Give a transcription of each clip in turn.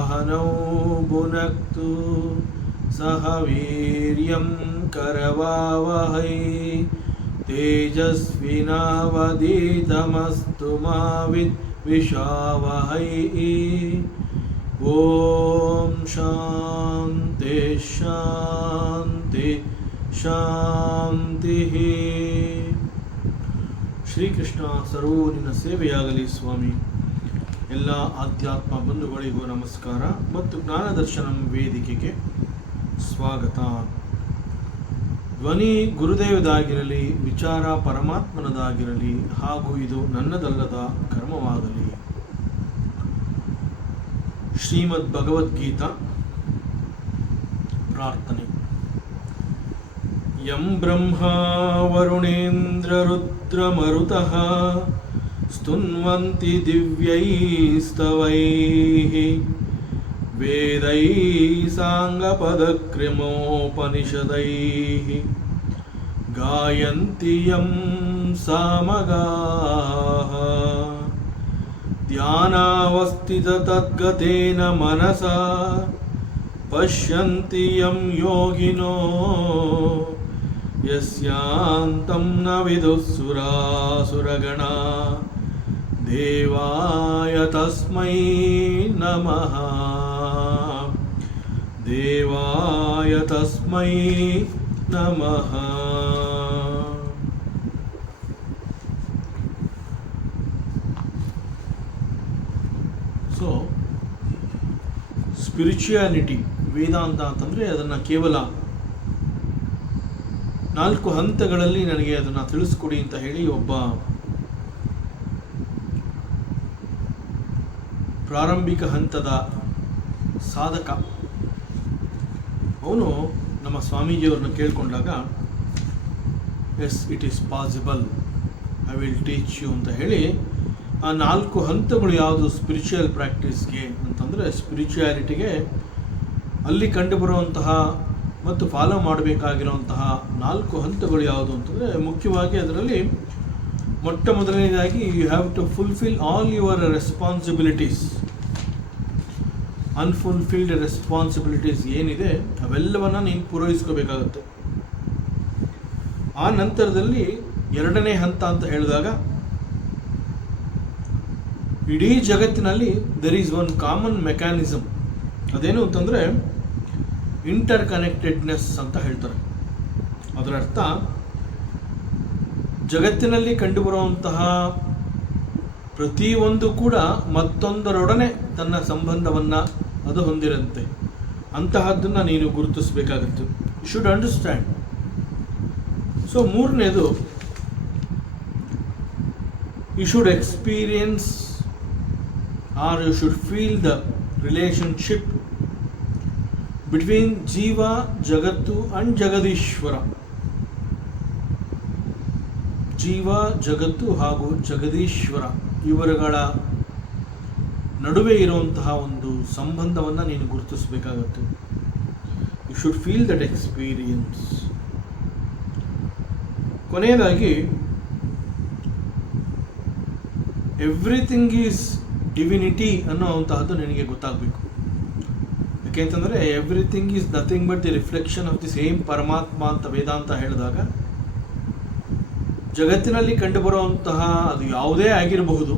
सहनौ भुनक्तु सह वीर्यं करवावहै तेजस्विनावधीतमस्तु मा विद्विषावहै। ओम शांति शांति शांति। ಶ್ರೀಕೃಷ್ಣ ಸರ್ವೋ ನಿನ್ನ ಸೇವೆಯಾಗಲಿ ಸ್ವಾಮಿ. ಎಲ್ಲ ಆಧ್ಯಾತ್ಮ ಬಂಧುಗಳಿಗೂ ನಮಸ್ಕಾರ ಮತ್ತು ಜ್ಞಾನದರ್ಶನಂ ವೇದಿಕೆಗೆ ಸ್ವಾಗತ. ಧ್ವನಿ ಗುರುದೇವದಾಗಿರಲಿ, ವಿಚಾರ ಪರಮಾತ್ಮನದಾಗಿರಲಿ, ಹಾಗೂ ಇದು ನನ್ನದಲ್ಲದ ಕರ್ಮವಾಗಲಿ. ಶ್ರೀಮದ್ ಭಗವದ್ಗೀತಾ ಪ್ರಾರ್ಥನೆ. ಯಂ ಬ್ರಹ್ಮಾ ವರುಣೇಂದ್ರ ರುದ್ರಮರುತಃ ಸ್ತುನ್ವಂತಿ ದಿವ್ಯೈಸ್ತವೈಃ ವೇದೈಃ ಸಾಂಗಪದಕ್ರಮೋಪನಿಷದೈಃ ಗಾಯಂತಿ ಯಂ ಸಾಮಗಾಃ ಧ್ಯಾನಾವಸ್ಥಿತತದ್ಗತೇನ ಮನಸಾ ಪಶ್ಯಂತಿ ಯಂ ಯೋಗಿನೋ ಯಸ್ಯಾಂತಂ ನ ವಿದುಃಸುರಾಸುರಗಣಾ ದೇವಾಯ ತಸ್ಮೈ ನಮಃ ದೇವಾಯ ತಸ್ಮೈ ನಮಃ. ಸೊ ಸ್ಪಿರಿಚುಯಾಲಿಟಿ, ವೇದಾಂತ ಅಂತಂದರೆ ಅದನ್ನು ಕೇವಲ 4 ಹಂತಗಳಲ್ಲಿ ನನಗೆ ಅದನ್ನು ತಿಳಿಸ್ಕೊಡಿ ಅಂತ ಹೇಳಿ ಒಬ್ಬ ಪ್ರಾರಂಭಿಕ ಹಂತದ ಸಾಧಕ ಅವನು ನಮ್ಮ ಸ್ವಾಮೀಜಿಯವ್ರನ್ನ ಕೇಳಿಕೊಂಡಾಗ, yes it is possible, I will teach you ಅಂತ ಹೇಳಿ ಆ 4 ಹಂತಗಳು ಯಾವುದು ಸ್ಪಿರಿಚುವಲ್ ಪ್ರಾಕ್ಟೀಸ್ಗೆ ಅಂತಂದರೆ, ಸ್ಪಿರಿಚುಯಾಲಿಟಿಗೆ ಅಲ್ಲಿ ಕಂಡುಬರುವಂತಹ ಮತ್ತು ಫಾಲೋ ಮಾಡಬೇಕಾಗಿರುವಂತಹ 4 ಹಂತಗಳು ಯಾವುದು ಅಂತಂದರೆ, ಮುಖ್ಯವಾಗಿ ಅದರಲ್ಲಿ ಮೊಟ್ಟ ಮೊದಲನೇದಾಗಿ you have to fulfil all your responsibilities. Unfulfilled responsibilities ಏನಿದೆ ಅವೆಲ್ಲವನ್ನು ನೀನು ಪೂರೈಸ್ಕೋಬೇಕಾಗುತ್ತೆ. ಆ ನಂತರದಲ್ಲಿ 2ನೇ ಹಂತ ಅಂತ ಹೇಳಿದಾಗ, ಇಡೀ ಜಗತ್ತಿನಲ್ಲಿ there is one common mechanism. ಅದೇನು ಅಂತಂದರೆ ಇಂಟರ್ ಕನೆಕ್ಟೆಡ್ನೆಸ್ ಅಂತ ಹೇಳ್ತಾರೆ. ಅದರ ಅರ್ಥ, ಜಗತ್ತಿನಲ್ಲಿ ಕಂಡುಬರುವಂತಹ ಪ್ರತಿಯೊಂದು ಕೂಡ ಮತ್ತೊಂದರೊಡನೆ ತನ್ನ ಸಂಬಂಧವನ್ನು ಅದು ಹೊಂದಿರಂತೆ. ಅಂತಹದ್ದನ್ನು ನೀನು ಗುರುತಿಸಬೇಕಾಗುತ್ತೆ. You should understand. ಸೊ 3ನೇದು, you should experience or you should feel the relationship between ಜೀವ, ಜಗತ್ತು and ಜಗದೀಶ್ವರ. ಜೀವ, ಜಗತ್ತು ಹಾಗೂ ಜಗದೀಶ್ವರ ಇವರುಗಳ ನಡುವೆ ಇರುವಂತಹ ಒಂದು ಸಂಬಂಧವನ್ನು ನೀನು ಗುರುತಿಸಬೇಕಾಗುತ್ತೆ. You should feel that experience. ಕೊನೆಯದಾಗಿ, ಎವ್ರಿಥಿಂಗ್ ಈಸ್ ಡಿವಿನಿಟಿ ಅನ್ನೋವಂತಹದ್ದು ನಿನಗೆ ಗೊತ್ತಾಗಬೇಕು. ಯಾಕೆಂತಂದರೆ everything is nothing but the reflection of the same ಪರಮಾತ್ಮ ಅಂತ ವೇದಾಂತ ಹೇಳಿದಾಗ, ಜಗತ್ತಿನಲ್ಲಿ ಕಂಡುಬರುವಂತಹ ಅದು ಯಾವುದೇ ಆಗಿರಬಹುದು,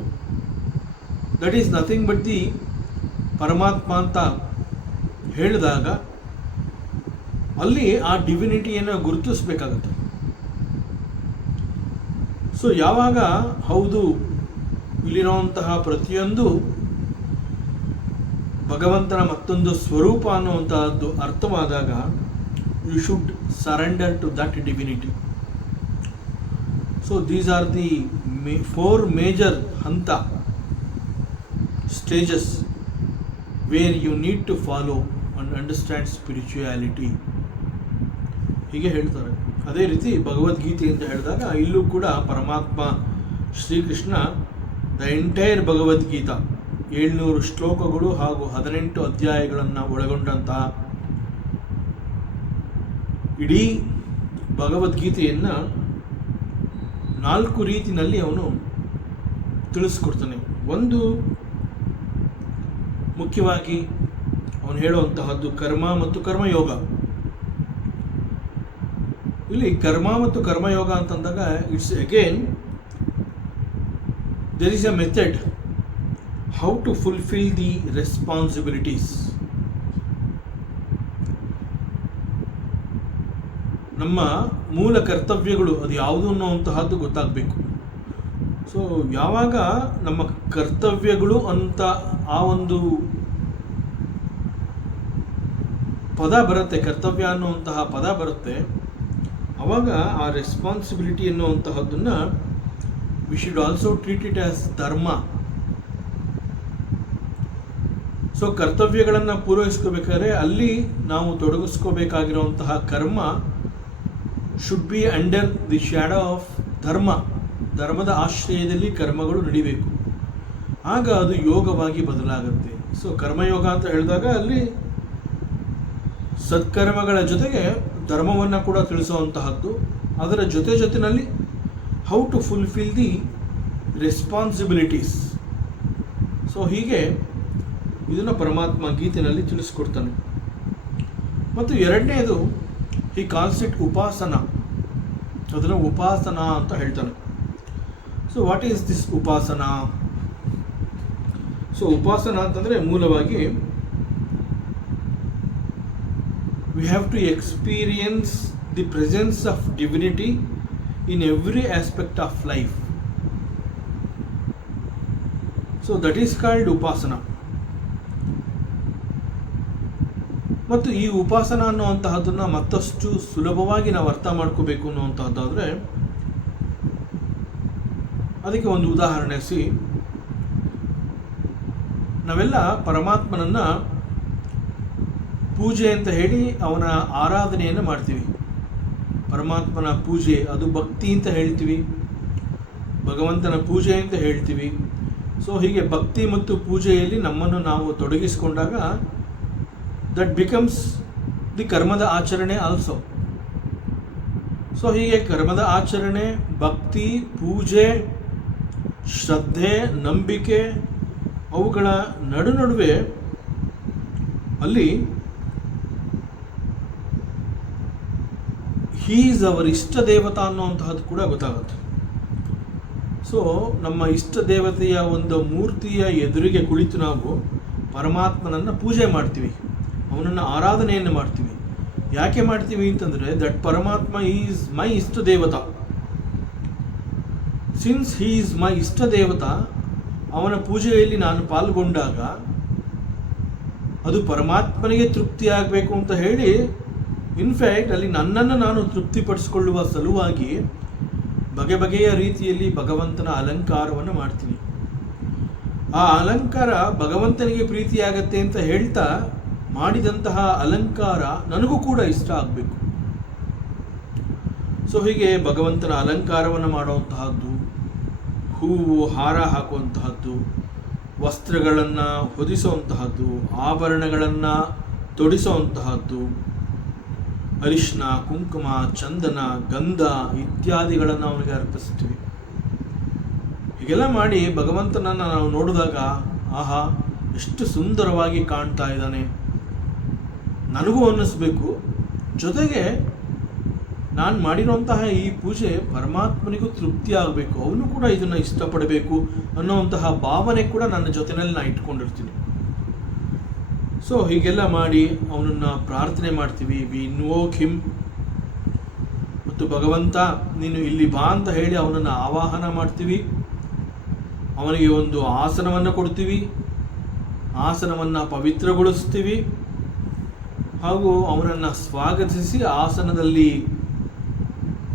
that is nothing but the ಪರಮಾತ್ಮ ಅಂತ ಹೇಳಿದಾಗ ಅಲ್ಲಿ ಆ ಡಿವಿನಿಟಿಯನ್ನು ಗುರುತಿಸಬೇಕಾಗುತ್ತೆ. ಸೊ ಯಾವಾಗ ಹೌದು ಇಲ್ಲಿರುವಂತಹ ಪ್ರತಿಯೊಂದು ಭಗವಂತನ ಮತ್ತೊಂದು ಸ್ವರೂಪ ಅನ್ನುವಂತಹದ್ದು ಅರ್ಥವಾದಾಗ, you should surrender to that divinity. So these are the 4 major ಹಂತ stages where you need to follow and understand spirituality ಹೀಗೆ ಹೇಳ್ತಾರೆ. ಅದೇ ರೀತಿ ಭಗವದ್ಗೀತೆ ಅಂತ ಹೇಳಿದಾಗ ಇಲ್ಲೂ ಕೂಡ ಪರಮಾತ್ಮ ಶ್ರೀಕೃಷ್ಣ ದ ಎಂಟೈರ್ ಭಗವದ್ಗೀತಾ 700 ಶ್ಲೋಕಗಳು ಹಾಗೂ 18 ಅಧ್ಯಾಯಗಳನ್ನು ಒಳಗೊಂಡಂತಹ ಇಡೀ ಭಗವದ್ಗೀತೆಯನ್ನು 4 ರೀತಿಯಲ್ಲಿ ಅವನು ತಿಳಿಸ್ಕೊಡ್ತಾನೆ. ಒಂದು, ಮುಖ್ಯವಾಗಿ ಅವನು ಹೇಳುವಂತಹದ್ದು ಕರ್ಮ ಮತ್ತು ಕರ್ಮಯೋಗ. ಇಲ್ಲಿ ಕರ್ಮ ಮತ್ತು ಕರ್ಮಯೋಗ ಅಂತಂದಾಗ it's again there is a method how to fulfil the responsibilities. ನಮ್ಮ ಮೂಲ ಕರ್ತವ್ಯಗಳು ಅದು ಯಾವುದು ಅನ್ನುವಂತಹದ್ದು ಗೊತ್ತಾಗಬೇಕು. ಸೊ ಯಾವಾಗ ನಮ್ಮ ಕರ್ತವ್ಯಗಳು ಅಂತ ಆ ಒಂದು ಪದ ಬರುತ್ತೆ, ಕರ್ತವ್ಯ ಅನ್ನುವಂತಹ ಪದ ಬರುತ್ತೆ, ಆವಾಗ ಆ ರೆಸ್ಪಾನ್ಸಿಬಿಲಿಟಿ ಅನ್ನುವಂತಹದ್ದನ್ನು we should also treat it as dharma. So ಕರ್ತವ್ಯಗಳನ್ನು ಪೂರೈಸ್ಕೋಬೇಕಾದ್ರೆ ಅಲ್ಲಿ ನಾವು ತೊಡಗಿಸ್ಕೋಬೇಕಾಗಿರುವಂತಹ karma should be under the shadow of dharma. ಧರ್ಮದ ಆಶ್ರಯದಲ್ಲಿ ಕರ್ಮಗಳು ನಡಿಬೇಕು, ಆಗ ಅದು ಯೋಗವಾಗಿ ಬದಲಾಗುತ್ತೆ. ಸೊ ಕರ್ಮಯೋಗ ಅಂತ ಹೇಳಿದಾಗ ಅಲ್ಲಿ ಸತ್ಕರ್ಮಗಳ ಜೊತೆಗೆ ಧರ್ಮವನ್ನು ಕೂಡ ತಿಳಿಸುವಂತಹದ್ದು, ಅದರ ಜೊತೆಯಲ್ಲಿ how to fulfil the responsibilities. So ಹೀಗೆ ಇದನ್ನು ಪರಮಾತ್ಮ ಗೀತೆಯಲ್ಲಿ ತಿಳಿಸ್ಕೊಡ್ತಾನೆ. ಮತ್ತು ಎರಡನೇದು ಹಿ ಕಾಲ್ಸ್ ಇಟ್ ಉಪಾಸನ, ಅದನ್ನು ಉಪಾಸನ ಅಂತ ಹೇಳ್ತಾನೆ. So what is this upasana? So ಉಪಾಸನ ಅಂತಂದರೆ ಮೂಲವಾಗಿ we have to experience the presence of divinity in every aspect of life. So that is called upasana. ಮತ್ತು ಈ ಉಪಾಸನ ಅನ್ನುವಂತಹದ್ದನ್ನು ಮತ್ತಷ್ಟು ಸುಲಭವಾಗಿ ನಾವು ಅರ್ಥ ಮಾಡ್ಕೋಬೇಕು ಅನ್ನುವಂಥದ್ದಾದರೆ ಅದಕ್ಕೆ ಒಂದು ಉದಾಹರಣೆ ನಾವೆಲ್ಲ ಪರಮಾತ್ಮನನ್ನು ಪೂಜೆ ಅಂತ ಹೇಳಿ ಅವನ ಆರಾಧನೆಯನ್ನು ಮಾಡ್ತೀವಿ. ಪರಮಾತ್ಮನ ಪೂಜೆ ಅದು ಭಕ್ತಿ ಅಂತ ಹೇಳ್ತೀವಿ, ಭಗವಂತನ ಪೂಜೆ ಅಂತ ಹೇಳ್ತೀವಿ. ಸೊ ಹೀಗೆ ಭಕ್ತಿ ಮತ್ತು ಪೂಜೆಯಲ್ಲಿ ನಮ್ಮನ್ನು ನಾವು ತೊಡಗಿಸಿಕೊಂಡಾಗ ದಟ್ ಬಿಕಮ್ಸ್ ದಿ ಕರ್ಮದ ಆಚರಣೆ ಆಲ್ಸೋ. ಸೊ ಹೀಗೆ ಕರ್ಮದ ಆಚರಣೆ, ಭಕ್ತಿ, ಪೂಜೆ, ಶ್ರದ್ಧೆ, ನಂಬಿಕೆ ಅವುಗಳ ನಡುವೆ ಅಲ್ಲಿ ಹೀ ಈಸ್ ಅವರ್ ಇಷ್ಟ ದೇವತಾ ಅನ್ನುವಂತಹದ್ದು ಕೂಡ ಗೊತ್ತಾಗುತ್ತೆ. ಸೊ ನಮ್ಮ ಇಷ್ಟ ದೇವತೆಯ ಒಂದು ಮೂರ್ತಿಯ ಎದುರಿಗೆ ಕುಳಿತು ನಾವು ಪರಮಾತ್ಮನನ್ನು ಪೂಜೆ ಮಾಡ್ತೀವಿ, ಅವನನ್ನು ಆರಾಧನೆಯನ್ನು ಮಾಡ್ತೀವಿ. ಯಾಕೆ ಮಾಡ್ತೀವಿ ಅಂತಂದರೆ ದಟ್ ಪರಮಾತ್ಮ ಈಸ್ ಮೈ ಇಷ್ಟ ದೇವತಾ. ಸಿನ್ಸ್ ಹೀ ಈಸ್ ಮೈ ಇಷ್ಟ ದೇವತಾ, ಅವನ ಪೂಜೆಯಲ್ಲಿ ನಾನು ಪಾಲ್ಗೊಂಡಾಗ ಅದು ಪರಮಾತ್ಮನಿಗೆ ತೃಪ್ತಿ ಆಗಬೇಕು ಅಂತ ಹೇಳಿ ಇನ್ಫ್ಯಾಕ್ಟ್ ಅಲ್ಲಿ ನನ್ನನ್ನು ನಾನು ತೃಪ್ತಿಪಡಿಸಿಕೊಳ್ಳುವ ಸಲುವಾಗಿ ಬಗೆ ಬಗೆಯ ರೀತಿಯಲ್ಲಿ ಭಗವಂತನ ಅಲಂಕಾರವನ್ನು ಮಾಡ್ತೀನಿ. ಆ ಅಲಂಕಾರ ಭಗವಂತನಿಗೆ ಪ್ರೀತಿಯಾಗತ್ತೆ ಅಂತ ಹೇಳ್ತಾ ಮಾಡಿದಂತಹ ಅಲಂಕಾರ ನನಗೂ ಕೂಡ ಇಷ್ಟ ಆಗಬೇಕು. ಸೊ ಹೀಗೆ ಭಗವಂತನ ಅಲಂಕಾರವನ್ನು ಮಾಡುವಂತಹದ್ದು, ಹೂವು ಹಾರ ಹಾಕುವಂತಹದ್ದು, ವಸ್ತ್ರಗಳನ್ನು ಹೊದಿಸುವಂತಹದ್ದು, ಆಭರಣಗಳನ್ನು ತೊಡಿಸುವಂತಹದ್ದು, ಅರಿಶಿನ, ಕುಂಕುಮ, ಚಂದನ, ಗಂಧ ಇತ್ಯಾದಿಗಳನ್ನು ಅವನಿಗೆ ಅರ್ಪಿಸ್ತೀವಿ. ಹೀಗೆಲ್ಲ ಮಾಡಿ ಭಗವಂತನನ್ನು ನಾವು ನೋಡಿದಾಗ ಆಹಾ ಎಷ್ಟು ಸುಂದರವಾಗಿ ಕಾಣ್ತಾ ಇದ್ದಾನೆ ನನಗೂ ಅನ್ನಿಸ್ಬೇಕು, ಜೊತೆಗೆ ನಾನು ಮಾಡಿರುವಂತಹ ಈ ಪೂಜೆ ಪರಮಾತ್ಮನಿಗೂ ತೃಪ್ತಿ ಆಗಬೇಕು, ಅವನು ಕೂಡ ಇದನ್ನು ಇಷ್ಟಪಡಬೇಕು ಅನ್ನೋವಂತಹ ಭಾವನೆ ಕೂಡ ನನ್ನ ಜೊತೆಯಲ್ಲಿ ನಾನು ಇಟ್ಕೊಂಡಿರ್ತೀನಿ. ಸೊ ಹೀಗೆಲ್ಲ ಮಾಡಿ ಅವನನ್ನು ಪ್ರಾರ್ಥನೆ ಮಾಡ್ತೀವಿ. We invoke him. ಮತ್ತು ಭಗವಂತ ನೀನು ಇಲ್ಲಿ ಬಾ ಅಂತ ಹೇಳಿ ಅವನನ್ನು ಆವಾಹನ ಮಾಡ್ತೀವಿ. ಅವನಿಗೆ ಒಂದು ಆಸನವನ್ನು ಕೊಡ್ತೀವಿ, ಆಸನವನ್ನು ಪವಿತ್ರಗೊಳಿಸ್ತೀವಿ, ಹಾಗೂ ಅವನನ್ನು ಸ್ವಾಗತಿಸಿ ಆಸನದಲ್ಲಿ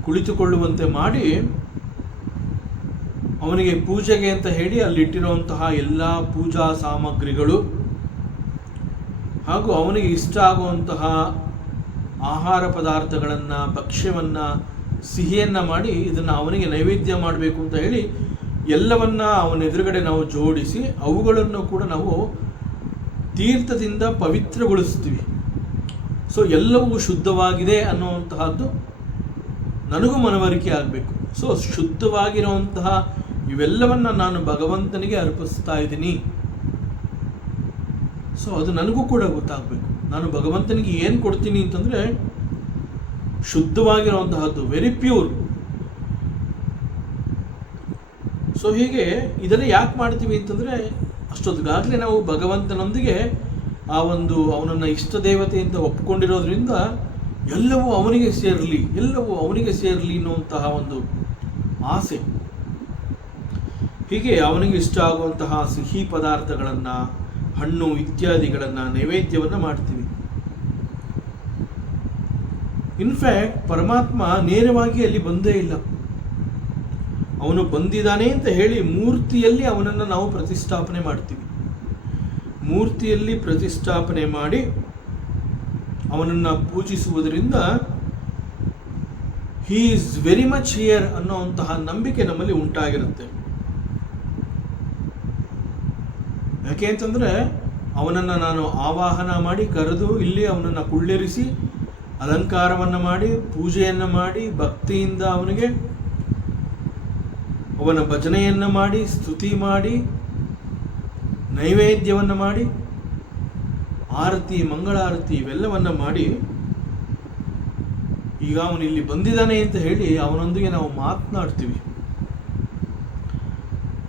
ಕುಳಿತುಕೊಳ್ಳುವಂತೆ ಮಾಡಿ ಅವನಿಗೆ ಪೂಜೆಗೆ ಅಂತ ಹೇಳಿ ಅಲ್ಲಿಟ್ಟಿರುವಂತಹ ಎಲ್ಲ ಪೂಜಾ ಸಾಮಗ್ರಿಗಳು ಹಾಗೂ ಅವನಿಗೆ ಇಷ್ಟ ಆಗುವಂತಹ ಆಹಾರ ಪದಾರ್ಥಗಳನ್ನು, ಭಕ್ಷ್ಯವನ್ನು, ಸಿಹಿಯನ್ನು ಮಾಡಿ ಇದನ್ನು ಅವನಿಗೆ ನೈವೇದ್ಯ ಮಾಡಬೇಕು ಅಂತ ಹೇಳಿ ಎಲ್ಲವನ್ನ ಅವನ ಎದುರುಗಡೆ ನಾವು ಜೋಡಿಸಿ ಅವುಗಳನ್ನು ಕೂಡ ನಾವು ತೀರ್ಥದಿಂದ ಪವಿತ್ರಗೊಳಿಸ್ತೀವಿ. ಸೊ ಎಲ್ಲವೂ ಶುದ್ಧವಾಗಿದೆ ಅನ್ನುವಂತಹದ್ದು ನನಗೂ ಮನವರಿಕೆ ಆಗಬೇಕು. ಸೊ ಶುದ್ಧವಾಗಿರುವಂತಹ ಇವೆಲ್ಲವನ್ನು ನಾನು ಭಗವಂತನಿಗೆ ಅರ್ಪಿಸ್ತಾ ಇದ್ದೀನಿ. ಸೊ ಸೊ ಅದು ನನಗೂ ಕೂಡ ಗೊತ್ತಾಗಬೇಕು. ನಾನು ಭಗವಂತನಿಗೆ ಏನು ಕೊಡ್ತೀನಿ ಅಂತಂದರೆ ಶುದ್ಧವಾಗಿರುವಂತಹದ್ದು, ವೆರಿ ಪ್ಯೂರ್. ಸೊ ಹೀಗೆ ಇದನ್ನು ಯಾಕೆ ಮಾಡ್ತೀವಿ ಅಂತಂದರೆ ಅಷ್ಟೊತ್ತಿಗಾಗಲೇ ನಾವು ಭಗವಂತನೊಂದಿಗೆ ಆ ಒಂದು ಅವನನ್ನು ಇಷ್ಟ ದೇವತೆ ಅಂತ ಒಪ್ಕೊಂಡಿರೋದ್ರಿಂದ ಎಲ್ಲವೂ ಅವನಿಗೆ ಸೇರಲಿ, ಎಲ್ಲವೂ ಅವನಿಗೆ ಸೇರಲಿ ಅನ್ನುವಂತಹ ಒಂದು ಆಸೆ. ಹೀಗೆ ಅವನಿಗೆ ಇಷ್ಟ ಆಗುವಂತಹ ಸಿಹಿ ಪದಾರ್ಥಗಳನ್ನು, ಹಣ್ಣು ಇತ್ಯಾದಿಗಳನ್ನು, ನೈವೇದ್ಯವನ್ನು ಮಾಡ್ತೀವಿ. ಇನ್ಫ್ಯಾಕ್ಟ್ ಪರಮಾತ್ಮ ನೇರವಾಗಿ ಅಲ್ಲಿ ಬಂದೇ ಇಲ್ಲ. ಅವನು ಬಂದಿದ್ದಾನೆ ಅಂತ ಹೇಳಿ ಮೂರ್ತಿಯಲ್ಲಿ ಅವನನ್ನು ನಾವು ಪ್ರತಿಷ್ಠಾಪನೆ ಮಾಡ್ತೀವಿ. ಮೂರ್ತಿಯಲ್ಲಿ ಪ್ರತಿಷ್ಠಾಪನೆ ಮಾಡಿ ಅವನನ್ನು ಪೂಜಿಸುವುದರಿಂದ he is very much here ಅನ್ನೋಂತಹ ನಂಬಿಕೆ ನಮ್ಮಲ್ಲಿ ಉಂಟಾಗಿರುತ್ತೆ. ಯಾಕೆ ಅಂತಂದರೆ ಅವನನ್ನು ನಾನು ಆವಾಹನ ಮಾಡಿ ಕರೆದು ಇಲ್ಲಿ ಅವನನ್ನು ಕುಳ್ಳಿರಿಸಿ ಅಲಂಕಾರವನ್ನು ಮಾಡಿ ಪೂಜೆಯನ್ನು ಮಾಡಿ ಭಕ್ತಿಯಿಂದ ಅವನಿಗೆ ಅವನ ಭಜನೆಯನ್ನು ಮಾಡಿ ಸ್ತುತಿ ಮಾಡಿ ನೈವೇದ್ಯವನ್ನು ಮಾಡಿ ಆರತಿ ಮಂಗಳಾರತಿ ಇವೆಲ್ಲವನ್ನು ಮಾಡಿ ಈಗ ಅವನು ಇಲ್ಲಿ ಬಂದಿದ್ದಾನೆ ಅಂತ ಹೇಳಿ ಅವನೊಂದಿಗೆ ನಾವು ಮಾತನಾಡ್ತೀವಿ.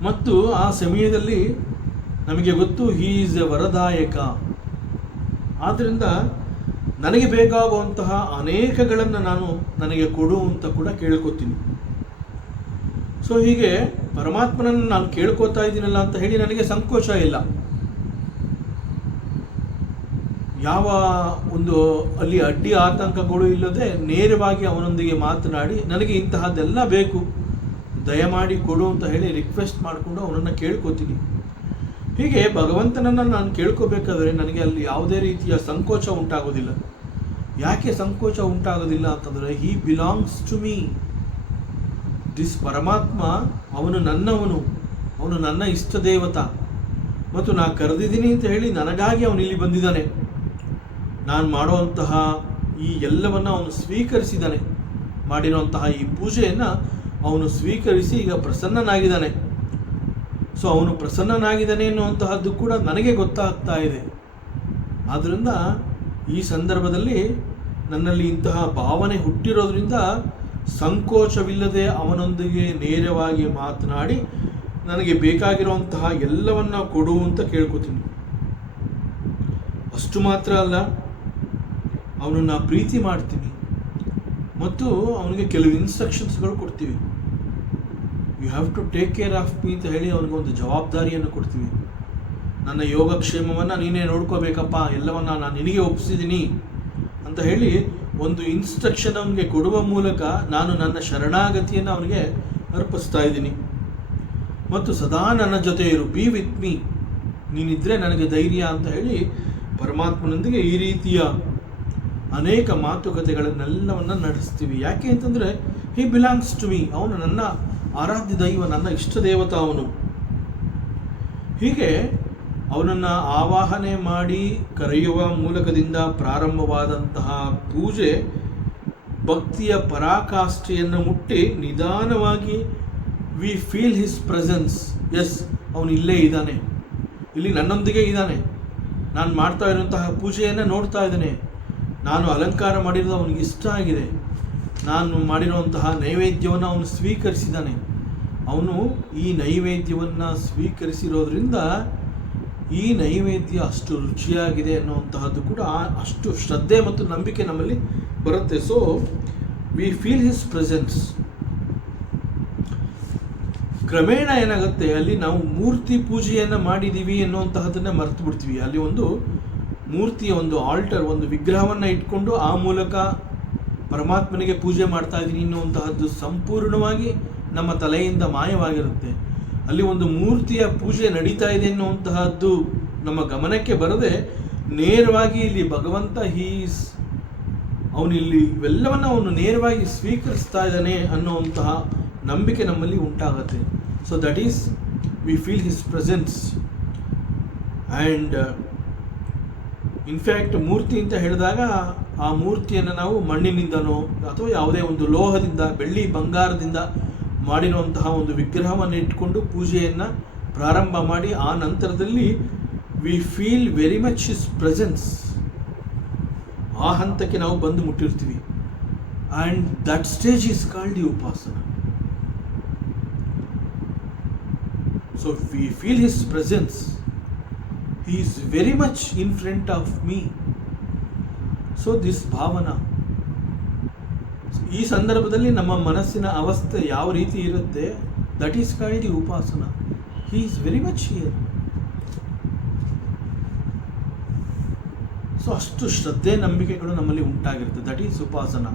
ಮತ್ತು ಆ ಸಮಯದಲ್ಲಿ ನಮಗೆ ಗೊತ್ತು ಹಿ ಈಸ್ ಎ ವರದಾಯಕ. ಆದ್ದರಿಂದ ನನಗೆ ಬೇಕಾಗುವಂತಹ ಅನೇಕಗಳನ್ನು ನನಗೆ ಕೊಡು ಅಂತ ಕೂಡ ಕೇಳ್ಕೊತೀನಿ. ಸೊ ಹೀಗೆ ಪರಮಾತ್ಮನನ್ನು ನಾನು ಕೇಳ್ಕೊತಾ ಇದ್ದೀನಲ್ಲ ಅಂತ ಹೇಳಿ ನನಗೆ ಸಂಕೋಚ ಇಲ್ಲ. ಯಾವ ಒಂದು ಅಲ್ಲಿ ಅಡ್ಡಿ ಆತಂಕಗಳು ಇಲ್ಲದೆ ನೇರವಾಗಿ ಅವನೊಂದಿಗೆ ಮಾತನಾಡಿ ನನಗೆ ಇಂತಹದ್ದೆಲ್ಲ ಬೇಕು ದಯಮಾಡಿ ಕೊಡು ಅಂತ ಹೇಳಿ ರಿಕ್ವೆಸ್ಟ್ ಮಾಡಿಕೊಂಡು ಅವನನ್ನು ಕೇಳ್ಕೊತೀನಿ. ಹೀಗೆ ಭಗವಂತನನ್ನು ನಾನು ಕೇಳ್ಕೋಬೇಕಾದ್ರೆ ನನಗೆ ಅಲ್ಲಿ ಯಾವುದೇ ರೀತಿಯ ಸಂಕೋಚ ಉಂಟಾಗೋದಿಲ್ಲ. ಯಾಕೆ ಸಂಕೋಚ ಉಂಟಾಗೋದಿಲ್ಲ ಅಂತಂದರೆ ಹಿ ಬಿಲಾಂಗ್ಸ್ ಟು ಮೀ. ದಿಸ್ ಪರಮಾತ್ಮ ಅವನು ನನ್ನವನು, ಅವನು ನನ್ನ ಇಷ್ಟ ದೇವತ ಮತ್ತು ನಾನು ಕರೆದಿದ್ದೀನಿ ಅಂತ ಹೇಳಿ ನನಗಾಗಿ ಅವನು ಇಲ್ಲಿ ಬಂದಿದ್ದಾನೆ. ನಾನು ಮಾಡುವಂತಹ ಈ ಎಲ್ಲವನ್ನು ಅವನು ಸ್ವೀಕರಿಸಿದ್ದಾನೆ. ಮಾಡಿರುವಂತಹ ಈ ಪೂಜೆಯನ್ನು ಅವನು ಸ್ವೀಕರಿಸಿ ಈಗ ಪ್ರಸನ್ನನಾಗಿದ್ದಾನೆ. ಸೊ ಅವನು ಪ್ರಸನ್ನನಾಗಿದ್ದಾನೆ ಎನ್ನುವಂತಹದ್ದು ಕೂಡ ನನಗೆ ಗೊತ್ತಾಗ್ತಾ ಇದೆ. ಆದ್ದರಿಂದ ಈ ಸಂದರ್ಭದಲ್ಲಿ ನನ್ನಲ್ಲಿ ಇಂತಹ ಭಾವನೆ ಹುಟ್ಟಿರೋದ್ರಿಂದ ಸಂಕೋಚವಿಲ್ಲದೆ ಅವನೊಂದಿಗೆ ನೇರವಾಗಿ ಮಾತನಾಡಿ ನನಗೆ ಬೇಕಾಗಿರುವಂತಹ ಎಲ್ಲವನ್ನ ಕೊಡು ಅಂತ ಕೇಳ್ಕೊತೀನಿ. ಅಷ್ಟು ಮಾತ್ರ ಅಲ್ಲ, ಅವನನ್ನು ಪ್ರೀತಿ ಮಾಡ್ತೀನಿ ಮತ್ತು ಅವನಿಗೆ ಕೆಲವು ಇನ್ಸ್ಟ್ರಕ್ಷನ್ಸ್ಗಳು ಕೊಡ್ತೀವಿ. You have to take care of me ಅಂತ ಹೇಳಿ ಅವನಿಗೊಂದು ಜವಾಬ್ದಾರಿಯನ್ನು ಕೊಡ್ತೀವಿ. ನನ್ನ ಯೋಗಕ್ಷೇಮವನ್ನು ನೀನೇ ನೋಡ್ಕೋಬೇಕಪ್ಪ, ಎಲ್ಲವನ್ನ ನಾನು ನಿನಗೆ ಒಪ್ಪಿಸಿದ್ದೀನಿ ಅಂತ ಹೇಳಿ ಒಂದು ಇನ್ಸ್ಟ್ರಕ್ಷನ್ ಅವನಿಗೆ ಕೊಡುವ ಮೂಲಕ ನಾನು ನನ್ನ ಶರಣಾಗತಿಯನ್ನು ಅವನಿಗೆ ಅರ್ಪಿಸ್ತಾ ಇದ್ದೀನಿ. ಮತ್ತು ಸದಾ ನನ್ನ ಜೊತೆ ಇರು, ಬಿ ವಿತ್ ಮೀ, ನೀನಿದ್ರೆ ನನಗೆ ಧೈರ್ಯ ಅಂತ ಹೇಳಿ ಪರಮಾತ್ಮನೊಂದಿಗೆ ಈ ರೀತಿಯ ಅನೇಕ ಮಾತುಕತೆಗಳನ್ನೆಲ್ಲವನ್ನು ನಡೆಸ್ತೀವಿ. ಯಾಕೆ ಅಂತಂದರೆ ಹಿ ಬಿಲಾಂಗ್ಸ್ ಟು ಮೀ, ಅವನು ನನ್ನ ಆರಾಧ್ಯ ದೈವ, ನನ್ನ ಇಷ್ಟ ದೇವತ ಅವನು. ಹೀಗೆ ಅವನನ್ನು ಆವಾಹನೆ ಮಾಡಿ ಕರೆಯುವ ಮೂಲಕದಿಂದ ಪ್ರಾರಂಭವಾದಂತಹ ಪೂಜೆ ಭಕ್ತಿಯ ಪರಾಕಾಷ್ಠೆಯನ್ನು ಮುಟ್ಟಿ ನಿಧಾನವಾಗಿ we feel his presence. Yes, ಅವನು ಇಲ್ಲೇ ಇದ್ದಾನೆ, ಇಲ್ಲಿ ನನ್ನೊಂದಿಗೆ ಇದ್ದಾನೆ, ನಾನು ಮಾಡ್ತಾ ಇರುವಂತಹ ಪೂಜೆಯನ್ನು ನೋಡ್ತಾ ಇದ್ದಾನೆ, ನಾನು ಅಲಂಕಾರ ಮಾಡಿರೋದು ಅವನಿಗೆ ಇಷ್ಟ ಆಗಿದೆ, ನಾನು ಮಾಡಿರುವಂತಹ ನೈವೇದ್ಯವನ್ನು ಅವನು ಸ್ವೀಕರಿಸಿದ್ದಾನೆ. ಅವನು ಈ ನೈವೇದ್ಯವನ್ನು ಸ್ವೀಕರಿಸಿರೋದ್ರಿಂದ ಈ ನೈವೇದ್ಯ ಅಷ್ಟು ರುಚಿಯಾಗಿದೆ ಅನ್ನುವಂತಹದ್ದು ಕೂಡ ಅಷ್ಟು ಶ್ರದ್ಧೆ ಮತ್ತು ನಂಬಿಕೆ ನಮ್ಮಲ್ಲಿ ಬರುತ್ತೆ. So we feel his presence. ಕ್ರಮೇಣ ಏನಾಗುತ್ತೆ, ಅಲ್ಲಿ ನಾವು ಮೂರ್ತಿ ಪೂಜೆಯನ್ನು ಮಾಡಿದ್ದೀವಿ ಅನ್ನುವಂತಹದನ್ನು ಮರೆತು ಬಿಡ್ತೀವಿ. ಅಲ್ಲಿ ಒಂದು ಮೂರ್ತಿಯ ಒಂದು ಆಲ್ಟರ್, ಒಂದು ವಿಗ್ರಹವನ್ನು ಇಟ್ಕೊಂಡು ಆ ಮೂಲಕ ಪರಮಾತ್ಮನಿಗೆ ಪೂಜೆ ಮಾಡ್ತಾ ಇದ್ದೀನಿ ಅನ್ನುವಂತಹದ್ದು ಸಂಪೂರ್ಣವಾಗಿ ನಮ್ಮ ತಲೆಯಿಂದ ಮಾಯವಾಗಿರುತ್ತೆ. ಅಲ್ಲಿ ಒಂದು ಮೂರ್ತಿಯ ಪೂಜೆ ನಡೀತಾ ಇದೆ ಅನ್ನುವಂತಹದ್ದು ನಮ್ಮ ಗಮನಕ್ಕೆ ಬರದೆ ನೇರವಾಗಿ ಇಲ್ಲಿ ಭಗವಂತ ಅವನು ಇಲ್ಲಿ ಇವೆಲ್ಲವನ್ನು ಅವನು ನೇರವಾಗಿ ಸ್ವೀಕರಿಸ್ತಾ ಇದ್ದಾನೆ ಅನ್ನುವಂತಹ ನಂಬಿಕೆ ನಮ್ಮಲ್ಲಿ ಉಂಟಾಗುತ್ತೆ. So that is we feel his presence. And in fact ಮೂರ್ತಿ ಅಂತ ಹೇಳಿದಾಗ ಆ ಮೂರ್ತಿಯನ್ನು ನಾವು ಮಣ್ಣಿನಿಂದನೋ ಅಥವಾ ಯಾವುದೇ ಒಂದು ಲೋಹದಿಂದ, ಬೆಳ್ಳಿ ಬಂಗಾರದಿಂದ ಮಾಡಿರುವಂತಹ ಒಂದು ವಿಗ್ರಹವನ್ನು ಇಟ್ಕೊಂಡು ಪೂಜೆಯನ್ನು ಪ್ರಾರಂಭ ಮಾಡಿ ಆ ನಂತರದಲ್ಲಿ we feel very much his presence. ಆ ಹಂತಕ್ಕೆ ನಾವು ಬಂದು ಮುಟ್ಟಿರ್ತೀವಿ. And that stage is called the upasana. So we feel his presence. He is very much in front of me. So this bhavana, ಈ ಸಂದರ್ಭದಲ್ಲಿ ನಮ್ಮ ಮನಸ್ಸಿನ ಅವಸ್ಥೆ ಯಾವ ರೀತಿ ಇರುತ್ತೆ, that is called the upasana. He is very much here. So ಅಷ್ಟು ಶ್ರದ್ಧೆ ನಂಬಿಕೆಗಳು ನಮ್ಮಲ್ಲಿ ಉಂಟಾಗಿರುತ್ತೆ. That is upasana.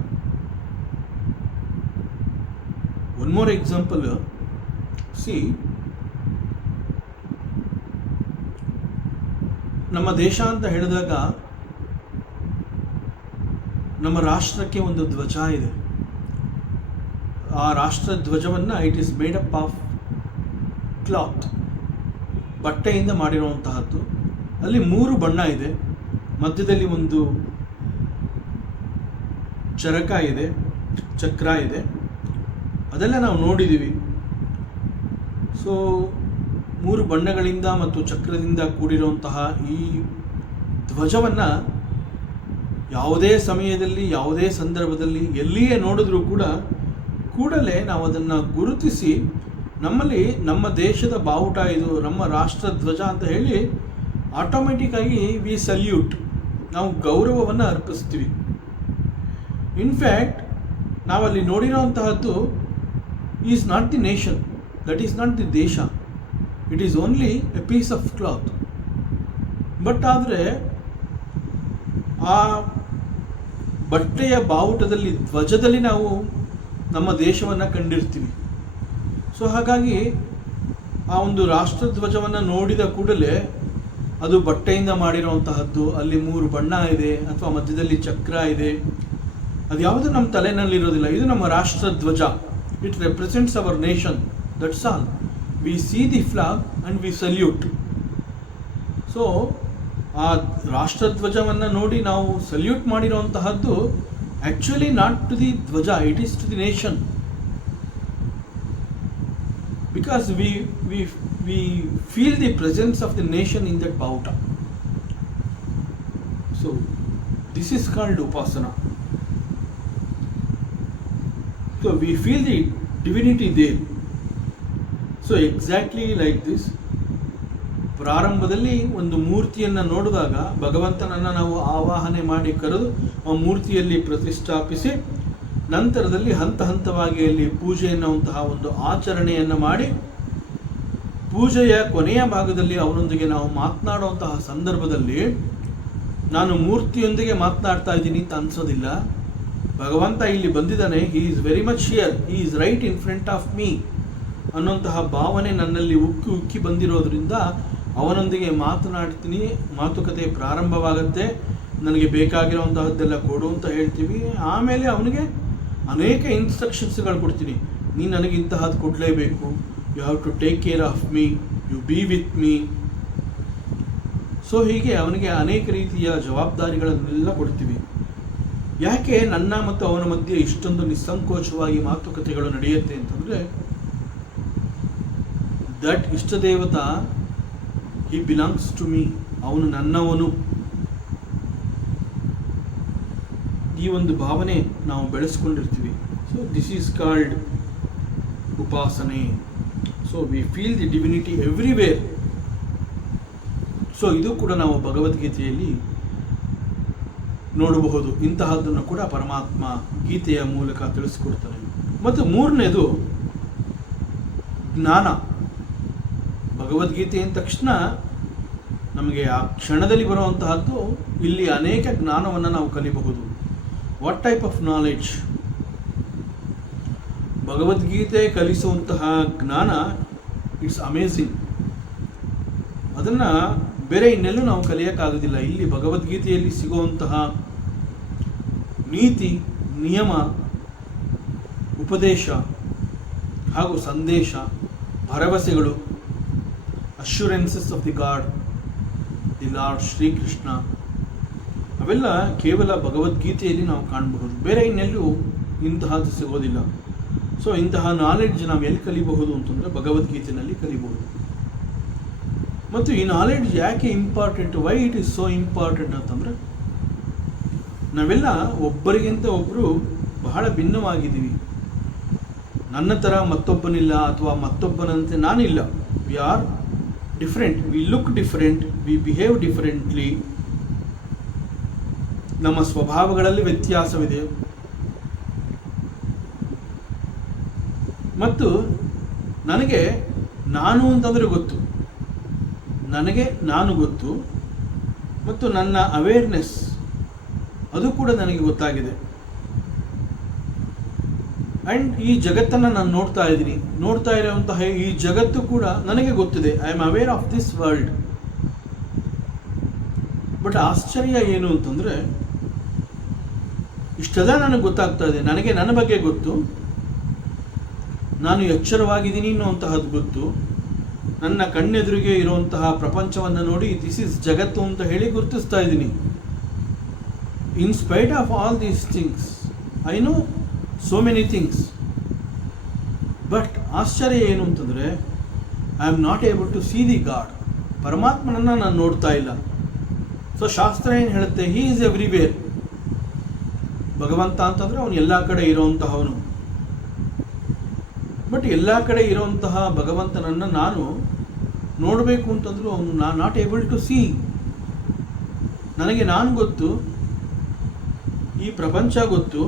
One more example, see, ನಮ್ಮ ದೇಶ ಅಂತ ಹೇಳಿದಾಗ ನಮ್ಮ ರಾಷ್ಟ್ರಕ್ಕೆ ಒಂದು ಧ್ವಜ ಇದೆ. ಆ ರಾಷ್ಟ್ರ ಧ್ವಜವನ್ನು it is made up of cloth, ಬಟ್ಟೆಯಿಂದ ಮಾಡಿರುವಂತಹದ್ದು. ಅಲ್ಲಿ 3 ಬಣ್ಣ ಇದೆ. ಮಧ್ಯದಲ್ಲಿ ಒಂದು ಚಕ್ರ ಇದೆ. ಅದೆಲ್ಲ ನಾವು ನೋಡಿದ್ದೀವಿ. ಸೊ 3 ಬಣ್ಣಗಳಿಂದ ಮತ್ತು ಚಕ್ರದಿಂದ ಕೂಡಿರುವಂತಹ ಈ ಧ್ವಜವನ್ನು ಯಾವುದೇ ಸಮಯದಲ್ಲಿ, ಯಾವುದೇ ಸಂದರ್ಭದಲ್ಲಿ, ಎಲ್ಲಿಯೇ ನೋಡಿದ್ರೂ ಕೂಡಲೇ ನಾವು ಅದನ್ನು ಗುರುತಿಸಿ ನಮ್ಮಲ್ಲಿ ನಮ್ಮ ದೇಶದ ಬಾವುಟ ಇದು, ನಮ್ಮ ರಾಷ್ಟ್ರ ಧ್ವಜ ಅಂತ ಹೇಳಿ ಆಟೋಮೆಟಿಕ್ಕಾಗಿ ವಿ ಸಲ್ಯೂಟ್, ನಾವು ಗೌರವವನ್ನು ಅರ್ಪಿಸ್ತೀವಿ. ಇನ್ಫ್ಯಾಕ್ಟ್ ನಾವಲ್ಲಿ ನೋಡಿರೋಂತಹದ್ದು is not the nation, that is not the desha, it is only a piece of cloth. But ಆದರೆ ಆ ಬಟ್ಟೆಯ ಬಾವುಟದಲ್ಲಿ, ಧ್ವಜದಲ್ಲಿ ನಾವು ನಮ್ಮ ದೇಶವನ್ನು ಕಂಡಿರ್ತೀವಿ. ಸೊ ಹಾಗಾಗಿ ಆ ಒಂದು ರಾಷ್ಟ್ರಧ್ವಜವನ್ನು ನೋಡಿದ ಕೂಡಲೇ ಅದು ಬಟ್ಟೆಯಿಂದ ಮಾಡಿರುವಂತಹದ್ದು, ಅಲ್ಲಿ 3 ಬಣ್ಣ ಇದೆ ಅಥವಾ ಮಧ್ಯದಲ್ಲಿ ಚಕ್ರ ಇದೆ, ಅದು ಯಾವುದು ನಮ್ಮ ತಲೆನಲ್ಲಿರೋದಿಲ್ಲ. ಇದು ನಮ್ಮ ರಾಷ್ಟ್ರಧ್ವಜ. It represents our nation, that's all. We see the flag and we salute. So ಆ ರಾಷ್ಟ್ರಧ್ವಜವನ್ನು ನೋಡಿ ನಾವು ಸಲ್ಯೂಟ್ ಮಾಡಿರುವಂತಹದ್ದು actually not to the dhwaja, it is to the nation. Because we feel the presence of the nation in that bauta. So this is called upasana. So we feel the divinity there. So exactly like this, ಪ್ರಾರಂಭದಲ್ಲಿ ಒಂದು ಮೂರ್ತಿಯನ್ನು ನೋಡಿದಾಗ ಭಗವಂತನನ್ನು ನಾವು ಆವಾಹನೆ ಮಾಡಿ ಕರೆದು ಆ ಮೂರ್ತಿಯಲ್ಲಿ ಪ್ರತಿಷ್ಠಾಪಿಸಿ, ನಂತರದಲ್ಲಿ ಹಂತ ಹಂತವಾಗಿ ಅಲ್ಲಿ ಪೂಜೆ ಎನ್ನುವಂತಹ ಒಂದು ಆಚರಣೆಯನ್ನು ಮಾಡಿ, ಪೂಜೆಯ ಕೊನೆಯ ಭಾಗದಲ್ಲಿ ಅವನೊಂದಿಗೆ ನಾವು ಮಾತನಾಡುವಂತಹ ಸಂದರ್ಭದಲ್ಲಿ ನಾನು ಮೂರ್ತಿಯೊಂದಿಗೆ ಮಾತನಾಡ್ತಾ ಇದ್ದೀನಿ ಅಂತ ಅನ್ಸೋದಿಲ್ಲ. ಭಗವಂತ ಇಲ್ಲಿ ಬಂದಿದ್ದಾನೆ, ಹಿ is very much here, he is right in front of me ಅನ್ನುವಂತಹ ಭಾವನೆ ನನ್ನಲ್ಲಿ ಉಕ್ಕಿ ಉಕ್ಕಿ ಬಂದಿರೋದ್ರಿಂದ ಅವನೊಂದಿಗೆ ಮಾತನಾಡ್ತೀನಿ. ಮಾತುಕತೆ ಪ್ರಾರಂಭವಾಗುತ್ತೆ. ನನಗೆ ಬೇಕಾಗಿರುವಂತಹದ್ದೆಲ್ಲ ಕೊಡು ಅಂತ ಹೇಳ್ತೀವಿ. ಆಮೇಲೆ ಅವನಿಗೆ ಅನೇಕ ಇನ್ಸ್ಟ್ರಕ್ಷನ್ಸ್ಗಳು ಕೊಡ್ತೀನಿ. ನೀನು ನನಗೆ ಇಂತಹದ್ದು ಕೊಡಲೇಬೇಕು, you have to take care of me, you be with me. So ಹೀಗೆ ಅವನಿಗೆ ಅನೇಕ ರೀತಿಯ ಜವಾಬ್ದಾರಿಗಳನ್ನೆಲ್ಲ ಕೊಡ್ತೀವಿ. ಯಾಕೆ ನನ್ನ ಮತ್ತು ಅವನ ಮಧ್ಯೆ ಇಷ್ಟೊಂದು ನಿಸ್ಸಂಕೋಚವಾಗಿ ಮಾತುಕತೆಗಳು ನಡೆಯುತ್ತೆ ಅಂತಂದರೆ, that ishtadevata he belongs to me, ಅವನು ನನ್ನವನು. ಈ ಒಂದು ಭಾವನೆ ನಾವು ಬೆಳೆಸ್ಕೊಂಡಿರ್ತೀವಿ. So this is called upasane. So we feel the divinity everywhere. So ಇದು ಕೂಡ ನಾವು ಭಗವದ್ಗೀತೆಯಲ್ಲಿ ನೋಡಬಹುದು. ಇಂತಹದ್ದನ್ನು ಕೂಡ ಪರಮಾತ್ಮ ಗೀತೆಯ ಮೂಲಕ ತಿಳಿಸ್ಕೊಡ್ತಾನೆ. ಮತ್ತು 3ನೇದು ಜ್ಞಾನ. ಭಗವದ್ಗೀತೆ ಅಂದ ತಕ್ಷಣ ನಮಗೆ ಆ ಕ್ಷಣದಲ್ಲಿ ಬರುವಂತಹದ್ದು, ಇಲ್ಲಿ ಅನೇಕ ಜ್ಞಾನವನ್ನು ನಾವು ಕಲಿಬಹುದು. What type of knowledge? ಭಗವದ್ಗೀತೆ ಕಲಿಸುವಂತಹ ಜ್ಞಾನ, ಇಟ್ಸ್ ಅಮೇಝಿಂಗ್. ಅದನ್ನು ಬೇರೆ ಇನ್ನೆಲ್ಲೂ ನಾವು ಕಲಿಯೋಕ್ಕಾಗೋದಿಲ್ಲ. ಇಲ್ಲಿ ಭಗವದ್ಗೀತೆಯಲ್ಲಿ ಸಿಗುವಂತಹ ನೀತಿ, ನಿಯಮ, ಉಪದೇಶ ಹಾಗೂ ಸಂದೇಶ, ಭರವಸೆಗಳು, assurances of the god, the lord Shri Krishna, ಅವೆಲ್ಲ ಕೇವಲ ಭಗವದ್ಗೀತೆಯಲ್ಲಿ ನಾವು ಕಾಣಬಹುದು. ಬೇರೆ ಇನ್ನೆಲ್ಲೂ ಇಂತಹದ್ದು ಸಿಗೋದಿಲ್ಲ. ಸೊ ಇಂತಹ ನಾಲೆಡ್ಜ್ ನಾವು ಎಲ್ಲಿ ಕಲಿಬಹುದು ಅಂತಂದರೆ ಭಗವದ್ಗೀತೆಯಲ್ಲಿ ಕಲಿಬಹುದು. ಮತ್ತು ಈ ನಾಲೆಡ್ಜ್ ಯಾಕೆ important, why it is so important ಅಂತಂದರೆ, ನಾವೆಲ್ಲ ಒಬ್ಬರಿಗಿಂತ ಒಬ್ಬರು ಬಹಳ ಭಿನ್ನವಾಗಿದ್ದೀವಿ. ನನ್ನ ಥರ ಮತ್ತೊಬ್ಬನಿಲ್ಲ ಅಥವಾ ಮತ್ತೊಬ್ಬನಂತೆ ನಾನಿಲ್ಲ. We are different, we look different, we behave differently. ನಮ್ಮ ಸ್ವಭಾವಗಳಲ್ಲಿ ವ್ಯತ್ಯಾಸವಿದೆ. ಮತ್ತು ನನಗೆ ನಾನು ಅಂತಂದರೆ ಗೊತ್ತು, ನನಗೆ ನಾನು ಗೊತ್ತು, ಮತ್ತು ನನ್ನ ಅವೇರ್ನೆಸ್ ಅದು ಕೂಡ ನನಗೆ ಗೊತ್ತಾಗಿದೆ. ಆ್ಯಂಡ್ ಈ ಜಗತ್ತನ್ನು ನಾನು ನೋಡ್ತಾ ಇರುವಂತಹ ಈ ಜಗತ್ತು ಕೂಡ ನನಗೆ ಗೊತ್ತಿದೆ. I am aware of this world. But ಆಶ್ಚರ್ಯ ಏನು ಅಂತಂದರೆ, ಇಷ್ಟೆಲ್ಲ ನನಗೆ ಗೊತ್ತಾಗ್ತಾ ಇದೆ, ನನಗೆ ನನ್ನ ಬಗ್ಗೆ ಗೊತ್ತು, ನಾನು ಎಚ್ಚರವಾಗಿದ್ದೀನಿ ಅನ್ನುವಂತಹದ್ದು ಗೊತ್ತು, ನನ್ನ ಕಣ್ಣೆದುರಿಗೆ ಇರುವಂತಹ ಪ್ರಪಂಚವನ್ನು ನೋಡಿ ದಿಸ್ ಇಸ್ ಜಗತ್ತು ಅಂತ ಹೇಳಿ ಗುರುತಿಸ್ತಾ ಇದ್ದೀನಿ. In spite of all these things I know so many things. But ಆಶ್ಚರ್ಯ ಏನು ಅಂತಂದರೆ, I am not able to see the God. ಪರಮಾತ್ಮನನ್ನು ನಾನು ನೋಡ್ತಾ ಇಲ್ಲ. ಸೊ ಶಾಸ್ತ್ರ ಏನು ಹೇಳುತ್ತೆ, ಹೀ ಈಸ್ ಎವ್ರಿವೇರ್. ಭಗವಂತ ಅಂತಂದರೆ ಅವನು ಎಲ್ಲ ಕಡೆ ಇರೋವಂತಹವನು. ಬಟ್ ಎಲ್ಲ ಕಡೆ ಇರೋವಂತಹ ಭಗವಂತನನ್ನು ನಾನು ನೋಡಬೇಕು ಅಂತಂದರೂ ಅವನು ನಾಟ್ ಏಬಲ್ ಟು ಸಿ. ನನಗೆ ನಾನು ಗೊತ್ತು, ಈ ಪ್ರಪಂಚ ಗೊತ್ತು,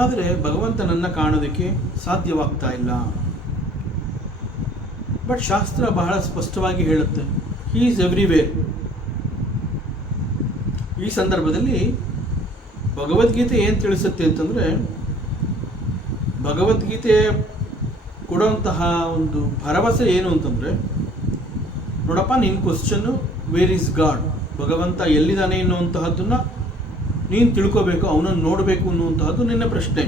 ಆದರೆ ಭಗವಂತನನ್ನು ಕಾಣೋದಕ್ಕೆ ಸಾಧ್ಯವಾಗ್ತಾ ಇಲ್ಲ. ಬಟ್ ಶಾಸ್ತ್ರ ಬಹಳ ಸ್ಪಷ್ಟವಾಗಿ ಹೇಳುತ್ತೆ, ಹೀ ಈಸ್ ಎವ್ರಿವೇರ್. ಈ ಸಂದರ್ಭದಲ್ಲಿ ಭಗವದ್ಗೀತೆ ಏನು ತಿಳಿಸುತ್ತೆ ಅಂತಂದರೆ, ಭಗವದ್ಗೀತೆ ಕೊಡುವಂತಹ ಒಂದು ಭರವಸೆ ಏನು ಅಂತಂದರೆ, ನೋಡಪ್ಪ, ನಿನ್ನ ಕ್ವಶನ್ನು ವೇರ್ ಈಸ್ ಗಾಡ್, ಭಗವಂತ ಎಲ್ಲಿದ್ದಾನೆ ಎನ್ನುವಂತಹದ್ದನ್ನು ನೀನು ತಿಳ್ಕೋಬೇಕು, ಅವನನ್ನು ನೋಡಬೇಕು ಅನ್ನುವಂತಹದ್ದು ನಿನ್ನ ಪ್ರಶ್ನೆ.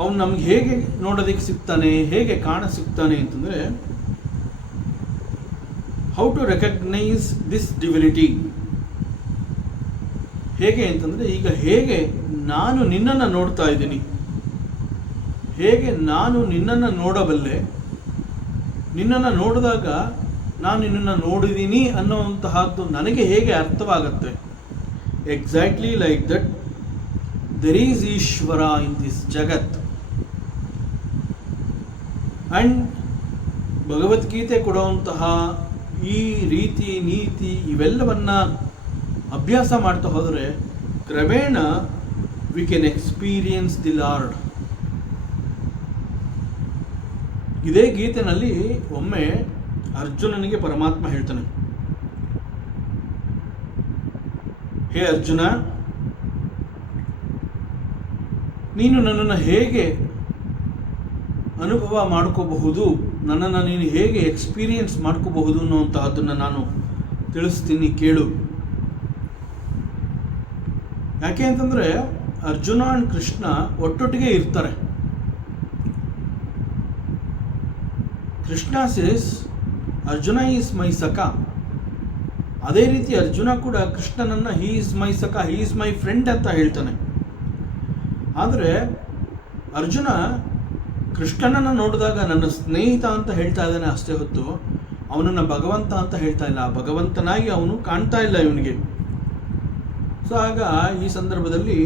ಅವನು ನಮ್ಗೆ ಹೇಗೆ ನೋಡೋದಕ್ಕೆ ಸಿಗ್ತಾನೆ, ಹೇಗೆ ಕಾಣ ಸಿಗ್ತಾನೆ ಅಂತಂದರೆ, how to recognise this divinity. ಹೇಗೆ ಅಂತಂದರೆ, ಈಗ ಹೇಗೆ ನಾನು ನಿನ್ನನ್ನು ನೋಡ್ತಾ ಇದ್ದೀನಿ, ಹೇಗೆ ನಾನು ನಿನ್ನನ್ನು ನೋಡಬಲ್ಲೆ, ನಿನ್ನನ್ನು ನೋಡಿದಾಗ ನಾನು ನಿನ್ನನ್ನು ನೋಡಿದ್ದೀನಿ ಅನ್ನೋವಂತಹದ್ದು ನನಗೆ ಹೇಗೆ ಅರ್ಥವಾಗುತ್ತೆ. Exactly like that there is Ishwara in this jagat. And ಭಗವದ್ಗೀತೆ ಕೊಡುವಂತಹ ಈ ರೀತಿ ನೀತಿ ಇವೆಲ್ಲವನ್ನ ಅಭ್ಯಾಸ ಮಾಡ್ತಾ ಹೋದರೆ ಕ್ರಮೇಣ we can experience the lord. ಇದೇ ಗೀತೆನಲ್ಲಿ ಒಮ್ಮೆ ಅರ್ಜುನನಿಗೆ ಪರಮಾತ್ಮ ಹೇಳ್ತಾನೆ, ಹೇ ಅರ್ಜುನ, ನೀನು ನನ್ನನ್ನು ಹೇಗೆ ಅನುಭವ ಮಾಡ್ಕೋಬಹುದು, ನನ್ನನ್ನು ನೀನು ಹೇಗೆ ಎಕ್ಸ್ಪೀರಿಯನ್ಸ್ ಮಾಡ್ಕೋಬಹುದು ಅನ್ನುವಂತಹದ್ದನ್ನು ನಾನು ತಿಳಿಸ್ತೀನಿ, ಕೇಳು. ಯಾಕೆ ಅಂತಂದರೆ ಅರ್ಜುನ ಆ್ಯಂಡ್ ಕೃಷ್ಣ ಒಟ್ಟೊಟ್ಟಿಗೆ ಇರ್ತಾರೆ. Krishna says Arjuna is my sakha. ಅದೇ ರೀತಿ ಅರ್ಜುನ ಕೂಡ ಕೃಷ್ಣನನ್ನು he is my sakha, he is my friend ಅಂತ ಹೇಳ್ತಾನೆ. ಆದರೆ ಅರ್ಜುನ ಕೃಷ್ಣನನ್ನು ನೋಡಿದಾಗ ನನ್ನ ಸ್ನೇಹಿತ ಅಂತ ಹೇಳ್ತಾ ಇದ್ದಾನೆ ಅಷ್ಟೇ ಹೊತ್ತು ಅವನನ್ನು ಭಗವಂತ ಅಂತ ಹೇಳ್ತಾ ಇಲ್ಲ. ಭಗವಂತನಾಗಿ ಅವನು ಕಾಣ್ತಾ ಇಲ್ಲ ಇವನಿಗೆ. ಸೊ ಆಗ ಈ ಸಂದರ್ಭದಲ್ಲಿ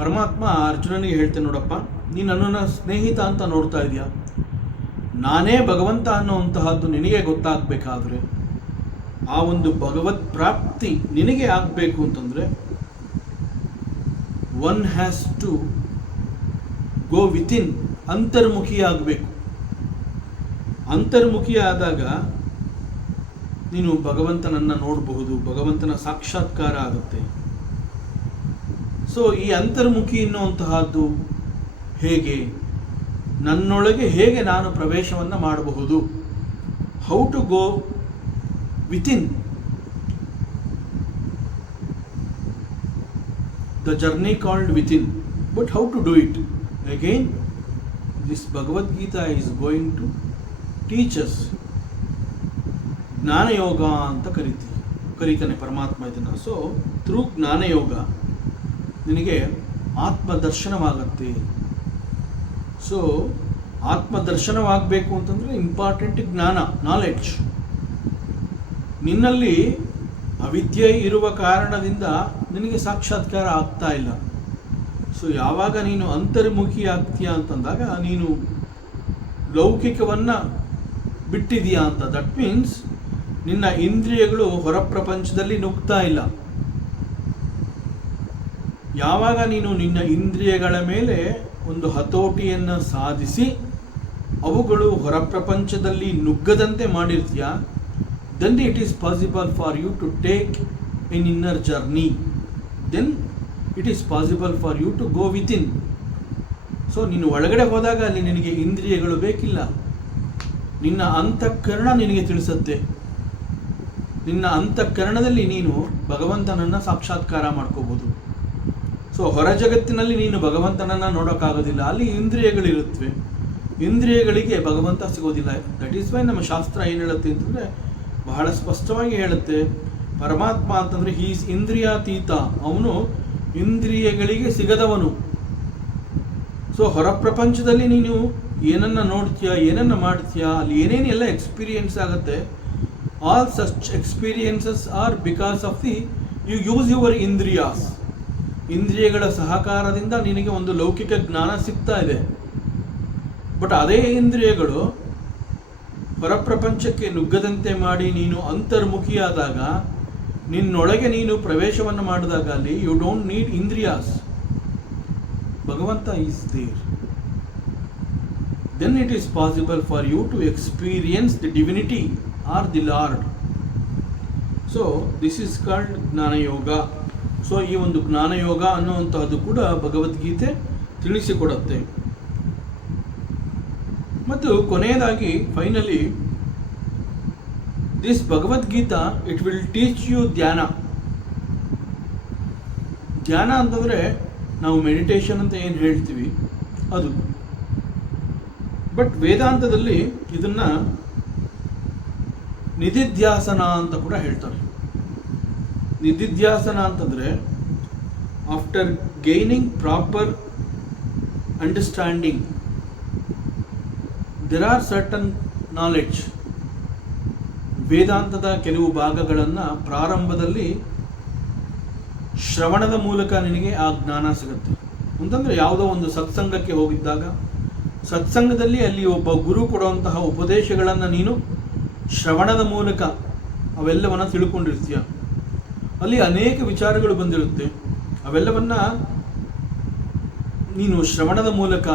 ಪರಮಾತ್ಮ ಅರ್ಜುನನಿಗೆ ಹೇಳ್ತೇನೆ, ನೋಡಪ್ಪ, ನೀನು ನನ್ನನ್ನು ಸ್ನೇಹಿತ ಅಂತ ನೋಡ್ತಾ ಇದೆಯಾ, ನಾನೇ ಭಗವಂತ ಅನ್ನುವಂತಹದ್ದು ನಿನಗೆ ಗೊತ್ತಾಗಬೇಕಾದ್ರೆ, ಆ ಒಂದು ಭಗವತ್ ಪ್ರಾಪ್ತಿ ನಿನಗೆ ಆಗಬೇಕು ಅಂತಂದರೆ one has to go within, ಅಂತರ್ಮುಖಿ ಆಗಬೇಕು. ಅಂತರ್ಮುಖಿ ಆದಾಗ ನೀನು ಭಗವಂತನನ್ನು ನೋಡಬಹುದು, ಭಗವಂತನ ಸಾಕ್ಷಾತ್ಕಾರ ಆಗುತ್ತೆ. ಸೊ ಈ ಅಂತರ್ಮುಖಿ ಎನ್ನುವಂತಹದ್ದು ಹೇಗೆ, ನನ್ನೊಳಗೆ ಹೇಗೆ ನಾನು ಪ್ರವೇಶವನ್ನು ಮಾಡಬಹುದು, how to go within the journey called within, but how to do it. Again this Bhagavad Gita is going to teach us. ಜ್ಞಾನಯೋಗ ಅಂತ ಕರೀತಾನೆ ಪರಮಾತ್ಮ ಇದನ್ನು. ಸೊ ಥ್ರೂ ಜ್ಞಾನಯೋಗ ನಿನಗೆ ಆತ್ಮದರ್ಶನವಾಗತ್ತೆ. ಸೊ ಆತ್ಮದರ್ಶನವಾಗಬೇಕು ಅಂತಂದರೆ ಇಂಪಾರ್ಟೆಂಟ್ ಜ್ಞಾನ, ನಾಲೆಡ್ಜ್. ನಿನ್ನಲ್ಲಿ ಅವಿದ್ಯೆ ಇರುವ ಕಾರಣದಿಂದ ನಿನಗೆ ಸಾಕ್ಷಾತ್ಕಾರ ಆಗ್ತಾ ಇಲ್ಲ. ಸೊ ಯಾವಾಗ ನೀನು ಅಂತರ್ಮುಖಿ ಆಗ್ತೀಯಾ ಅಂತಂದಾಗ ನೀನು ಲೌಕಿಕವನ್ನು ಬಿಟ್ಟಿದೀಯಾ ಅಂತ. ದಟ್ ಮೀನ್ಸ್ ನಿನ್ನ ಇಂದ್ರಿಯಗಳು ಹೊರ ಪ್ರಪಂಚದಲ್ಲಿ ನುಗ್ತಾ ಇಲ್ಲ. ಯಾವಾಗ ನೀನು ನಿನ್ನ ಇಂದ್ರಿಯಗಳ ಮೇಲೆ ಒಂದು ಹತೋಟಿಯನ್ನು ಸಾಧಿಸಿ ಅವುಗಳು ಹೊರ ಪ್ರಪಂಚದಲ್ಲಿ ನುಗ್ಗದಂತೆ ಮಾಡಿರ್ತೀಯ, then it is possible for you to take an inner journey. Then it is possible for you to go within. So ನೀನು ಒಳಗಡೆ ಹೋದಾಗ ಅಲ್ಲಿ ನಿನಗೆ ಇಂದ್ರಿಯಗಳು ಬೇಕಿಲ್ಲ. ನಿನ್ನ ಅಂತಃಕರಣ ನಿನಗೆ ತಿಳಿಸುತ್ತೆ. ನಿನ್ನ ಅಂತಃಕರಣದಲ್ಲಿ ನೀನು ಭಗವಂತನನ್ನು ಸಾಕ್ಷಾತ್ಕಾರ ಮಾಡ್ಕೋಬೋದು. ಸೊ ಹೊರ ಜಗತ್ತಿನಲ್ಲಿ ನೀನು ಭಗವಂತನನ್ನು ನೋಡೋಕ್ಕಾಗೋದಿಲ್ಲ, ಅಲ್ಲಿ ಇಂದ್ರಿಯಗಳಿರುತ್ತವೆ. ಇಂದ್ರಿಯಗಳಿಗೆ ಭಗವಂತ ಸಿಗೋದಿಲ್ಲ. ದಟ್ ಈಸ್ ವೈ ನಮ್ಮ ಶಾಸ್ತ್ರ ಏನು ಹೇಳುತ್ತೆ ಅಂತಂದರೆ, ಬಹಳ ಸ್ಪಷ್ಟವಾಗಿ ಹೇಳುತ್ತೆ, ಪರಮಾತ್ಮ ಅಂತಂದರೆ ಈಸ್ ಇಂದ್ರಿಯಾತೀತ, ಅವನು ಇಂದ್ರಿಯಗಳಿಗೆ ಸಿಗದವನು. ಸೊ ಹೊರ ಪ್ರಪಂಚದಲ್ಲಿ ನೀನು ಏನನ್ನು ನೋಡ್ತೀಯ, ಏನನ್ನು ಮಾಡ್ತೀಯ, ಅಲ್ಲಿ ಏನೇನೆಲ್ಲ ಎಕ್ಸ್ಪೀರಿಯನ್ಸ್ ಆಗುತ್ತೆ, all such experiences are because of the you use your indriyas. ಇಂದ್ರಿಯಗಳ ಸಹಕಾರದಿಂದ ನಿನಗೆ ಒಂದು ಲೌಕಿಕ ಜ್ಞಾನ ಸಿಗ್ತಾ ಇದೆ. ಬಟ್ ಅದೇ ಇಂದ್ರಿಯಗಳು ಹೊರ ಪ್ರಪಂಚಕ್ಕೆ ನುಗ್ಗದಂತೆ ಮಾಡಿ ನೀನು ಅಂತರ್ಮುಖಿಯಾದಾಗ, ನಿನ್ನೊಳಗೆ ನೀನು ಪ್ರವೇಶವನ್ನು ಮಾಡಿದಾಗ ಅಲ್ಲಿ you don't need indriyas. Bhagavanta is there. Then it is possible for you to experience the divinity or the lord. So this is called jnanayoga. So ಈ ಒಂದು ಜ್ಞಾನಯೋಗ ಅನ್ನುವಂತಹದ್ದು ಕೂಡ ಭಗವದ್ಗೀತೆ ತಿಳಿಸಿಕೊಡುತ್ತೆ. ಮತ್ತು ಕೊನೆಯದಾಗಿ finally this Bhagavad Gita it will teach you dhyana. ಧ್ಯಾನ ಅಂತಂದರೆ ನಾವು ಮೆಡಿಟೇಷನ್ ಅಂತ ಏನು ಹೇಳ್ತೀವಿ ಅದು. ಬಟ್ ವೇದಾಂತದಲ್ಲಿ ಇದನ್ನು ನಿಧಿಧ್ಯಾಸನ ಅಂತ ಕೂಡ ಹೇಳ್ತಾರೆ. ನಿಧಿಧ್ಯಾಸನ ಅಂತಂದರೆ after gaining proper understanding there are certain knowledge. ವೇದಾಂತದ ಕೆಲವು ಭಾಗಗಳನ್ನು ಪ್ರಾರಂಭದಲ್ಲಿ ಶ್ರವಣದ ಮೂಲಕ ನಿನಗೆ ಆ ಜ್ಞಾನ ಸಿಗುತ್ತೆ. ಅಂತಂದರೆ ಯಾವುದೋ ಒಂದು ಸತ್ಸಂಗಕ್ಕೆ ಹೋಗಿದ್ದಾಗ ಸತ್ಸಂಗದಲ್ಲಿ ಅಲ್ಲಿ ಒಬ್ಬ ಗುರು ಕೊಡುವಂತಹ ಉಪದೇಶಗಳನ್ನು ನೀನು ಶ್ರವಣದ ಮೂಲಕ ಅವೆಲ್ಲವನ್ನು ತಿಳ್ಕೊಂಡಿರ್ತೀಯ. ಅಲ್ಲಿ ಅನೇಕ ವಿಚಾರಗಳು ಬಂದಿರುತ್ತೆ. ಅವೆಲ್ಲವನ್ನು ನೀನು ಶ್ರವಣದ ಮೂಲಕ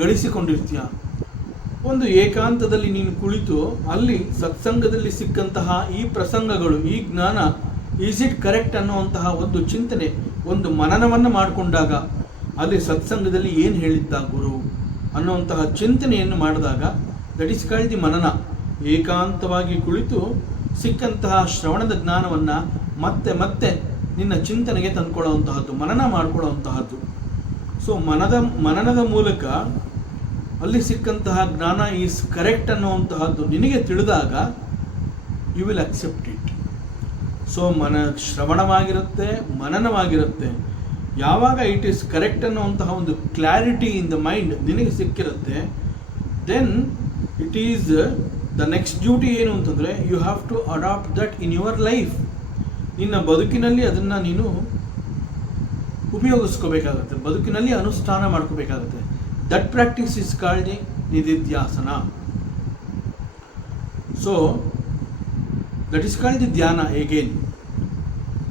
ಗಳಿಸಿಕೊಂಡಿರ್ತೀಯ. ಒಂದು ಏಕಾಂತದಲ್ಲಿ ನೀನು ಕುಳಿತು ಅಲ್ಲಿ ಸತ್ಸಂಗದಲ್ಲಿ ಸಿಕ್ಕಂತಹ ಈ ಪ್ರಸಂಗಗಳು, ಈ ಜ್ಞಾನ ಈಸ್ ಇಟ್ ಕರೆಕ್ಟ್ ಅನ್ನುವಂತಹ ಒಂದು ಚಿಂತನೆ, ಒಂದು ಮನನವನ್ನು ಮಾಡಿಕೊಂಡಾಗ ಅಲ್ಲಿ ಸತ್ಸಂಗದಲ್ಲಿ ಏನು ಹೇಳಿದ್ದ ಗುರು ಅನ್ನುವಂತಹ ಚಿಂತನೆಯನ್ನು ಮಾಡಿದಾಗ ದಟ್ ಈಸ್ ಕಾಲ್ಡ್ ದಿ ಮನನ. ಏಕಾಂತವಾಗಿ ಕುಳಿತು ಸಿಕ್ಕಂತಹ ಶ್ರವಣದ ಜ್ಞಾನವನ್ನು ಮತ್ತೆ ಮತ್ತೆ ನಿನ್ನ ಚಿಂತನೆಗೆ ತಂದುಕೊಳ್ಳುವಂತಹದ್ದು, ಮನನ ಮಾಡಿಕೊಳ್ಳುವಂತಹದ್ದು. ಸೊ ಮನನದ ಮೂಲಕ ಅಲ್ಲಿ ಸಿಕ್ಕಂತಹ ಜ್ಞಾನ ಈಸ್ ಕರೆಕ್ಟ್ ಅನ್ನುವಂತಹದ್ದು ನಿನಗೆ ತಿಳಿದಾಗ you will accept it. So ಶ್ರವಣವಾಗಿರುತ್ತೆ, ಮನನವಾಗಿರುತ್ತೆ. ಯಾವಾಗ ಇಟ್ ಈಸ್ ಕರೆಕ್ಟ್ ಅನ್ನುವಂತಹ ಒಂದು ಕ್ಲಾರಿಟಿ ಇನ್ ದ ಮೈಂಡ್ ನಿನಗೆ ಸಿಕ್ಕಿರುತ್ತೆ, then it is the next duty ಏನು ಅಂತಂದರೆ you have to adapt that in your life. ನಿನ್ನ ಬದುಕಿನಲ್ಲಿ ಅದನ್ನು ನೀನು ಉಪಯೋಗಿಸ್ಕೋಬೇಕಾಗುತ್ತೆ, ಬದುಕಿನಲ್ಲಿ ಅನುಷ್ಠಾನ ಮಾಡ್ಕೋಬೇಕಾಗುತ್ತೆ. That practice is called the nididhyasana. So that is called the dhyana. Again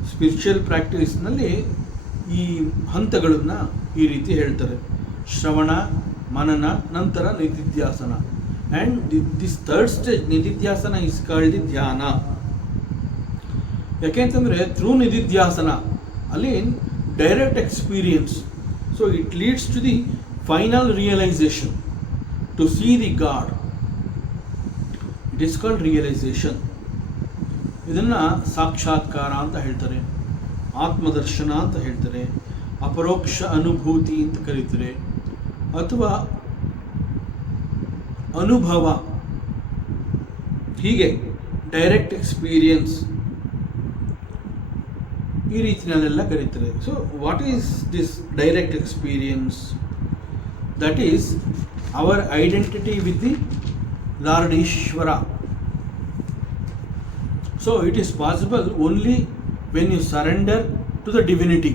spiritual ಪ್ರಾಕ್ಟೀಸ್ನಲ್ಲಿ ಈ ಹಂತಗಳನ್ನು ಈ ರೀತಿ ಹೇಳ್ತಾರೆ: ಶ್ರವಣ, ಮನನ, ನಂತರ ನಿಧಿಧ್ಯಾಸನ. And this third stage nididhyasana is called the dhyana. ಯಾಕೆಂತಂದರೆ ಥ್ರೂ ನಿಧಿಧ್ಯಾಸನ ಅಲ್ಲಿ direct experience. So it leads to the final realisation, to see the God. It is called realisation. ಇದನ್ನು ಸಾಕ್ಷಾತ್ಕಾರ ಅಂತ ಹೇಳ್ತಾರೆ, ಆತ್ಮದರ್ಶನ ಅಂತ ಹೇಳ್ತಾರೆ, ಅಪರೋಕ್ಷ ಅನುಭೂತಿ ಅಂತ ಕರೀತಾರೆ, ಅಥವಾ ಅನುಭವ, ಹೀಗೆ ಡೈರೆಕ್ಟ್ ಎಕ್ಸ್ಪೀರಿಯನ್ಸ್ ಈ ರೀತಿಯಲ್ಲೆಲ್ಲ ಕರೀತಾರೆ. So what is this direct experience? That is our identity with the Lord Ishvara. So it is possible only when you surrender to the divinity,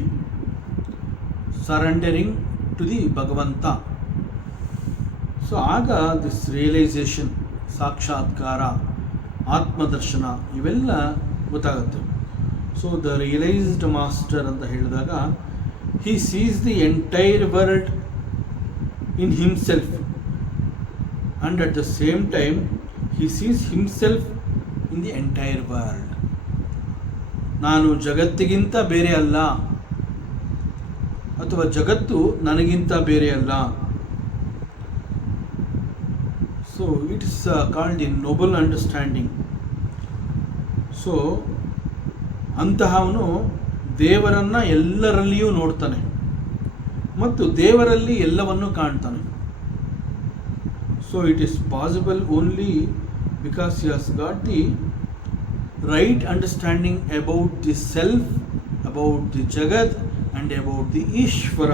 surrendering to the Bhagavanta. So ಆಗ this realisation, ಸಾಕ್ಷಾತ್ಕಾರ, ಆತ್ಮದರ್ಶನ ಇವೆಲ್ಲ ಗೊತ್ತಾಗುತ್ತೆ. So the realised master ಅಂತ ಹೇಳಿದಾಗ he sees the entire world in himself, and at the same time he sees himself in the entire world. ನಾನು ಜಗತ್ತಿಗಿಂತ ಬೇರೆ ಅಲ್ಲ, ಅಥವಾ ಜಗತ್ತು ನನಗಿಂತ ಬೇರೆ ಅಲ್ಲ. So it is called the noble understanding. So ಅಂತಹವನು ದೇವರನ್ನು ಎಲ್ಲರಲ್ಲಿಯೂ ನೋಡ್ತಾನೆ ಮತ್ತು ದೇವರಲ್ಲಿ ಎಲ್ಲವನ್ನು ಕಾಣ್ತಾನೆ. So it is possible only because he has got the right understanding about the self, about the jagat and about the Ishwara.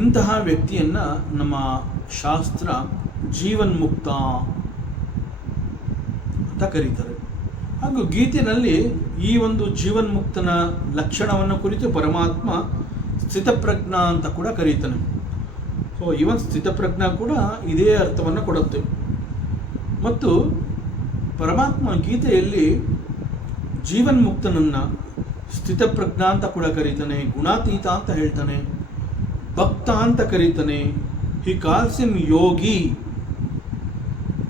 ಇಂತಹ ವ್ಯಕ್ತಿಯನ್ನು ನಮ್ಮ ಶಾಸ್ತ್ರ ಜೀವನ್ಮುಕ್ತ ಅಂತ ಕರೀತಾರೆ. ಹಾಗೂ ಗೀತೆಯಲ್ಲಿ ಈ ಒಂದು ಜೀವನ್ಮುಕ್ತನ ಲಕ್ಷಣವನ್ನು ಕುರಿತು ಪರಮಾತ್ಮ ಸ್ಥಿತಪ್ರಜ್ಞ ಅಂತ ಕೂಡ ಕರೀತಾನೆ. ಸೊ ಈವನ್ ಸ್ಥಿತಪ್ರಜ್ಞ ಕೂಡ ಇದೇ ಅರ್ಥವನ್ನು ಕೊಡುತ್ತೆ. ಮತ್ತು ಪರಮಾತ್ಮ ಗೀತೆಯಲ್ಲಿ ಜೀವನ್ಮುಕ್ತನನ್ನು ಸ್ಥಿತಪ್ರಜ್ಞ ಅಂತ ಕೂಡ ಕರೀತಾನೆ, ಗುಣಾತೀತ ಅಂತ ಹೇಳ್ತಾನೆ, ಭಕ್ತ ಅಂತ ಕರೀತಾನೆ, ಹಿ ಕಾಲ್ಸ್ ಹಿಮ್ ಯೋಗಿ.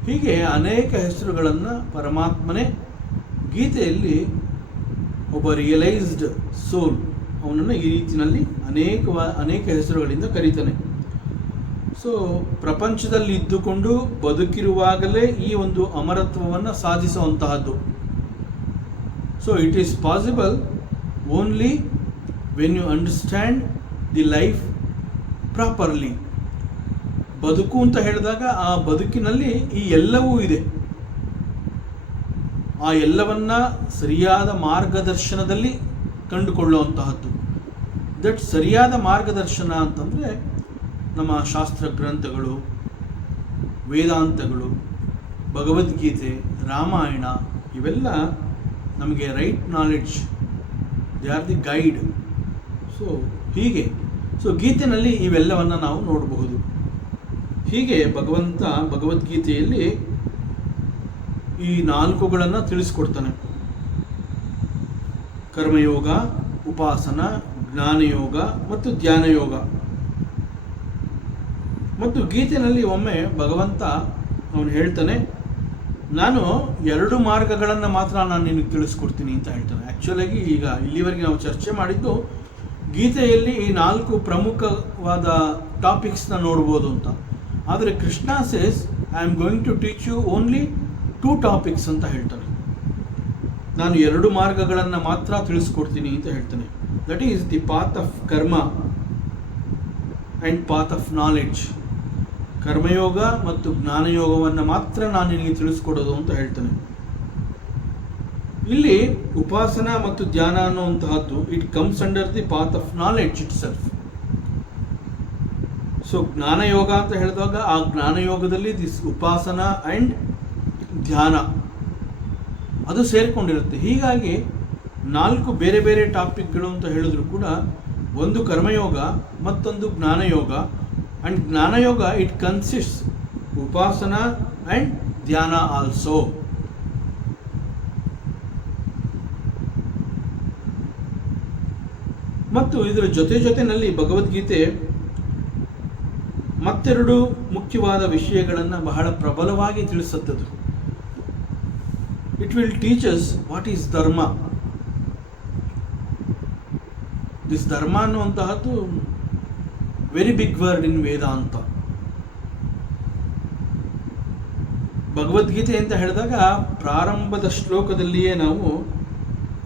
ಹೀಗೆ ಅನೇಕ ಹೆಸರುಗಳನ್ನು ಪರಮಾತ್ಮನೇ ಗೀತೆಯಲ್ಲಿ ಒಬ್ಬ ರಿಯಲೈಸ್ಡ್ ಸೋಲ್ ಅವನನ್ನು ಈ ರೀತಿಯಲ್ಲಿ ಅನೇಕ ಹೆಸರುಗಳಿಂದ ಕರೀತಾನೆ. ಸೊ ಪ್ರಪಂಚದಲ್ಲಿ ಇದ್ದುಕೊಂಡು ಬದುಕಿರುವಾಗಲೇ ಈ ಒಂದು ಅಮರತ್ವವನ್ನು ಸಾಧಿಸುವಂತಹದ್ದು. So it is possible only when you understand the life properly. ಬದುಕು ಅಂತ ಹೇಳಿದಾಗ ಆ ಬದುಕಿನಲ್ಲಿ ಈ ಎಲ್ಲವೂ ಇದೆ. ಆ ಎಲ್ಲವನ್ನ ಸರಿಯಾದ ಮಾರ್ಗದರ್ಶನದಲ್ಲಿ ಕಂಡುಕೊಳ್ಳುವಂತಹದ್ದು. ದಟ್ ಸರಿಯಾದ ಮಾರ್ಗದರ್ಶನ ಅಂತಂದರೆ ನಮ್ಮ ಶಾಸ್ತ್ರ ಗ್ರಂಥಗಳು, ವೇದಾಂತಗಳು, ಭಗವದ್ಗೀತೆ, ರಾಮಾಯಣ ಇವೆಲ್ಲ ನಮಗೆ right knowledge, they are the guide. So ಹೀಗೆ ಗೀತೆಯಲ್ಲಿ ಇವೆಲ್ಲವನ್ನು ನಾವು ನೋಡಬಹುದು. ಹೀಗೆ ಭಗವಂತ ಭಗವದ್ಗೀತೆಯಲ್ಲಿ ಈ ನಾಲ್ಕುಗಳನ್ನು ತಿಳಿಸ್ಕೊಡ್ತಾನೆ: ಕರ್ಮಯೋಗ, ಉಪಾಸನ, ಜ್ಞಾನಯೋಗ ಮತ್ತು ಧ್ಯಾನಯೋಗ. ಮತ್ತು ಗೀತೆಯಲ್ಲಿ ಒಮ್ಮೆ ಭಗವಂತ ಅವನು ಹೇಳ್ತಾನೆ, ನಾನು 2 ಮಾರ್ಗಗಳನ್ನು ಮಾತ್ರ ನಾನು ನಿನಗೆ ತಿಳಿಸ್ಕೊಡ್ತೀನಿ ಅಂತ ಹೇಳ್ತಾನೆ. ಆ್ಯಕ್ಚುಲಾಗಿ ಈಗ ಇಲ್ಲಿವರೆಗೆ ನಾವು ಚರ್ಚೆ ಮಾಡಿದ್ದು ಗೀತೆಯಲ್ಲಿ ಈ 4 ಪ್ರಮುಖವಾದ ಟಾಪಿಕ್ಸ್ನ ನೋಡ್ಬೋದು ಅಂತ. ಆದರೆ Krishna says I am going to teach you only 2 topics ಅಂತ ಹೇಳ್ತಾನೆ. ನಾನು 2 ಮಾರ್ಗಗಳನ್ನು ಮಾತ್ರ ತಿಳಿಸ್ಕೊಡ್ತೀನಿ ಅಂತ ಹೇಳ್ತಾನೆ. That is the path of karma and path of knowledge. ಕರ್ಮಯೋಗ ಮತ್ತು ಜ್ಞಾನಯೋಗವನ್ನು ಮಾತ್ರ ನಾನು ನಿನಗೆ ತಿಳಿಸ್ಕೊಡೋದು ಅಂತ ಹೇಳ್ತಾನೆ. ಇಲ್ಲಿ ಉಪಾಸನ ಮತ್ತು ಧ್ಯಾನ ಅನ್ನುವಂತಹದ್ದು it comes under the path of knowledge itself. So ಜ್ಞಾನಯೋಗ ಅಂತ ಹೇಳಿದಾಗ ಆ ಜ್ಞಾನಯೋಗದಲ್ಲಿ ದಿಸ್ ಉಪಾಸನ ಆ್ಯಂಡ್ ಧ್ಯಾನ ಅದು ಸೇರಿಕೊಂಡಿರುತ್ತೆ. ಹೀಗಾಗಿ 4 ಬೇರೆ ಬೇರೆ ಟಾಪಿಕ್ಗಳು ಅಂತ ಹೇಳಿದ್ರು ಕೂಡ ಒಂದು ಕರ್ಮಯೋಗ, ಮತ್ತೊಂದು ಜ್ಞಾನಯೋಗ. And jnanayoga it consists upasana and dhyana also. ಮತ್ತು ಇದರ ಜೊತೆಯಲ್ಲಿ ಭಗವದ್ಗೀತೆ ಮತ್ತೆರಡು ಮುಖ್ಯವಾದ ವಿಷಯಗಳನ್ನು ಬಹಳ ಪ್ರಬಲವಾಗಿ ತಿಳಿಸುತ್ತದೆ. It will teach us what is ಧರ್ಮ. ದಿಸ್ ಧರ್ಮ ಅನ್ನುವಂತಹದ್ದು ವೆರಿ ಬಿಗ್ ವರ್ಡ್ ಇನ್ ವೇದಾಂತ. ಭಗವದ್ಗೀತೆ ಅಂತ ಹೇಳಿದಾಗ ಪ್ರಾರಂಭದ ಶ್ಲೋಕದಲ್ಲಿಯೇ ನಾವು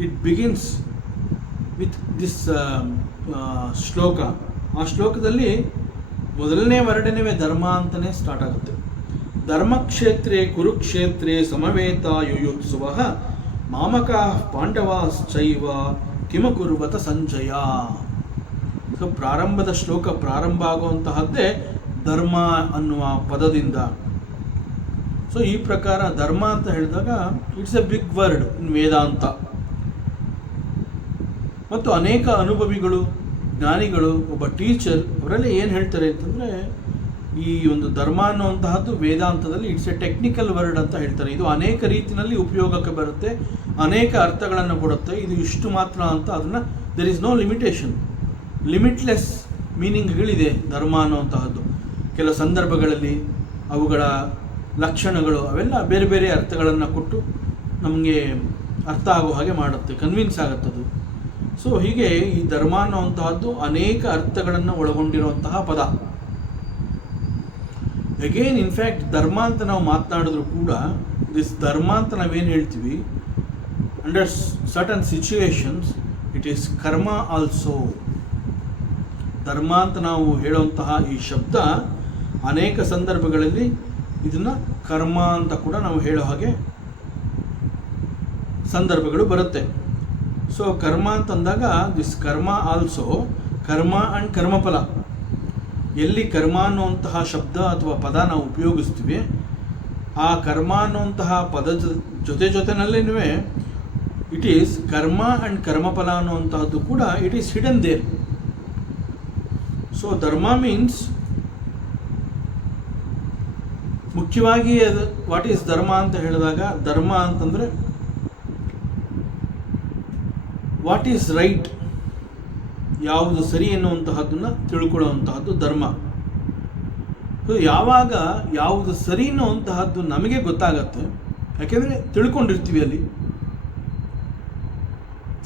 ಇಟ್ ಬಿಗಿನ್ಸ್ ವಿತ್ ದಿಸ್ ಶ್ಲೋಕ. ಆ ಶ್ಲೋಕದಲ್ಲಿ ಮೊದಲನೇ ವರ್ಡನೇ ಧರ್ಮ ಅಂತಲೇ ಸ್ಟಾರ್ಟ್ ಆಗುತ್ತೆ. ಧರ್ಮಕ್ಷೇತ್ರೇ ಕುರುಕ್ಷೇತ್ರೇ ಸಮವೇತ ಯುಯುತ್ಸುವಃ ಮಾಮಕಾಃ ಪಾಂಡವಾಶ್ಚೈವ ಕಿಮಕುರ್ವತ ಸಂಜಯ. ಸೊ ಪ್ರಾರಂಭದ ಶ್ಲೋಕ ಪ್ರಾರಂಭ ಆಗುವಂತಹದ್ದೇ ಧರ್ಮ ಅನ್ನುವ ಪದದಿಂದ. ಸೊ ಈ ಪ್ರಕಾರ ಧರ್ಮ ಅಂತ ಹೇಳಿದಾಗ it's a big word in Vedanta. ಮತ್ತು ಅನೇಕ ಅನುಭವಿಗಳು, ಜ್ಞಾನಿಗಳು, ಒಬ್ಬ ಟೀಚರ್ ಅವರೆಲ್ಲ ಏನು ಹೇಳ್ತಾರೆ ಅಂತಂದರೆ, ಈ ಒಂದು ಧರ್ಮ ಅನ್ನುವಂತಹದ್ದು ವೇದಾಂತದಲ್ಲಿ ಇಟ್ಸ್ ಎ ಟೆಕ್ನಿಕಲ್ ವರ್ಡ್ ಅಂತ ಹೇಳ್ತಾರೆ. ಇದು ಅನೇಕ ರೀತಿಯಲ್ಲಿ ಉಪಯೋಗಕ್ಕೆ ಬರುತ್ತೆ, ಅನೇಕ ಅರ್ಥಗಳನ್ನು ಕೊಡುತ್ತೆ. ಇದು ಇಷ್ಟು ಮಾತ್ರ ಅಂತ ಅದನ್ನು there is no limitation, limitless ಮೀನಿಂಗ್ಗಳಿದೆ ಧರ್ಮ ಅನ್ನುವಂತಹದ್ದು. ಕೆಲವು ಸಂದರ್ಭಗಳಲ್ಲಿ ಅವುಗಳ ಲಕ್ಷಣಗಳು ಅವೆಲ್ಲ ಬೇರೆ ಬೇರೆ ಅರ್ಥಗಳನ್ನು ಕೊಟ್ಟು ನಮಗೆ ಅರ್ಥ ಆಗೋ ಹಾಗೆ ಮಾಡುತ್ತೆ, ಕನ್ವಿನ್ಸ್ ಆಗುತ್ತದು. ಸೊ ಹೀಗೆ ಈ ಧರ್ಮ ಅನ್ನುವಂತಹದ್ದು ಅನೇಕ ಅರ್ಥಗಳನ್ನು ಒಳಗೊಂಡಿರುವಂತಹ ಪದ. ಅಗೇನ್ ಇನ್ಫ್ಯಾಕ್ಟ್ ಧರ್ಮ ಅಂತ ನಾವು ಮಾತನಾಡಿದ್ರು ಕೂಡ ದಿಸ್ ಧರ್ಮ ಅಂತ ನಾವೇನು ಹೇಳ್ತೀವಿ, under certain situations it is ಕರ್ಮ ಆಲ್ಸೋ. ಧರ್ಮ ಅಂತ ನಾವು ಹೇಳುವಂತಹ ಈ ಶಬ್ದ ಅನೇಕ ಸಂದರ್ಭಗಳಲ್ಲಿ ಇದನ್ನು ಕರ್ಮ ಅಂತ ಕೂಡ ನಾವು ಹೇಳೋ ಹಾಗೆ ಸಂದರ್ಭಗಳು ಬರುತ್ತೆ. ಸೊ ಕರ್ಮ ಅಂತಂದಾಗ ದಿಸ್ ಕರ್ಮ ಆಲ್ಸೋ, ಕರ್ಮ ಆ್ಯಂಡ್ ಕರ್ಮಫಲ. ಎಲ್ಲಿ ಕರ್ಮ ಅನ್ನುವಂತಹ ಶಬ್ದ ಅಥವಾ ಪದ ನಾವು ಉಪಯೋಗಿಸ್ತೀವಿ, ಆ ಕರ್ಮ ಅನ್ನುವಂತಹ ಪದದ ಜೊತೆನಲ್ಲೇ ಇಟ್ ಈಸ್ ಕರ್ಮ ಆ್ಯಂಡ್ ಕರ್ಮಫಲ ಅನ್ನುವಂತಹದ್ದು ಕೂಡ it is hidden there. So ಧರ್ಮ ಮೀನ್ಸ್ ಮುಖ್ಯವಾಗಿ ಅದು ವಾಟ್ ಈಸ್ ಧರ್ಮ ಅಂತ ಹೇಳಿದಾಗ, ಧರ್ಮ ಅಂತಂದರೆ ವಾಟ್ ಈಸ್ ರೈಟ್, ಯಾವುದು ಸರಿ ಎನ್ನುವಂತಹದ್ದನ್ನು ತಿಳ್ಕೊಳ್ಳುವಂತಹದ್ದು ಧರ್ಮ. ಸೊ ಯಾವಾಗ ಯಾವುದು ಸರಿ ಅನ್ನುವಂತಹದ್ದು ನಮಗೆ ಗೊತ್ತಾಗತ್ತೆ, ಯಾಕೆಂದರೆ ತಿಳ್ಕೊಂಡಿರ್ತೀವಿ. ಅಲ್ಲಿ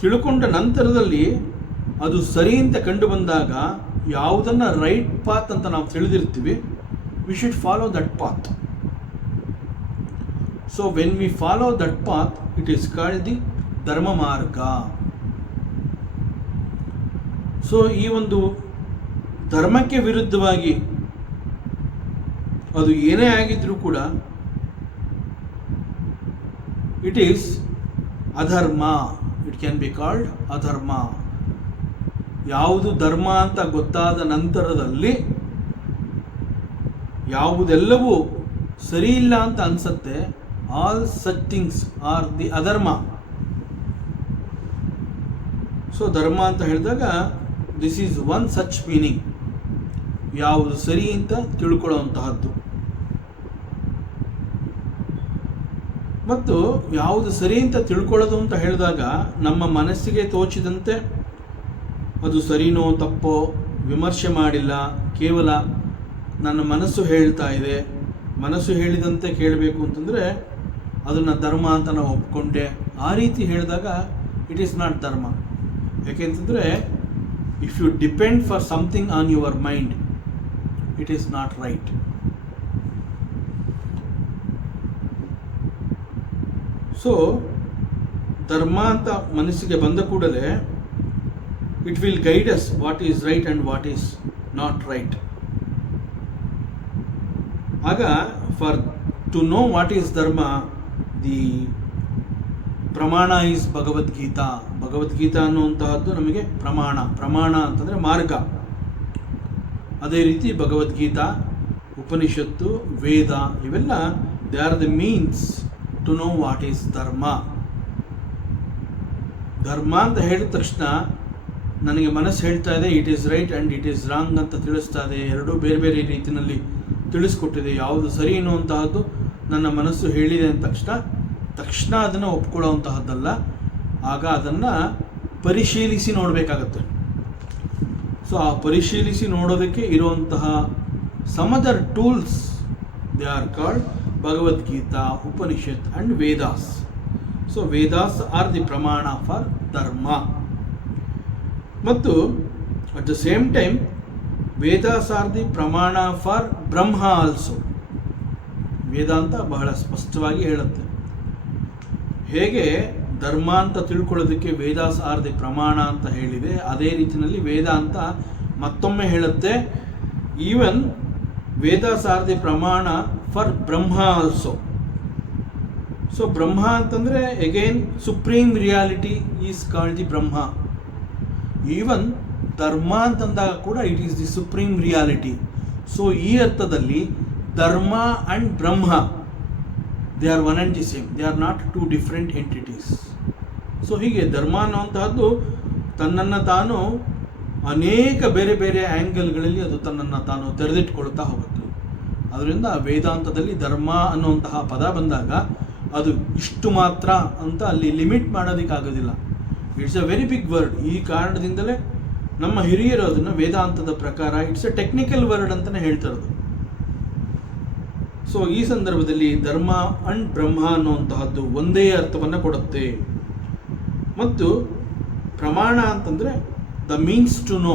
ತಿಳ್ಕೊಂಡ ನಂತರದಲ್ಲಿ ಅದು ಸರಿ ಅಂತ ಕಂಡು ಬಂದಾಗ ಯಾವುದನ್ನು ರೈಟ್ ಪಾತ್ ಅಂತ ನಾವು ತಿಳಿದಿರ್ತೀವಿ, we should follow that path. So when we follow that path it is called the dharma marga. So ಈ ಒಂದು ಧರ್ಮಕ್ಕೆ ವಿರುದ್ಧವಾಗಿ ಅದು ಏನೇ ಆಗಿದ್ರೂ ಕೂಡ ಇಟ್ ಈಸ್ ಅಧರ್ಮ. ಇಟ್ ಕ್ಯಾನ್ ಬಿ ಕಾಲ್ಡ್ ಅಧರ್ಮ. ಯಾವುದು ಧರ್ಮ ಅಂತ ಗೊತ್ತಾದ ನಂತರದಲ್ಲಿ ಯಾವುದೆಲ್ಲವೂ ಸರಿ ಇಲ್ಲ ಅಂತ ಅನ್ಸತ್ತೆ, all such things are the ಅಧರ್ಮ. ಸೊ ಧರ್ಮ ಅಂತ ಹೇಳಿದಾಗ this is one such meaning, ಯಾವುದು ಸರಿ ಅಂತ ತಿಳ್ಕೊಳ್ಳುವಂತಹದ್ದು. ಮತ್ತು ಯಾವುದು ಸರಿ ಅಂತ ತಿಳ್ಕೊಳ್ಳೋದು ಅಂತ ಹೇಳಿದಾಗ ನಮ್ಮ ಮನಸ್ಸಿಗೆ ತೋಚಿದಂತೆ ಅದು ಸರಿನೋ ತಪ್ಪೋ ವಿಮರ್ಶೆ ಮಾಡಿಲ್ಲ, ಕೇವಲ ನನ್ನ ಮನಸ್ಸು ಹೇಳ್ತಾ ಇದೆ, ಮನಸ್ಸು ಹೇಳಿದಂತೆ ಕೇಳಬೇಕು ಅಂತಂದರೆ ಅದನ್ನು ಧರ್ಮ ಅಂತ ನಾವು ಒಪ್ಕೊಂಡೆ. ಆ ರೀತಿ ಹೇಳಿದಾಗ ಇಟ್ ಈಸ್ ನಾಟ್ ಧರ್ಮ. ಯಾಕೆಂತಂದರೆ if you depend for something on your mind it is not right. So ಧರ್ಮ ಅಂತ ಮನಸ್ಸಿಗೆ ಬಂದ ಕೂಡಲೇ it will guide us what is right and what is not right. ಆಗ for to know what is dharma, the pramana is Bhagavad Gita. Bhagavad Gita ಅನ್ನುವಂತಹದ್ದು ನಮಗೆ ಪ್ರಮಾಣ. ಪ್ರಮಾಣ ಅಂತಂದರೆ ಮಾರ್ಗ. ಅದೇ ರೀತಿ ಭಗವದ್ಗೀತಾ, ಉಪನಿಷತ್ತು, ವೇದ ಇವೆಲ್ಲ they are the means to know what is dharma. ಧರ್ಮ ಅಂತ ಹೇಳಿದ ತಕ್ಷಣ ನನಗೆ ಮನಸ್ಸು ಹೇಳ್ತಾ ಇದೆ it is right and it is wrong ಅಂತ ತಿಳಿಸ್ತಾ ಇದೆ. ಎರಡೂ ಬೇರೆ ಬೇರೆ ರೀತಿಯಲ್ಲಿ ತಿಳಿಸ್ಕೊಟ್ಟಿದೆ. ಯಾವುದು ಸರಿ ಅನ್ನುವಂತಹದ್ದು ನನ್ನ ಮನಸ್ಸು ಹೇಳಿದೆ ಅಂದ ತಕ್ಷಣ ಅದನ್ನು ಒಪ್ಕೊಳ್ಳುವಂತಹದ್ದಲ್ಲ. ಆಗ ಅದನ್ನು ಪರಿಶೀಲಿಸಿ ನೋಡಬೇಕಾಗತ್ತೆ. ಸೊ ಆ ಪರಿಶೀಲಿಸಿ ನೋಡೋದಕ್ಕೆ ಇರುವಂತಹ some other tools they are called Bhagavad Gita, Upanishad and Vedas. So Vedas are the pramana for dharma. ಮತ್ತು at the same time Vedas are the pramana for Brahma also. Vedanta ಬಹಳ ಸ್ಪಷ್ಟವಾಗಿ ಹೇಳುತ್ತೆ. ಹೇಗೆ ಧರ್ಮ ಅಂತ ತಿಳ್ಕೊಳ್ಳೋದಕ್ಕೆ ವೇದಾಸ್ ಆರ್ ದಿ ಪ್ರಮಾಣ ಅಂತ ಹೇಳಿದೆ, ಅದೇ ರೀತಿಯಲ್ಲಿ ವೇದಾಂತ ಮತ್ತೊಮ್ಮೆ ಹೇಳುತ್ತೆ even Vedas are the pramana for Brahma also. So ಬ್ರಹ್ಮ ಅಂತಂದರೆ again supreme reality is called the Brahma. Even ಧರ್ಮ ಅಂತಂದಾಗ ಕೂಡ it is the supreme reality. So ಈ ಅರ್ಥದಲ್ಲಿ ಧರ್ಮ and Brahma, they are one and the same, they are not two different entities. So ಹೀಗೆ ಧರ್ಮ ಅನ್ನುವಂತಹದ್ದು ತನ್ನನ್ನು ತಾನು ಅನೇಕ ಬೇರೆ ಬೇರೆ ಆ್ಯಂಗಲ್ಗಳಲ್ಲಿ ಅದು ತನ್ನನ್ನು ತಾನು ತೆರೆದಿಟ್ಕೊಳ್ತಾ ಹೋಗುತ್ತೆ. ಅದರಿಂದ ವೇದಾಂತದಲ್ಲಿ ಧರ್ಮ ಅನ್ನುವಂತಹ ಪದ ಬಂದಾಗ ಅದು ಇಷ್ಟು ಮಾತ್ರ ಅಂತ ಅಲ್ಲಿ ಲಿಮಿಟ್ ಮಾಡೋದಕ್ಕಾಗೋದಿಲ್ಲ. It's a very big word. ಈ ಕಾರಣದಿಂದಲೇ ನಮ್ಮ ಹಿರಿಯರು ಅದನ್ನು ವೇದಾಂತದ ಪ್ರಕಾರ ಇಟ್ಸ್ ಎ ಟೆಕ್ನಿಕಲ್ ವರ್ಡ್ ಅಂತಲೇ ಹೇಳ್ತಿರೋದು. ಸೊ ಈ ಸಂದರ್ಭದಲ್ಲಿ ಧರ್ಮ ಅಂಡ್ ಬ್ರಹ್ಮ ಅನ್ನುವಂತಹದ್ದು ಒಂದೇ ಅರ್ಥವನ್ನು ಕೊಡುತ್ತೆ. ಮತ್ತು ಪ್ರಮಾಣ ಅಂತಂದರೆ the means to know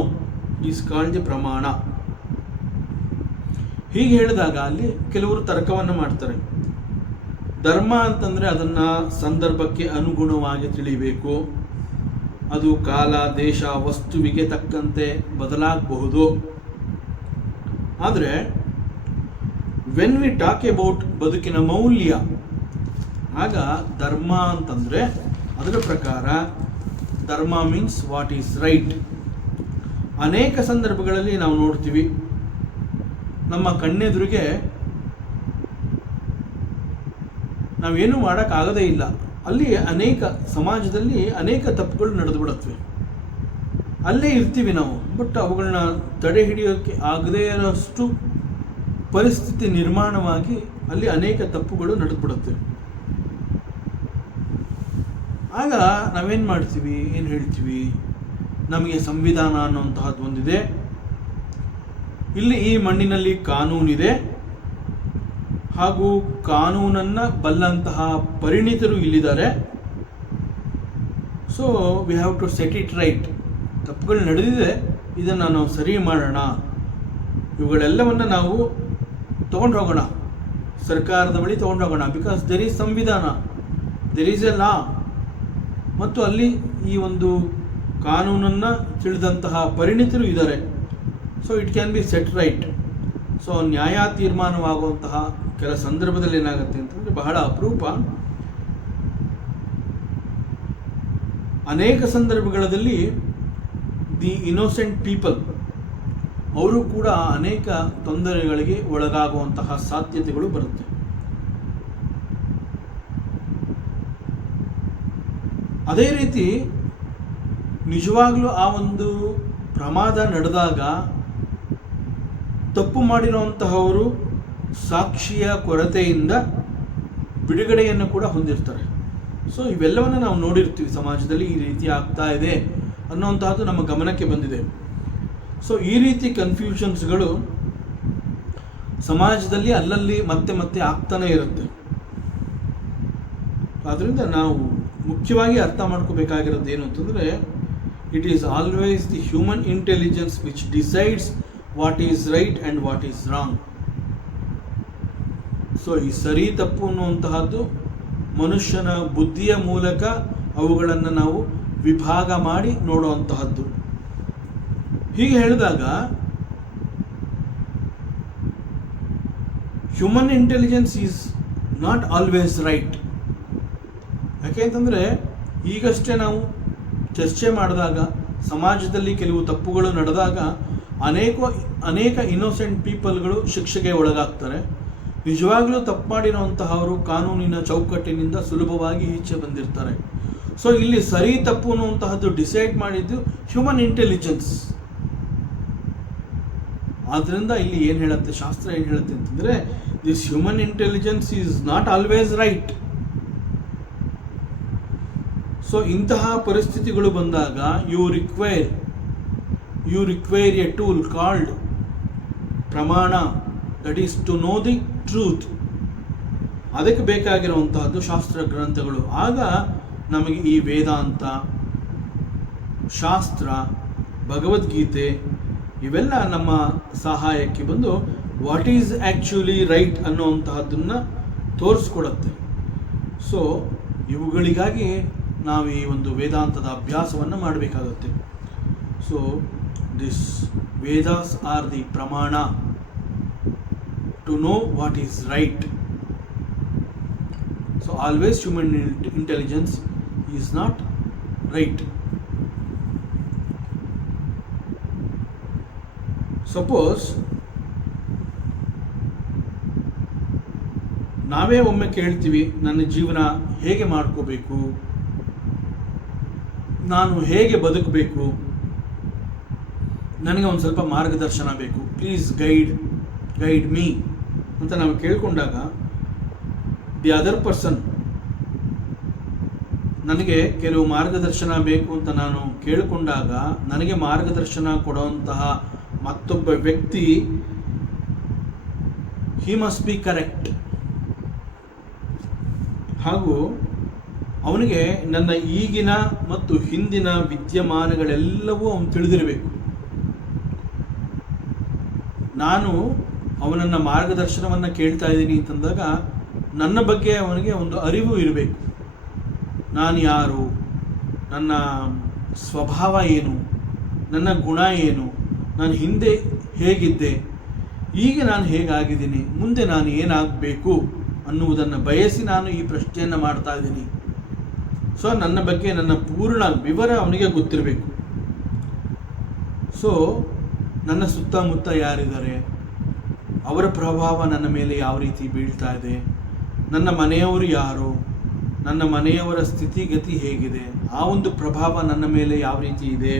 is called the pramana. ಹೀಗೆ ಹೇಳಿದಾಗ ಅಲ್ಲಿ ಕೆಲವರು ತರ್ಕವನ್ನು ಮಾಡ್ತಾರೆ. ಧರ್ಮ ಅಂತಂದರೆ ಅದನ್ನು ಸಂದರ್ಭಕ್ಕೆ ಅನುಗುಣವಾಗಿ ತಿಳಿಬೇಕು, ಅದು ಕಾಲ ದೇಶ ವಸ್ತುವಿಗೆ ತಕ್ಕಂತೆ ಬದಲಾಗಬಹುದು. ಆದರೆ ವೆನ್ ವಿ ಟಾಕ್ ಅಬೌಟ್ ಬದುಕಿನ ಮೌಲ್ಯ, ಆಗ ಧರ್ಮ ಅಂತಂದರೆ ಅದರ ಪ್ರಕಾರ ಧರ್ಮ ಮೀನ್ಸ್ ವಾಟ್ ಈಸ್ ರೈಟ್. ಅನೇಕ ಸಂದರ್ಭಗಳಲ್ಲಿ ನಾವು ನೋಡ್ತೀವಿ, ನಮ್ಮ ಕಣ್ಣೆದುರಿಗೆ ನಾವೇನು ಮಾಡೋಕ್ಕಾಗದೇ ಇಲ್ಲ, ಅಲ್ಲಿ ಅನೇಕ ಸಮಾಜದಲ್ಲಿ ಅನೇಕ ತಪ್ಪುಗಳು ನಡೆದು ಬಿಡುತ್ತವೆ. ಅಲ್ಲೇ ಇರ್ತೀವಿ ನಾವು, ಬಟ್ ಅವುಗಳನ್ನ ತಡೆ ಹಿಡಿಯೋಕ್ಕೆ ಆಗದೇ ಇರೋಷ್ಟು ಪರಿಸ್ಥಿತಿ ನಿರ್ಮಾಣವಾಗಿ ಅಲ್ಲಿ ಅನೇಕ ತಪ್ಪುಗಳು ನಡೆದು ಬಿಡುತ್ತವೆ. ಆಗ ನಾವೇನು ಮಾಡ್ತೀವಿ, ಏನು ಹೇಳ್ತೀವಿ, ನಮಗೆ ಸಂವಿಧಾನ ಅನ್ನುವಂತಹದ್ದು ಒಂದಿದೆ, ಇಲ್ಲಿ ಈ ಮಣ್ಣಿನಲ್ಲಿ ಕಾನೂನಿದೆ, ಹಾಗೂ ಕಾನೂನನ್ನು ಬಲ್ಲಂತಹ ಪರಿಣಿತರು ಇಲ್ಲಿದ್ದಾರೆ. So we have to set it right. ತಪ್ಪುಗಳು ನಡೆದಿದೆ, ಇದನ್ನು ನಾವು ಸರಿ ಮಾಡೋಣ, ಇವುಗಳೆಲ್ಲವನ್ನು ನಾವು ತೊಗೊಂಡು ಹೋಗೋಣ, ಸರ್ಕಾರದ ಬಳಿ ತೊಗೊಂಡು ಹೋಗೋಣ. ಬಿಕಾಸ್ ದೆರ್ ಈಸ್ ಸಂವಿಧಾನ, ದೆರ್ ಈಸ್ ಎ ಲಾ. ಮತ್ತು ಅಲ್ಲಿ ಈ ಒಂದು ಕಾನೂನನ್ನು ತಿಳಿದಂತಹ ಪರಿಣಿತರು ಇದ್ದಾರೆ. So it can be set right. So ನ್ಯಾಯ ತೀರ್ಮಾನವಾಗುವಂತಹ ಕೆಲ ಸಂದರ್ಭದಲ್ಲಿ ಏನಾಗುತ್ತೆ ಅಂತಂದರೆ, ಬಹಳ ಅಪರೂಪ, ಅನೇಕ ಸಂದರ್ಭಗಳಲ್ಲಿ ದಿ ಇನ್ನೋಸೆಂಟ್ ಪೀಪಲ್ ಅವರು ಕೂಡ ಅನೇಕ ತೊಂದರೆಗಳಿಗೆ ಒಳಗಾಗುವಂತಹ ಸಾಧ್ಯತೆಗಳು ಬರುತ್ತೆ. ಅದೇ ರೀತಿ ನಿಜವಾಗ್ಲೂ ಆ ಒಂದು ಪ್ರಮಾದ ನಡೆದಾಗ ತಪ್ಪು ಮಾಡಿರುವಂತಹವರು ಸಾಕ್ಷಿಯ ಕೊರತೆಯಿಂದ ಬಿಡುಗಡೆಯನ್ನು ಕೂಡ ಹೊಂದಿರ್ತಾರೆ. ಸೊ ಇವೆಲ್ಲವನ್ನು ನಾವು ನೋಡಿರ್ತೀವಿ, ಸಮಾಜದಲ್ಲಿ ಈ ರೀತಿ ಆಗ್ತಾ ಇದೆ ಅನ್ನುವಂತಹದ್ದು ನಮ್ಮ ಗಮನಕ್ಕೆ ಬಂದಿದೆ. ಸೊ ಈ ರೀತಿ ಕನ್ಫ್ಯೂಷನ್ಸ್ಗಳು ಸಮಾಜದಲ್ಲಿ ಅಲ್ಲಲ್ಲಿ ಮತ್ತೆ ಮತ್ತೆ ಆಗ್ತಾನೆ ಇರುತ್ತೆ. ಆದ್ದರಿಂದ ನಾವು ಮುಖ್ಯವಾಗಿ ಅರ್ಥ ಮಾಡ್ಕೋಬೇಕಾಗಿರೋದು ಏನು ಅಂತಂದರೆ, it is always the human intelligence which decides what is right and what is wrong. So ಈ ಸರಿ ತಪ್ಪು ಅನ್ನುವಂತಹದ್ದು ಮನುಷ್ಯನ ಬುದ್ಧಿಯ ಮೂಲಕ ಅವುಗಳನ್ನು ನಾವು ವಿಭಾಗ ಮಾಡಿ ನೋಡುವಂತಹದ್ದು. ಹೀಗೆ ಹೇಳಿದಾಗ human intelligence is not always right. ಯಾಕೆ ಅಂತಂದರೆ, ಈಗಷ್ಟೇ ನಾವು ಚರ್ಚೆ ಮಾಡಿದಾಗ ಸಮಾಜದಲ್ಲಿ ಕೆಲವು ತಪ್ಪುಗಳು ನಡೆದಾಗ ಅನೇಕ ಇನ್ನೋಸೆಂಟ್ ಪೀಪಲ್ಗಳು ಶಿಕ್ಷೆಗೆ ಒಳಗಾಗ್ತಾರೆ. ನಿಜವಾಗ್ಲೂ ತಪ್ಪು ಮಾಡಿರುವಂತಹವರು ಕಾನೂನಿನ ಚೌಕಟ್ಟಿನಿಂದ ಸುಲಭವಾಗಿ ಈಚೆ ಬಂದಿರ್ತಾರೆ. ಸೊ ಇಲ್ಲಿ ಸರಿ ತಪ್ಪು ಅನ್ನುವಂತಹದ್ದು ಡಿಸೈಡ್ ಮಾಡಿದ್ದು ಹ್ಯೂಮನ್ ಇಂಟೆಲಿಜೆನ್ಸ್. ಆದ್ದರಿಂದ ಇಲ್ಲಿ ಏನು ಹೇಳುತ್ತೆ, ಶಾಸ್ತ್ರ ಏನು ಹೇಳುತ್ತೆ ಅಂತಂದರೆ, this human intelligence is not always right. So ಇಂತಹ ಪರಿಸ್ಥಿತಿಗಳು ಬಂದಾಗ you require a tool called pramana, that is to know the truth. ಅದಕ್ಕೆ ಬೇಕಾಗಿರುವಂತಹದ್ದು ಶಾಸ್ತ್ರ ಗ್ರಂಥಗಳು. ಆಗ ನಮಗೆ ಈ ವೇದಾಂತ, ಶಾಸ್ತ್ರ, ಭಗವದ್ಗೀತೆ ಇವೆಲ್ಲ ನಮ್ಮ ಸಹಾಯಕ್ಕೆ ಬಂದು ವಾಟ್ ಈಸ್ ಆ್ಯಕ್ಚುಲಿ ರೈಟ್ ಅನ್ನುವಂತಹದ್ದನ್ನು ತೋರಿಸ್ಕೊಡುತ್ತೆ. ಸೊ ಇವುಗಳಿಗಾಗಿ ನಾವು ಈ ಒಂದು ವೇದಾಂತದ ಅಭ್ಯಾಸವನ್ನು ಮಾಡಬೇಕಾಗುತ್ತೆ. So this Vedas are the pramana to know what is right. So always human intelligence is not right. Suppose ನಾವೇ ಒಮ್ಮೆ ಕೇಳ್ತೀವಿ, ನನ್ನ ಜೀವನ ಹೇಗೆ ಮಾಡ್ಕೋಬೇಕು, ನಾನು ಹೇಗೆ ಬದುಕಬೇಕು, ನನಗೆ ಒಂದು ಸ್ವಲ್ಪ ಮಾರ್ಗದರ್ಶನ ಬೇಕು, ಪ್ಲೀಸ್ ಗೈಡ್ ಮೀ ಅಂತ ನಾವು ಕೇಳ್ಕೊಂಡಾಗ ದಿ ಅದರ್ ಪರ್ಸನ್ ನನಗೆ ಕೆಲವು ಮಾರ್ಗದರ್ಶನ ಬೇಕು ಅಂತ ನಾನು ಕೇಳಿಕೊಂಡಾಗ ನನಗೆ ಮಾರ್ಗದರ್ಶನ ಕೊಡುವಂತಹ ಮತ್ತೊಬ್ಬ ವ್ಯಕ್ತಿ ಹಿ ಮಸ್ಟ್ ಬಿ ಕರೆಕ್ಟ್. ಹಾಗೂ ಅವನಿಗೆ ನನ್ನ ಈಗಿನ ಮತ್ತು ಹಿಂದಿನ ವಿದ್ಯಮಾನಗಳೆಲ್ಲವೂ ಅವನು ತಿಳಿದಿರಬೇಕು. ನಾನು ಅವನನ್ನು ಮಾರ್ಗದರ್ಶನವನ್ನು ಕೇಳ್ತಾ ಇದ್ದೀನಿ ಅಂತಂದಾಗ ನನ್ನ ಬಗ್ಗೆ ಅವನಿಗೆ ಒಂದು ಅರಿವು ಇರಬೇಕು. ನಾನು ಯಾರು, ನನ್ನ ಸ್ವಭಾವ ಏನು, ನನ್ನ ಗುಣ ಏನು, ನಾನು ಹಿಂದೆ ಹೇಗಿದ್ದೆ, ಈಗ ನಾನು ಹೇಗಾಗಿದ್ದೀನಿ, ಮುಂದೆ ನಾನು ಏನಾಗಬೇಕು ಅನ್ನುವುದನ್ನು ಬಯಸಿ ನಾನು ಈ ಪ್ರಶ್ನೆಯನ್ನು ಮಾಡ್ತಾ ಇದ್ದೀನಿ. ಸೊ ನನ್ನ ಬಗ್ಗೆ ನನ್ನ ಪೂರ್ಣ ವಿವರ ಅವನಿಗೆ ಗೊತ್ತಿರಬೇಕು. ಸೊ ನನ್ನ ಸುತ್ತಮುತ್ತ ಯಾರಿದ್ದಾರೆ, ಅವರ ಪ್ರಭಾವ ನನ್ನ ಮೇಲೆ ಯಾವ ರೀತಿ ಬೀಳ್ತಾ ಇದೆ, ನನ್ನ ಮನೆಯವರು ಯಾರು, ನನ್ನ ಮನೆಯವರ ಸ್ಥಿತಿಗತಿ ಹೇಗಿದೆ, ಆ ಒಂದು ಪ್ರಭಾವ ನನ್ನ ಮೇಲೆ ಯಾವ ರೀತಿ ಇದೆ.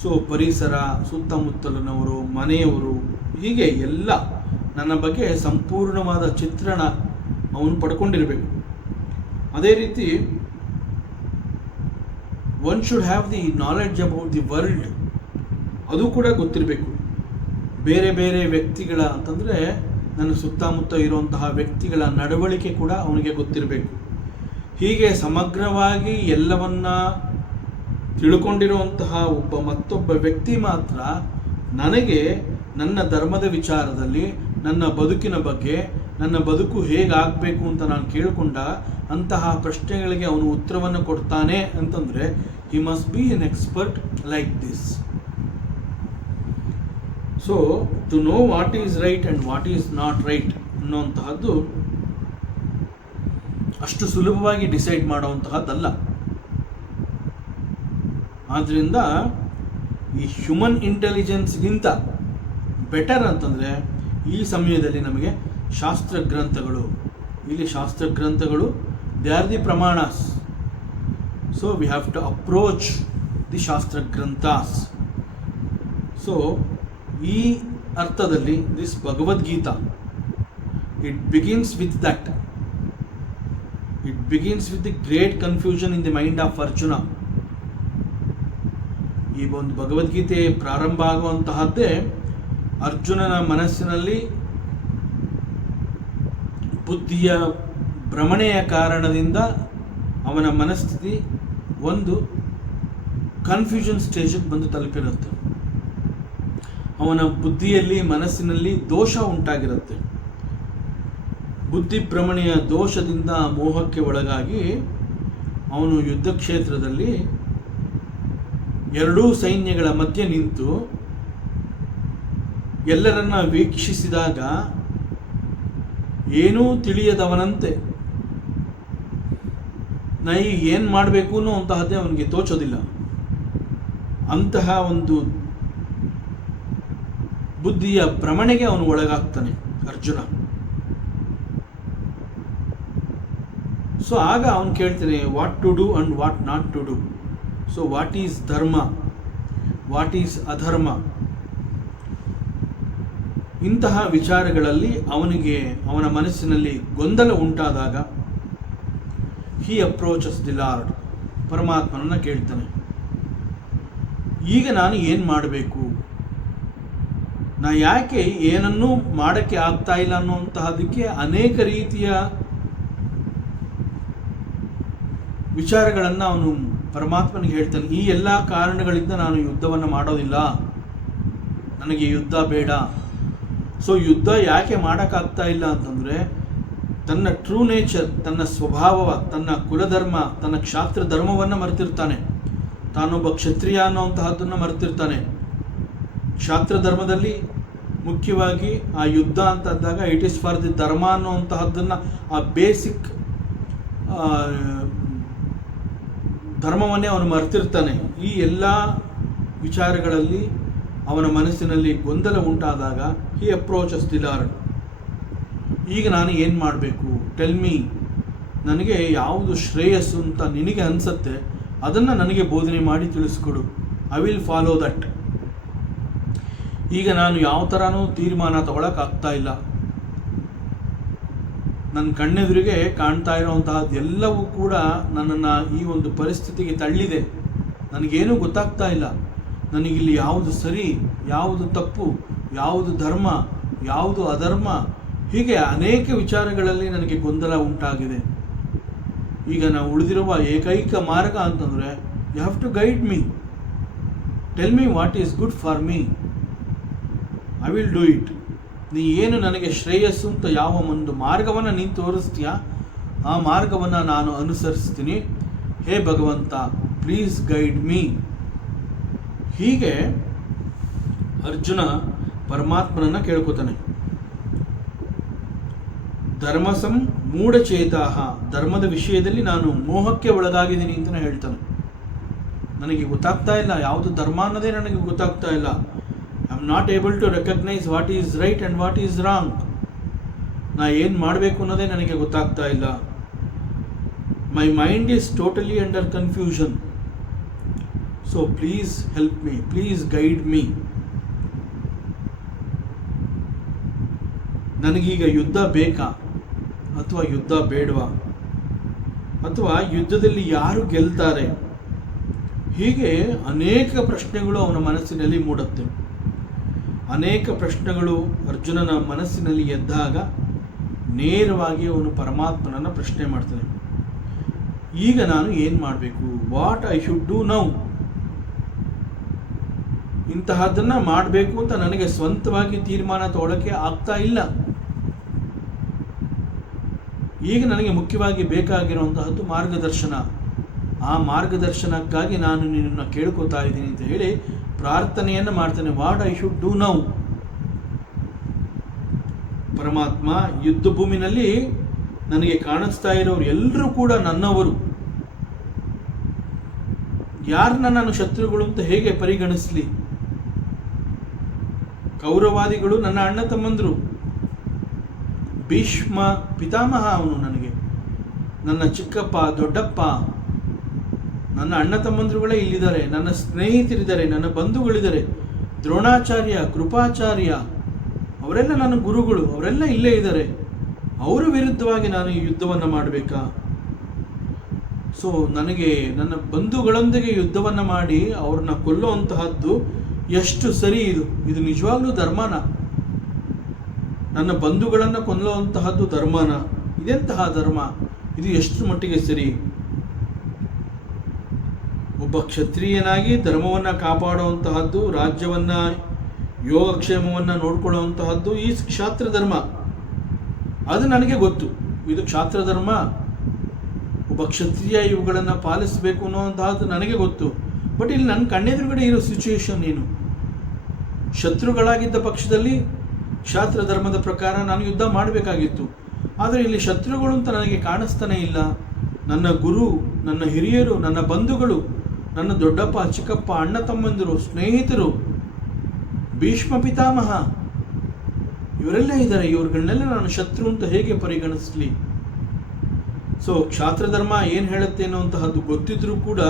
ಸೊ ಪರಿಸರ, ಸುತ್ತಮುತ್ತಲಿನವರು, ಮನೆಯವರು, ಹೀಗೆ ಎಲ್ಲ ನನ್ನ ಬಗ್ಗೆ ಸಂಪೂರ್ಣವಾದ ಚಿತ್ರಣ ಅವನು ಪಡ್ಕೊಂಡಿರಬೇಕು. ಅದೇ ರೀತಿ one should have the knowledge about the world, ಅದು ಕೂಡ ಗೊತ್ತಿರಬೇಕು. ಬೇರೆ ಬೇರೆ ವ್ಯಕ್ತಿಗಳ ಅಂತಂದರೆ ನನ್ನ ಸುತ್ತಮುತ್ತ ಇರುವಂತಹ ವ್ಯಕ್ತಿಗಳ ನಡವಳಿಕೆ ಕೂಡ ಅವನಿಗೆ ಗೊತ್ತಿರಬೇಕು. ಹೀಗೆ ಸಮಗ್ರವಾಗಿ ಎಲ್ಲವನ್ನ ತಿಳ್ಕೊಂಡಿರುವಂತಹ ಮತ್ತೊಬ್ಬ ವ್ಯಕ್ತಿ ಮಾತ್ರ ನನಗೆ ನನ್ನ ಧರ್ಮದ ವಿಚಾರದಲ್ಲಿ, ನನ್ನ ಬದುಕಿನ ಬಗ್ಗೆ, ನನ್ನ ಬದುಕು ಹೇಗಾಗಬೇಕು ಅಂತ ನಾನು ಕೇಳಿಕೊಂಡ ಅಂತಹ ಪ್ರಶ್ನೆಗಳಿಗೆ ಅವನು ಉತ್ತರವನ್ನು ಕೊಡ್ತಾನೆ ಅಂತಂದರೆ he must be an expert like this. So to know what is right and what is not right ಅನ್ನುವಂತಹದ್ದು ಅಷ್ಟು ಸುಲಭವಾಗಿ ಡಿಸೈಡ್ ಮಾಡುವಂತಹದ್ದಲ್ಲ. ಆದ್ದರಿಂದ ಈ ಹ್ಯೂಮನ್ ಇಂಟೆಲಿಜೆನ್ಸ್ಗಿಂತ ಬೆಟರ್ ಅಂತಂದರೆ ಈ ಸಮಯದಲ್ಲಿ ನಮಗೆ ಶಾಸ್ತ್ರಗ್ರಂಥಗಳು, ಇಲ್ಲಿ ಶಾಸ್ತ್ರಗ್ರಂಥಗಳು they are the pramanas. So we have to approach the shastragranthas. So ಈ ಅರ್ಥದಲ್ಲಿ this Bhagavad Gita it begins with that, it begins with the great confusion in the mind of Arjuna. ಈ ಒಂದು ಭಗವದ್ಗೀತೆ ಪ್ರಾರಂಭ ಆಗುವಂತಹದ್ದೇ ಅರ್ಜುನನ ಮನಸ್ಸಿನಲ್ಲಿ ಬುದ್ಧಿಯ ಭ್ರಮಣೆಯ ಕಾರಣದಿಂದ ಅವನ ಮನಸ್ಥಿತಿ ಒಂದು ಕನ್ಫ್ಯೂಷನ್ ಸ್ಟೇಜಿಗೆ ಬಂದು ತಲುಪಿರುತ್ತೆ. ಅವನ ಬುದ್ಧಿಯಲ್ಲಿ, ಮನಸ್ಸಿನಲ್ಲಿ ದೋಷ ಉಂಟಾಗಿರುತ್ತೆ. ಬುದ್ಧಿ ಭ್ರಮಣೆಯ ದೋಷದಿಂದ ಮೋಹಕ್ಕೆ ಒಳಗಾಗಿ ಅವನು ಯುದ್ಧ ಕ್ಷೇತ್ರದಲ್ಲಿ ಎರಡೂ ಸೈನ್ಯಗಳ ಮಧ್ಯೆ ನಿಂತು ಎಲ್ಲರನ್ನ ವೀಕ್ಷಿಸಿದಾಗ ಏನೂ ತಿಳಿಯದವನಂತೆ ನೈ ಏನು ಮಾಡಬೇಕು ಅನ್ನುವಂತಹದ್ದೇ ಅವನಿಗೆ ತೋಚೋದಿಲ್ಲ. ಅಂತಹ ಒಂದು ಬುದ್ಧಿಯ ಭ್ರಮಣೆಗೆ ಅವನು ಒಳಗಾಗ್ತಾನೆ ಅರ್ಜುನ. ಸೊ ಆಗ ಅವನು ಕೇಳ್ತಾನೆ what to do and what not to do. So what is dharma, what is adharma, ಇಂತಹ ವಿಚಾರಗಳಲ್ಲಿ ಅವನಿಗೆ ಅವನ ಮನಸ್ಸಿನಲ್ಲಿ ಗೊಂದಲ ಉಂಟಾದಾಗ ಹಿ ಅಪ್ರೋಚಸ್ ದಿ ಲಾರ್ಡ್, ಪರಮಾತ್ಮನನ್ನು ಕೇಳ್ತಾನೆ, ಈಗ ನಾನು ಏನು ಮಾಡಬೇಕು, ನಾ ಯಾಕೆ ಏನನ್ನೂ ಮಾಡೋಕ್ಕೆ ಆಗ್ತಾ ಇಲ್ಲ ಅನ್ನುವಂತಹದಕ್ಕೆ ಅನೇಕ ರೀತಿಯ ವಿಚಾರಗಳನ್ನು ಅವನು ಪರಮಾತ್ಮನಿಗೆ ಹೇಳ್ತಾನೆ. ಈ ಎಲ್ಲ ಕಾರಣಗಳಿಂದ ನಾನು ಯುದ್ಧವನ್ನು ಮಾಡೋದಿಲ್ಲ, ನನಗೆ ಯುದ್ಧ ಬೇಡ. ಸೊ ಯುದ್ಧ ಯಾಕೆ ಮಾಡೋಕ್ಕಾಗ್ತಾ ಇಲ್ಲ ಅಂತಂದರೆ ತನ್ನ ಟ್ರೂ ನೇಚರ್, ತನ್ನ ಸ್ವಭಾವ, ತನ್ನ ಕುಲಧರ್ಮ, ತನ್ನ ಕ್ಷಾತ್ರ ಧರ್ಮವನ್ನು ಮರೆತಿರ್ತಾನೆ. ತಾನೊಬ್ಬ ಕ್ಷತ್ರಿಯ ಅನ್ನೋಂತಹದ್ದನ್ನು ಮರೆತಿರ್ತಾನೆ. ಕ್ಷಾತ್ರ ಧರ್ಮದಲ್ಲಿ ಮುಖ್ಯವಾಗಿ ಆ ಯುದ್ಧ ಅಂತ ಅಂದಾಗ ಇಟ್ ಈಸ್ ಫಾರ್ ದಿ ಧರ್ಮ ಅನ್ನುವಂತಹದ್ದನ್ನು, ಆ ಬೇಸಿಕ್ ಧರ್ಮವನ್ನೇ ಅವನು ಮರೆತಿರ್ತಾನೆ. ಈ ಎಲ್ಲ ವಿಚಾರಗಳಲ್ಲಿ ಅವನ ಮನಸ್ಸಿನಲ್ಲಿ ಗೊಂದಲ ಉಂಟಾದಾಗ ಹಿ ಅಪ್ರೋಚಸ್ ದಿ ಲಾರ್ಡ್. ಈಗ ನಾನು ಏನು ಮಾಡಬೇಕು? ಟೆಲ್ ಮೀ, ನನಗೆ ಯಾವುದು ಶ್ರೇಯಸ್ಸು ಅಂತ ನಿನಗೆ ಅನಿಸುತ್ತೆ ಅದನ್ನು ನನಗೆ ಬೋಧನೆ ಮಾಡಿ ತಿಳಿಸ್ಕೊಡು. I will follow that. ಈಗ ನಾನು ಯಾವ ಥರನೂ ತೀರ್ಮಾನ ತಗೊಳಕ್ಕಾಗ್ತಾ ಇಲ್ಲ. ನನ್ನ ಕಣ್ಣೆದುರಿಗೆ ಕಾಣ್ತಾ ಇರೋವಂತಹದ್ದು ಎಲ್ಲವೂ ಕೂಡ ನನ್ನನ್ನು ಈ ಒಂದು ಪರಿಸ್ಥಿತಿಗೆ ತಳ್ಳಿದೆ. ನನಗೇನೂ ಗೊತ್ತಾಗ್ತಾ ಇಲ್ಲ. ನನಗಿಲ್ಲಿ ಯಾವುದು ಸರಿ, ಯಾವುದು ತಪ್ಪು, ಯಾವುದು ಧರ್ಮ, ಯಾವುದು ಅಧರ್ಮ, ಹೀಗೆ ಅನೇಕ ವಿಚಾರಗಳಲ್ಲಿ ನನಗೆ ಗೊಂದಲ ಉಂಟಾಗಿದೆ. ಈಗ ನಾವು ಉಳಿದಿರುವ ಏಕೈಕ ಮಾರ್ಗ ಅಂತಂದರೆ you have to guide me. Tell me what is good for me. I will do it. ನೀ ಏನು ನನಗೆ ಶ್ರೇಯಸ್ಸು ಅಂತ ಯಾವ ಒಂದು ಮಾರ್ಗವನ್ನು ನೀನು ತೋರಿಸ್ತೀಯಾ ಆ ಮಾರ್ಗವನ್ನು ನಾನು ಅನುಸರಿಸ್ತೀನಿ. ಹೇ ಭಗವಂತ, ಪ್ಲೀಸ್ ಗೈಡ್ ಮೀ. ಹೀಗೆ ಅರ್ಜುನ ಪರಮಾತ್ಮನನ್ನು ಕೇಳ್ಕೊತಾನೆ. ಧರ್ಮಸಂ ಮೂಢಚೇತಾಹ, ಧರ್ಮದ ವಿಷಯದಲ್ಲಿ ನಾನು ಮೋಹಕ್ಕೆ ಒಳಗಾಗಿದ್ದೀನಿ ಅಂತಲೇ ಹೇಳ್ತಾನೆ. ನನಗೆ ಗೊತ್ತಾಗ್ತಾ ಇಲ್ಲ, ಯಾವುದು ಧರ್ಮ ಅನ್ನೋದೇ ನನಗೆ ಗೊತ್ತಾಗ್ತಾ ಇಲ್ಲ. I am not able to recognise what is right and what is wrong. ನಾ ಏನು ಮಾಡಬೇಕು ಅನ್ನೋದೇ ನನಗೆ ಗೊತ್ತಾಗ್ತಾ ಇಲ್ಲ. My mind is totally under confusion. So please help me, please guide me. ನನಗೀಗ ಯುದ್ಧ ಬೇಕಾ ಅಥವಾ ಯುದ್ಧ ಬೇಡವಾ, ಅಥವಾ ಯುದ್ಧದಲ್ಲಿ ಯಾರು ಗೆಲ್ತಾರೆ, ಹೀಗೆ ಅನೇಕ ಪ್ರಶ್ನೆಗಳು ಅವನ ಮನಸ್ಸಿನಲ್ಲಿ ಮೂಡುತ್ತೆ. ಅನೇಕ ಪ್ರಶ್ನೆಗಳು ಅರ್ಜುನನ ಮನಸ್ಸಿನಲ್ಲಿ ಎದ್ದಾಗ ನೇರವಾಗಿ ಅವನು ಪರಮಾತ್ಮನನ್ನು ಪ್ರಶ್ನೆ ಮಾಡ್ತಾನೆ. ಈಗ ನಾನು ಏನು ಮಾಡಬೇಕು? What I should do now? ಇಂತಹದ್ದನ್ನು ಮಾಡಬೇಕು ಅಂತ ನನಗೆ ಸ್ವಂತವಾಗಿ ತೀರ್ಮಾನ ತಗೊಳ್ಳೋಕ್ಕೆ ಆಗ್ತಾ ಇಲ್ಲ. ಈಗ ನನಗೆ ಮುಖ್ಯವಾಗಿ ಬೇಕಾಗಿರುವಂತಹದ್ದು ಮಾರ್ಗದರ್ಶನ. ಆ ಮಾರ್ಗದರ್ಶನಕ್ಕಾಗಿ ನಾನು ನಿನ್ನನ್ನು ಕೇಳ್ಕೊತಾ ಇದ್ದೀನಿ ಅಂತ ಹೇಳಿ ಪ್ರಾರ್ಥನೆಯನ್ನು ಮಾಡ್ತಾನೆ. What I should do now? ಪರಮಾತ್ಮ, ಯುದ್ಧ ಭೂಮಿನಲ್ಲಿ ನನಗೆ ಕಾಣಿಸ್ತಾ ಇರೋರು ಎಲ್ಲರೂ ಕೂಡ ನನ್ನವರು. ಯಾರನ್ನ ನಾನು ಶತ್ರುಗಳು ಅಂತ ಹೇಗೆ ಪರಿಗಣಿಸಲಿ? ಕೌರವಾದಿಗಳು ನನ್ನ ಅಣ್ಣ ತಮ್ಮಂದರು. ಭೀಷ್ಮ ಪಿತಾಮಹ ಅವನು ನನಗೆ, ನನ್ನ ಚಿಕ್ಕಪ್ಪ ದೊಡ್ಡಪ್ಪ, ನನ್ನ ಅಣ್ಣ ತಮ್ಮಂದ್ರುಗಳೇ ಇಲ್ಲಿದ್ದಾರೆ, ನನ್ನ ಸ್ನೇಹಿತರಿದ್ದಾರೆ, ನನ್ನ ಬಂಧುಗಳಿದ್ದಾರೆ. ದ್ರೋಣಾಚಾರ್ಯ, ಕೃಪಾಚಾರ್ಯ, ಅವರೆಲ್ಲ ನನ್ನ ಗುರುಗಳು, ಅವರೆಲ್ಲ ಇಲ್ಲೇ ಇದ್ದಾರೆ. ಅವರ ವಿರುದ್ಧವಾಗಿ ನಾನು ಈ ಯುದ್ಧವನ್ನು ಮಾಡಬೇಕಾ? ಸೊ ನನಗೆ ನನ್ನ ಬಂಧುಗಳೊಂದಿಗೆ ಯುದ್ಧವನ್ನು ಮಾಡಿ ಅವ್ರನ್ನ ಕೊಲ್ಲುವಂತಹದ್ದು ಎಷ್ಟು ಸರಿ? ಇದು ನಿಜವಾಗ್ಲೂ ಧರ್ಮನ? ನನ್ನ ಬಂಧುಗಳನ್ನು ಕೊಲ್ಲುವಂತಹದ್ದು ಧರ್ಮನ? ಇದೆಂತಹ ಧರ್ಮ? ಇದು ಎಷ್ಟು ಮಟ್ಟಿಗೆ ಸರಿ? ಒಬ್ಬ ಕ್ಷತ್ರಿಯನಾಗಿ ಧರ್ಮವನ್ನು ಕಾಪಾಡುವಂತಹದ್ದು, ರಾಜ್ಯವನ್ನು, ಯೋಗಕ್ಷೇಮವನ್ನು ನೋಡ್ಕೊಳ್ಳುವಂತಹದ್ದು ಈ ಕ್ಷಾತ್ರ ಧರ್ಮ. ಅದು ನನಗೆ ಗೊತ್ತು, ಇದು ಕ್ಷಾತ್ರ ಧರ್ಮ. ಒಬ್ಬ ಕ್ಷತ್ರಿಯ ಇವುಗಳನ್ನು ಪಾಲಿಸಬೇಕು ಅನ್ನೋಂತಹದ್ದು ನನಗೆ ಗೊತ್ತು. ಬಟ್ ಇಲ್ಲಿ ನನ್ನ ಕಣ್ಣೆದುರುಗಡೆ ಇರೋ ಸಿಚುವೇಶನ್ ಏನು? ಶತ್ರುಗಳಾಗಿದ್ದ ಪಕ್ಷದಲ್ಲಿ ಕ್ಷಾತ್ರ ಧರ್ಮದ ಪ್ರಕಾರ ನಾನು ಯುದ್ಧ ಮಾಡಬೇಕಾಗಿತ್ತು. ಆದರೆ ಇಲ್ಲಿ ಶತ್ರುಗಳು ಅಂತ ನನಗೆ ಕಾಣಿಸ್ತಾನೆ ಇಲ್ಲ. ನನ್ನ ಗುರು, ನನ್ನ ಹಿರಿಯರು, ನನ್ನ ಬಂಧುಗಳು, ನನ್ನ ದೊಡ್ಡಪ್ಪ, ಚಿಕ್ಕಪ್ಪ, ಅಣ್ಣ ತಮ್ಮಂದಿರು, ಸ್ನೇಹಿತರು, ಭೀಷ್ಮ ಪಿತಾಮಹ, ಇವರೆಲ್ಲ ಇದ್ದಾರೆ. ಇವ್ರುಗಳನ್ನೆಲ್ಲ ನಾನು ಶತ್ರು ಅಂತ ಹೇಗೆ ಪರಿಗಣಿಸಲಿ? ಸೊ ಕ್ಷಾತ್ರಧರ್ಮ ಏನು ಹೇಳುತ್ತೆ ಅನ್ನುವಂತಹದ್ದು ಗೊತ್ತಿದ್ರೂ ಕೂಡ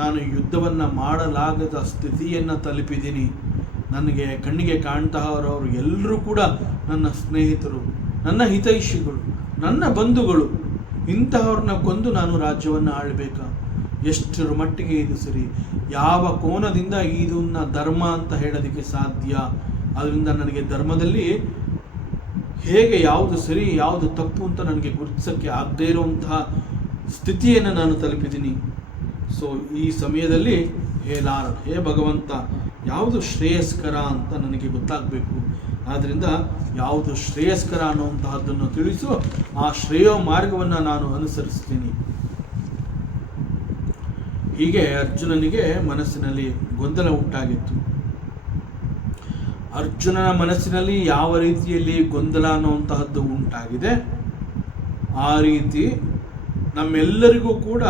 ನಾನು ಯುದ್ಧವನ್ನು ಮಾಡಲಾಗದ ಸ್ಥಿತಿಯನ್ನು ತಲುಪಿದ್ದೀನಿ. ನನಗೆ ಕಣ್ಣಿಗೆ ಕಾಣ್ತಹವರವರು ಎಲ್ಲರೂ ಕೂಡ ನನ್ನ ಸ್ನೇಹಿತರು, ನನ್ನ ಹಿತೈಷಿಗಳು, ನನ್ನ ಬಂಧುಗಳು. ಇಂತಹವ್ರನ್ನ ಕೊಂದು ನಾನು ರಾಜ್ಯವನ್ನು ಆಳಬೇಕಾ? ಎಷ್ಟರ ಮಟ್ಟಿಗೆ ಇದು ಸರಿ? ಯಾವ ಕೋನದಿಂದ ಇದನ್ನ ಧರ್ಮ ಅಂತ ಹೇಳೋದಕ್ಕೆ ಸಾಧ್ಯ? ಅದರಿಂದ ನನಗೆ ಧರ್ಮದಲ್ಲಿ ಹೇಗೆ ಯಾವುದು ಸರಿ ಯಾವುದು ತಪ್ಪು ಅಂತ ನನಗೆ ಗುರುತಿಸೋಕ್ಕೆ ಆಗದೇ ಇರುವಂತಹ ಸ್ಥಿತಿಯನ್ನು ನಾನು ತಲುಪಿದ್ದೀನಿ. ಸೊ ಈ ಸಮಯದಲ್ಲಿ ಹೇ ಲಾರ್ಡ್, ಹೇ ಭಗವಂತ, ಯಾವುದು ಶ್ರೇಯಸ್ಕರ ಅಂತ ನನಗೆ ಗೊತ್ತಾಗಬೇಕು. ಆದ್ದರಿಂದ ಯಾವುದು ಶ್ರೇಯಸ್ಕರ ಅನ್ನುವಂತಹದ್ದನ್ನು ತಿಳಿಸು, ಆ ಶ್ರೇಯೋ ಮಾರ್ಗವನ್ನು ನಾನು ಅನುಸರಿಸ್ತೀನಿ. ಹೀಗೆ ಅರ್ಜುನನಿಗೆ ಮನಸ್ಸಿನಲ್ಲಿ ಗೊಂದಲ ಉಂಟಾಗಿತ್ತು. ಅರ್ಜುನನ ಮನಸ್ಸಿನಲ್ಲಿ ಯಾವ ರೀತಿಯಲ್ಲಿ ಗೊಂದಲ ಅನ್ನುವಂತಹದ್ದು ಉಂಟಾಗಿದೆ, ಆ ರೀತಿ ನಮ್ಮೆಲ್ಲರಿಗೂ ಕೂಡ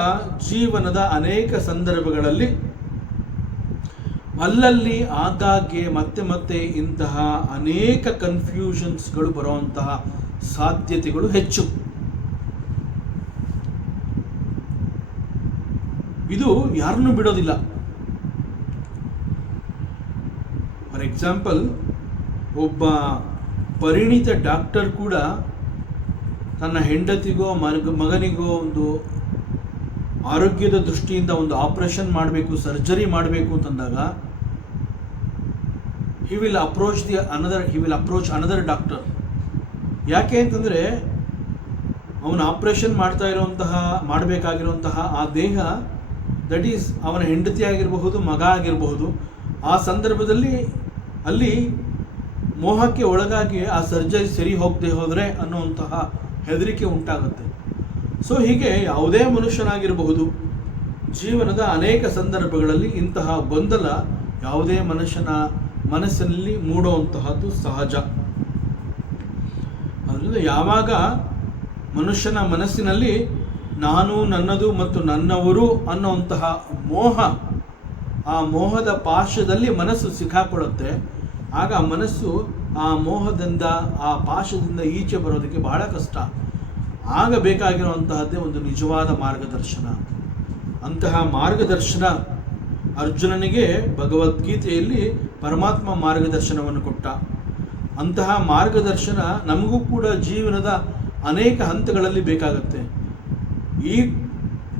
ಜೀವನದ ಅನೇಕ ಸಂದರ್ಭಗಳಲ್ಲಿ ಅಲ್ಲಲ್ಲಿ ಆಗಾಗ್ಗೆ ಮತ್ತೆ ಮತ್ತೆ ಇಂತಹ ಅನೇಕ ಕನ್ಫ್ಯೂಷನ್ಸ್ಗಳು ಬರುವಂತಹ ಸಾಧ್ಯತೆಗಳು ಹೆಚ್ಚು. ಇದು ಯಾರನ್ನೂ ಬಿಡೋದಿಲ್ಲ. ಫಾರ್ ಎಕ್ಸಾಂಪಲ್, ಒಬ್ಬ ಪರಿಣಿತ ಡಾಕ್ಟರ್ ಕೂಡ ತನ್ನ ಹೆಂಡತಿಗೋ ಮಗನಿಗೋ ಒಂದು ಆರೋಗ್ಯದ ದೃಷ್ಟಿಯಿಂದ ಒಂದು ಆಪರೇಷನ್ ಮಾಡಬೇಕು, ಸರ್ಜರಿ ಮಾಡಬೇಕು ಅಂತಂದಾಗ he will approach another doctor. ಯಾಕೆ ಅಂತಂದರೆ ಅವನು ಆಪರೇಷನ್ ಮಾಡಬೇಕಾಗಿರುವಂತಹ ಆ ದೇಹ, ದಟ್ ಈಸ್ ಅವನ ಹೆಂಡತಿ ಆಗಿರಬಹುದು, ಮಗ ಆಗಿರಬಹುದು. ಆ ಸಂದರ್ಭದಲ್ಲಿ ಅಲ್ಲಿ ಮೋಹಕ್ಕೆ ಒಳಗಾಗಿ ಆ ಸರ್ಜರಿ ಸರಿ ಹೋಗದೆ ಹೋದರೆ ಅನ್ನುವಂತಹ ಹೆದರಿಕೆ ಉಂಟಾಗುತ್ತೆ. ಸೊ ಹೀಗೆ ಯಾವುದೇ ಮನುಷ್ಯನಾಗಿರಬಹುದು, ಜೀವನದ ಅನೇಕ ಸಂದರ್ಭಗಳಲ್ಲಿ ಇಂತಹ ಗೊಂದಲ ಯಾವುದೇ ಮನುಷ್ಯನ ಮನಸ್ಸಿನಲ್ಲಿ ಮೂಡುವಂತಹದ್ದು ಸಹಜ. ಅದರಿಂದ ಯಾವಾಗ ಮನುಷ್ಯನ ಮನಸ್ಸಿನಲ್ಲಿ ನಾನು, ನನ್ನದು ಮತ್ತು ನನ್ನವರು ಅನ್ನುವಂತಹ ಮೋಹ, ಆ ಮೋಹದ ಪಾಶದಲ್ಲಿ ಮನಸ್ಸು ಸಿಕ್ಕಾಕೊಳ್ಳುತ್ತೆ, ಆಗ ಮನಸ್ಸು ಆ ಮೋಹದಿಂದ, ಆ ಪಾಶದಿಂದ ಈಚೆ ಬರೋದಕ್ಕೆ ಬಹಳ ಕಷ್ಟ. ಆಗ ಬೇಕಾಗಿರುವಂತಹದ್ದೇ ಒಂದು ನಿಜವಾದ ಮಾರ್ಗದರ್ಶನ. ಅಂತಹ ಮಾರ್ಗದರ್ಶನ ಅರ್ಜುನನಿಗೆ ಭಗವದ್ಗೀತೆಯಲ್ಲಿ ಪರಮಾತ್ಮ ಮಾರ್ಗದರ್ಶನವನ್ನು ಕೊಟ್ಟ. ಅಂತಹ ಮಾರ್ಗದರ್ಶನ ನಮಗೂ ಕೂಡ ಜೀವನದ ಅನೇಕ ಹಂತಗಳಲ್ಲಿ ಬೇಕಾಗುತ್ತೆ. ಈ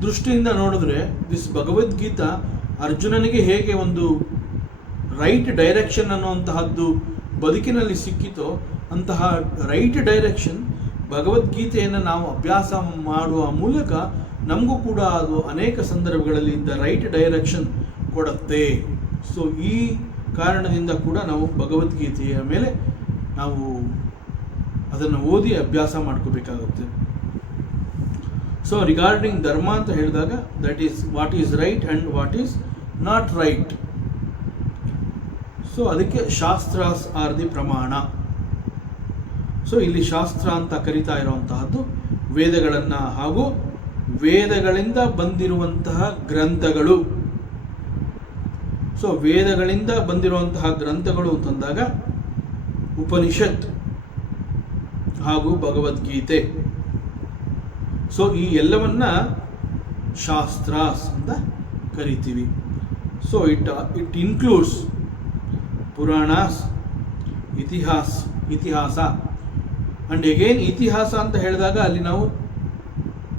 ದೃಷ್ಟಿಯಿಂದ ನೋಡಿದ್ರೆ ದಿಸ್ ಭಗವದ್ಗೀತಾ ಅರ್ಜುನನಿಗೆ ಹೇಗೆ ಒಂದು ರೈಟ್ ಡೈರೆಕ್ಷನ್ ಅನ್ನುವಂತಹದ್ದು ಬದುಕಿನಲ್ಲಿ ಸಿಕ್ಕಿತೋ, ಅಂತಹ ರೈಟ್ ಡೈರೆಕ್ಷನ್ ಭಗವದ್ಗೀತೆಯನ್ನು ನಾವು ಅಭ್ಯಾಸ ಮಾಡುವ ಮೂಲಕ ನಮಗೂ ಕೂಡ ಅದು ಅನೇಕ ಸಂದರ್ಭಗಳಲ್ಲಿ ದ ರೈಟ್ ಡೈರೆಕ್ಷನ್ ಕೊಡುತ್ತೆ. ಸೊ ಈ ಕಾರಣದಿಂದ ಕೂಡ ನಾವು ಭಗವದ್ಗೀತೆಯ ಮೇಲೆ ನಾವು ಅದನ್ನು ಓದಿ ಅಭ್ಯಾಸ ಮಾಡ್ಕೋಬೇಕಾಗುತ್ತೆ. ಸೊ ರಿಗಾರ್ಡಿಂಗ್ ಧರ್ಮ ಅಂತ ಹೇಳಿದಾಗ, that is what is right and what is not right. So ಅದಕ್ಕೆ ಶಾಸ್ತ್ರಾಸ್ ಆರ್ ದಿ ಪ್ರಮಾಣ. ಸೊ ಇಲ್ಲಿ ಶಾಸ್ತ್ರ ಅಂತ ಕರಿತಾ ಇರುವಂತಹದ್ದು ವೇದಗಳನ್ನು ಹಾಗೂ ವೇದಗಳಿಂದ ಬಂದಿರುವಂತಹ ಗ್ರಂಥಗಳು. ಸೊ ವೇದಗಳಿಂದ ಬಂದಿರುವಂತಹ ಗ್ರಂಥಗಳು ಅಂತಂದಾಗ ಉಪನಿಷತ್ ಹಾಗೂ ಭಗವದ್ಗೀತೆ. ಸೊ ಈ ಎಲ್ಲವನ್ನ ಶಾಸ್ತ್ರಾಸ್ ಅಂತ ಕರಿತೀವಿ. ಸೊ ಇಟ್ ಇನ್ಕ್ಲೂಡ್ಸ್ ಪುರಾಣಾಸ್, ಇತಿಹಾಸ ಅಂಡ್ ಅಗೇನ್ ಇತಿಹಾಸ ಅಂತ ಹೇಳಿದಾಗ ಅಲ್ಲಿ ನಾವು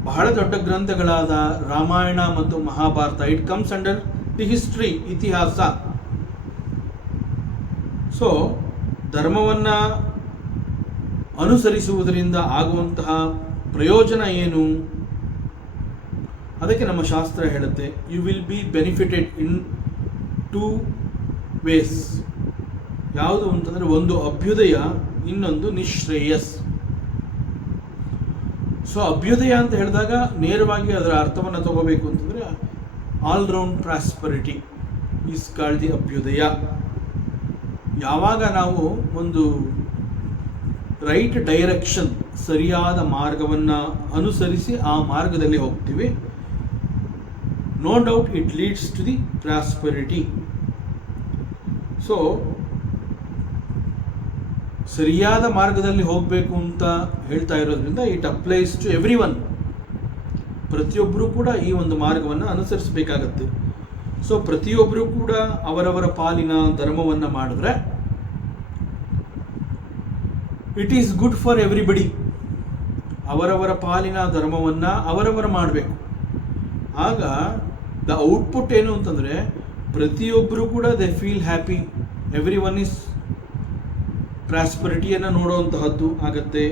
ಬಹಳ ದೊಡ್ಡ ಗ್ರಂಥಗಳಾದ ರಾಮಾಯಣ ಮತ್ತು Mahabharata, it comes under the history, ಇತಿಹಾಸ. ಸೊ ಧರ್ಮವನ್ನು ಅನುಸರಿಸುವುದರಿಂದ ಆಗುವಂತಹ ಪ್ರಯೋಜನ ಏನು, ಅದಕ್ಕೆ ನಮ್ಮ ಶಾಸ್ತ್ರ ಹೇಳುತ್ತೆ, you will be benefited in 2 ways. ಯಾವುದು ಅಂತಂದರೆ ಒಂದು ಅಭ್ಯುದಯ, ಇನ್ನೊಂದು ನಿಶ್ರೇಯಸ್. ಸೊ ಅಭ್ಯುದಯ ಅಂತ ಹೇಳಿದಾಗ ನೇರವಾಗಿ ಅದರ ಅರ್ಥವನ್ನು ತಗೋಬೇಕು ಅಂತಂದರೆ all round prosperity is called the abhyudaya. ಯಾವಾಗ ನಾವು ಒಂದು ರೈಟ್ ಡೈರೆಕ್ಷನ್, ಸರಿಯಾದ ಮಾರ್ಗವನ್ನು ಅನುಸರಿಸಿ ಆ ಮಾರ್ಗದಲ್ಲಿ ಹೋಗ್ತೀವಿ, no doubt it leads to the prosperity. ಸೊ ಸರಿಯಾದ ಮಾರ್ಗದಲ್ಲಿ ಹೋಗಬೇಕು ಅಂತ ಹೇಳ್ತಾ ಇರೋದ್ರಿಂದ it applies to everyone. ಪ್ರತಿಯೊಬ್ಬರೂ ಕೂಡ ಈ ಒಂದು ಮಾರ್ಗವನ್ನು ಅನುಸರಿಸಬೇಕಾಗತ್ತೆ. ಸೊ ಪ್ರತಿಯೊಬ್ಬರೂ ಕೂಡ ಅವರವರ ಪಾಲಿನ ಧರ್ಮವನ್ನು ಮಾಡಿದ್ರೆ it is good for everybody. ಅವರವರ ಪಾಲಿನ ಧರ್ಮವನ್ನು ಅವರವರು ಮಾಡಬೇಕು. ಆಗ ದ ಔಟ್ಪುಟ್ ಏನು ಅಂತಂದರೆ ಪ್ರತಿಯೊಬ್ಬರೂ ಕೂಡ they feel happy, every one is ಪ್ರಾಸ್ಪರಿಟಿಯನ್ನು ನೋಡುವಂತಹದ್ದು ಆಗತ್ತೆ.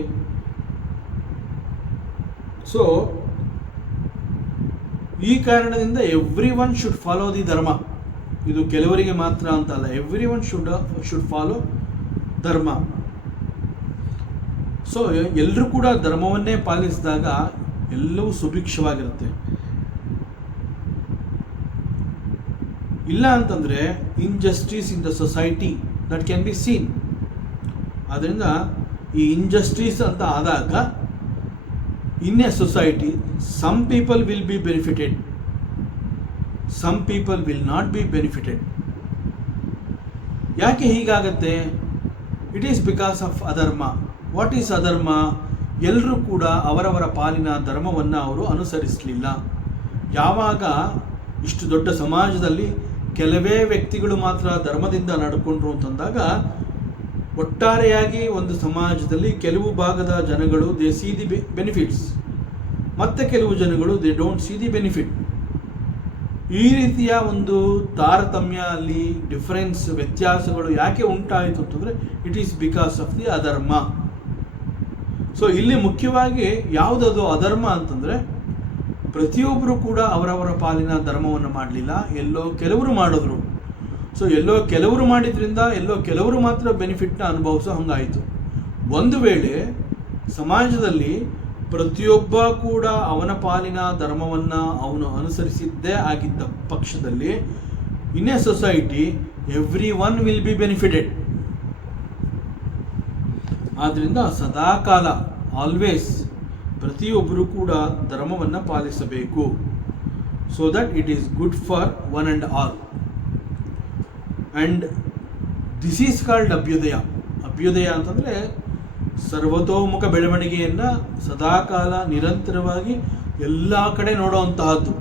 ಸೊ ಈ ಕಾರಣದಿಂದ every one should follow the dharma. ಇದು ಕೆಲವರಿಗೆ ಮಾತ್ರ ಅಂತಲ್ಲ, every one should follow dharma. So ಎಲ್ಲರೂ ಕೂಡ ಧರ್ಮವನ್ನೇ ಪಾಲಿಸಿದಾಗ ಎಲ್ಲವೂ ಸುಭಿಕ್ಷವಾಗಿರುತ್ತೆ. ಇಲ್ಲ ಅಂತಂದರೆ injustice in the society that can be seen. ಆದ್ದರಿಂದ ಈ ಇನ್ಜಸ್ಟಿಸ್ ಅಂತ ಆದಾಗ in a society some people will be benefited, some people will not be benefited. ಯಾಕೆ ಹೀಗಾಗತ್ತೆ? ಇಟ್ ಈಸ್ ಬಿಕಾಸ್ ಆಫ್ ಅಧರ್ಮ. ವಾಟ್ ಈಸ್ ಅಧರ್ಮ? ಎಲ್ಲರೂ ಕೂಡ ಅವರವರ ಪಾಲಿನ ಧರ್ಮವನ್ನು ಅವರು ಅನುಸರಿಸಲಿಲ್ಲ. ಯಾವಾಗ ಇಷ್ಟು ದೊಡ್ಡ ಸಮಾಜದಲ್ಲಿ ಕೆಲವೇ ವ್ಯಕ್ತಿಗಳು ಮಾತ್ರ ಧರ್ಮದಿಂದ ನಡ್ಕೊಂಡ್ರು ಅಂತಂದಾಗ ಒಟ್ಟಾರೆಯಾಗಿ ಒಂದು ಸಮಾಜದಲ್ಲಿ ಕೆಲವು ಭಾಗದ ಜನಗಳು ದೇ ಸಿ ದಿ ಬೆನಿಫಿಟ್ಸ್, ಮತ್ತು ಕೆಲವು ಜನಗಳು they don't see the benefit. ಈ ರೀತಿಯ ಒಂದು ತಾರತಮ್ಯ, ಅಲ್ಲಿ ಡಿಫರೆನ್ಸ್, ವ್ಯತ್ಯಾಸಗಳು ಯಾಕೆ ಉಂಟಾಯಿತು ಅಂತಂದರೆ it is because of the ಅಧರ್ಮ. ಸೊ ಇಲ್ಲಿ ಮುಖ್ಯವಾಗಿ ಯಾವುದದು ಅಧರ್ಮ ಅಂತಂದರೆ, ಪ್ರತಿಯೊಬ್ಬರು ಕೂಡ ಅವರವರ ಪಾಲಿನ ಧರ್ಮವನ್ನು ಮಾಡಲಿಲ್ಲ, ಎಲ್ಲೋ ಕೆಲವರು ಮಾಡಿದ್ರು. ಸೊ ಎಲ್ಲೋ ಕೆಲವರು ಮಾಡಿದ್ರಿಂದ ಎಲ್ಲೋ ಕೆಲವರು ಮಾತ್ರ ಬೆನಿಫಿಟ್ನ ಅನುಭವಿಸೋ ಹಂಗಾಯಿತು. ಒಂದು ವೇಳೆ ಸಮಾಜದಲ್ಲಿ ಪ್ರತಿಯೊಬ್ಬ ಕೂಡ ಅವನ ಪಾಲಿನ ಧರ್ಮವನ್ನು ಅವನು ಅನುಸರಿಸಿದ್ದೇ ಆಗಿದ್ದ ಪಕ್ಷದಲ್ಲಿ in a society every one will be benefited. ಆದ್ದರಿಂದ ಸದಾಕಾಲ ಆಲ್ವೇಸ್ ಪ್ರತಿಯೊಬ್ಬರು ಕೂಡ ಧರ್ಮವನ್ನು ಪಾಲಿಸಬೇಕು. So that it is good for one and all. And this is called abhyudaya. ಅಭ್ಯುದಯ ಅಂತಂದರೆ ಸರ್ವತೋಮುಖ ಬೆಳವಣಿಗೆಯನ್ನು ಸದಾಕಾಲ ನಿರಂತರವಾಗಿ ಎಲ್ಲ ಕಡೆ ನೋಡುವಂತಹದ್ದು.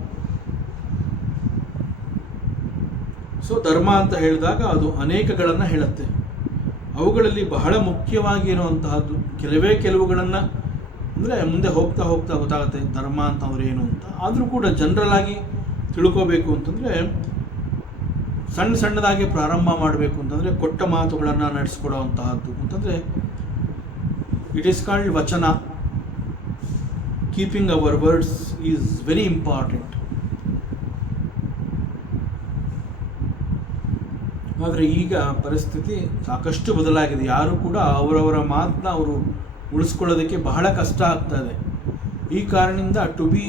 ಸೊ ಧರ್ಮ ಅಂತ ಹೇಳಿದಾಗ ಅದು ಅನೇಕಗಳನ್ನು ಹೇಳುತ್ತೆ. ಅವುಗಳಲ್ಲಿ ಬಹಳ ಮುಖ್ಯವಾಗಿ ಇರುವಂತಹದ್ದು ಕೆಲವುಗಳನ್ನು ಅಂದರೆ ಮುಂದೆ ಹೋಗ್ತಾ ಹೋಗ್ತಾ ಗೊತ್ತಾಗುತ್ತೆ ಧರ್ಮ ಅಂತ ಅವ್ರೇನು ಅಂತ. ಆದರೂ ಕೂಡ ಜನರಲ್ ಆಗಿ ತಿಳ್ಕೋಬೇಕು ಅಂತಂದರೆ ಸಣ್ಣದಾಗಿ ಪ್ರಾರಂಭ ಮಾಡಬೇಕು ಅಂತಂದರೆ ಕೊಟ್ಟ ಮಾತುಗಳನ್ನು ನಡೆಸ್ಕೊಡುವಂತಹದ್ದು ಅಂತಂದರೆ it is called vachana. Keeping our words is very important. ಆದರೆ ಈಗ ಪರಿಸ್ಥಿತಿ ಸಾಕಷ್ಟು ಬದಲಾಗಿದೆ. ಯಾರು ಕೂಡ ಅವರವರ ಮಾತನ್ನ ಅವರು ಉಳಿಸ್ಕೊಳ್ಳೋದಕ್ಕೆ ಬಹಳ ಕಷ್ಟ ಆಗ್ತಾ ಇದೆ. ಈ ಕಾರಣದಿಂದ to be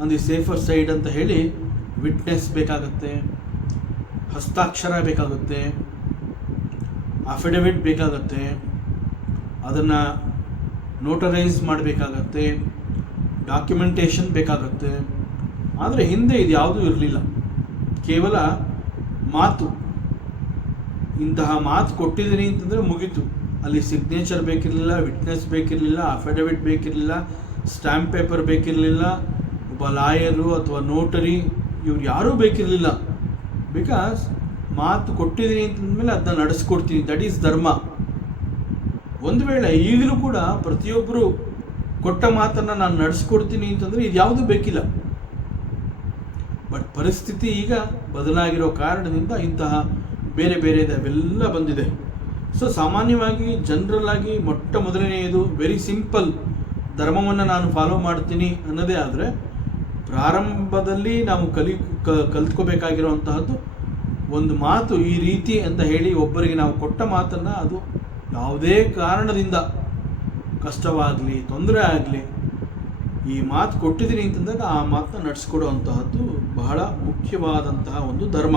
on the safer side ಅಂತ ಹೇಳಿ ವಿಟ್ನೆಸ್ ಬೇಕಾಗುತ್ತೆ, ಹಸ್ತಾಕ್ಷರ ಬೇಕಾಗುತ್ತೆ, ಅಫಿಡವಿಟ್ ಬೇಕಾಗುತ್ತೆ, ಅದನ್ನು ನೋಟರೈಸ್ ಮಾಡಬೇಕಾಗತ್ತೆ, ಡಾಕ್ಯುಮೆಂಟೇಷನ್ ಬೇಕಾಗುತ್ತೆ. ಆದರೆ ಹಿಂದೆ ಇದು ಯಾವುದೂ ಇರಲಿಲ್ಲ. ಕೇವಲ ಮಾತು, ಇಂತಹ ಮಾತು ಕೊಟ್ಟಿದ್ದೀನಿ ಅಂತಂದರೆ ಮುಗೀತು. ಅಲ್ಲಿ ಸಿಗ್ನೇಚರ್ ಬೇಕಿರಲಿಲ್ಲ, ವಿಟ್ನೆಸ್ ಬೇಕಿರಲಿಲ್ಲ, ಅಫಿಡವಿಟ್ ಬೇಕಿರಲಿಲ್ಲ, ಸ್ಟ್ಯಾಂಪ್ ಪೇಪರ್ ಬೇಕಿರಲಿಲ್ಲ, ಒಬ್ಬ ಲಾಯರು ಅಥವಾ ನೋಟರಿ ಇವ್ರು ಯಾರೂ ಬೇಕಿರಲಿಲ್ಲ. ಬಿಕಾಸ್ ಮಾತು ಕೊಟ್ಟಿದ್ದೀನಿ ಅಂತಂದಮೇಲೆ ಅದನ್ನ ನಡೆಸ್ಕೊಡ್ತೀನಿ. ದಟ್ ಈಸ್ ಧರ್ಮ. ಒಂದು ವೇಳೆ ಈಗಲೂ ಕೂಡ ಪ್ರತಿಯೊಬ್ಬರು ಕೊಟ್ಟ ಮಾತನ್ನು ನಾನು ನಡೆಸ್ಕೊಡ್ತೀನಿ ಅಂತಂದರೆ ಇದು ಯಾವುದೂ ಬೇಕಿಲ್ಲ. ಬಟ್ ಪರಿಸ್ಥಿತಿ ಈಗ ಬದಲಾಗಿರೋ ಕಾರಣದಿಂದ ಇಂತಹ ಬೇರೆ ಬೇರೆದವೆಲ್ಲ ಬಂದಿದೆ. ಸೊ ಸಾಮಾನ್ಯವಾಗಿ ಜನರಲ್ ಆಗಿ ಮೊಟ್ಟ ಮೊದಲನೆಯದು ವೆರಿ ಸಿಂಪಲ್, ಧರ್ಮವನ್ನು ನಾನು ಫಾಲೋ ಮಾಡ್ತೀನಿ ಅನ್ನೋದೇ. ಆದರೆ ಪ್ರಾರಂಭದಲ್ಲಿ ನಾವು ಕಲ್ತ್ಕೋಬೇಕಾಗಿರುವಂತಹದ್ದು ಒಂದು ಮಾತು ಈ ರೀತಿ ಅಂತ ಹೇಳಿ ಒಬ್ಬರಿಗೆ ನಾವು ಕೊಟ್ಟ ಮಾತನ್ನು ಅದು ಯಾವುದೇ ಕಾರಣದಿಂದ ಕಷ್ಟವಾಗಲಿ ತೊಂದರೆ ಆಗಲಿ ಈ ಮಾತು ಕೊಟ್ಟಿದ್ದೀನಿ ಅಂತಂದಾಗ ಆ ಮಾತನ್ನ ನಡೆಸ್ಕೊಡುವಂತಹದ್ದು ಬಹಳ ಮುಖ್ಯವಾದಂತಹ ಒಂದು ಧರ್ಮ.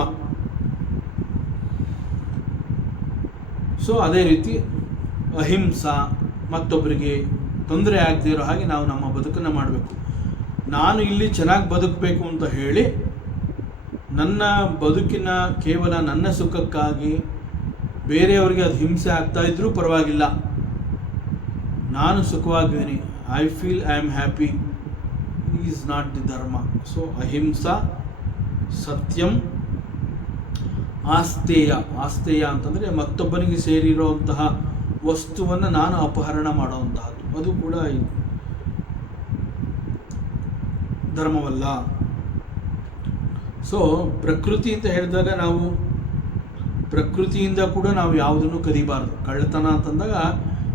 ಸೊ ಅದೇ ರೀತಿ ಅಹಿಂಸಾ, ಮತ್ತೊಬ್ಬರಿಗೆ ತೊಂದರೆ ಆಗದೇ ಇರೋ ಹಾಗೆ ನಾವು ನಮ್ಮ ಬದುಕನ್ನು ಮಾಡಬೇಕು. ನಾನು ಇಲ್ಲಿ ಚೆನ್ನಾಗಿ ಬದುಕಬೇಕು ಅಂತ ಹೇಳಿ ನನ್ನ ಬದುಕಿನ ಕೇವಲ ನನ್ನ ಸುಖಕ್ಕಾಗಿ ಬೇರೆಯವರಿಗೆ ಅದು ಹಿಂಸೆ ಆಗ್ತಾ ಇದ್ರೂ ಪರವಾಗಿಲ್ಲ, ನಾನು ಸುಖವಾಗಿದ್ದೀನಿ, I feel I am happy, is not the dharma. So ಅಹಿಂಸಾ, ಸತ್ಯಂ, ಆಸ್ತೇಯ ಅಂತಂದರೆ ಮತ್ತೊಬ್ಬನಿಗೆ ಸೇರಿರುವಂತಹ ವಸ್ತುವನ್ನು ನಾನು ಅಪಹರಣ ಮಾಡುವಂತಹದ್ದು, ಅದು ಕೂಡ ಧರ್ಮವಲ್ಲ. ಸೊ ಪ್ರಕೃತಿ ಅಂತ ಹೇಳಿದಾಗ ನಾವು ಪ್ರಕೃತಿಯಿಂದ ಕೂಡ ನಾವು ಯಾವುದನ್ನು ಕದಿಬಾರ್ದು. ಕಳ್ಳತನ ಅಂತಂದಾಗ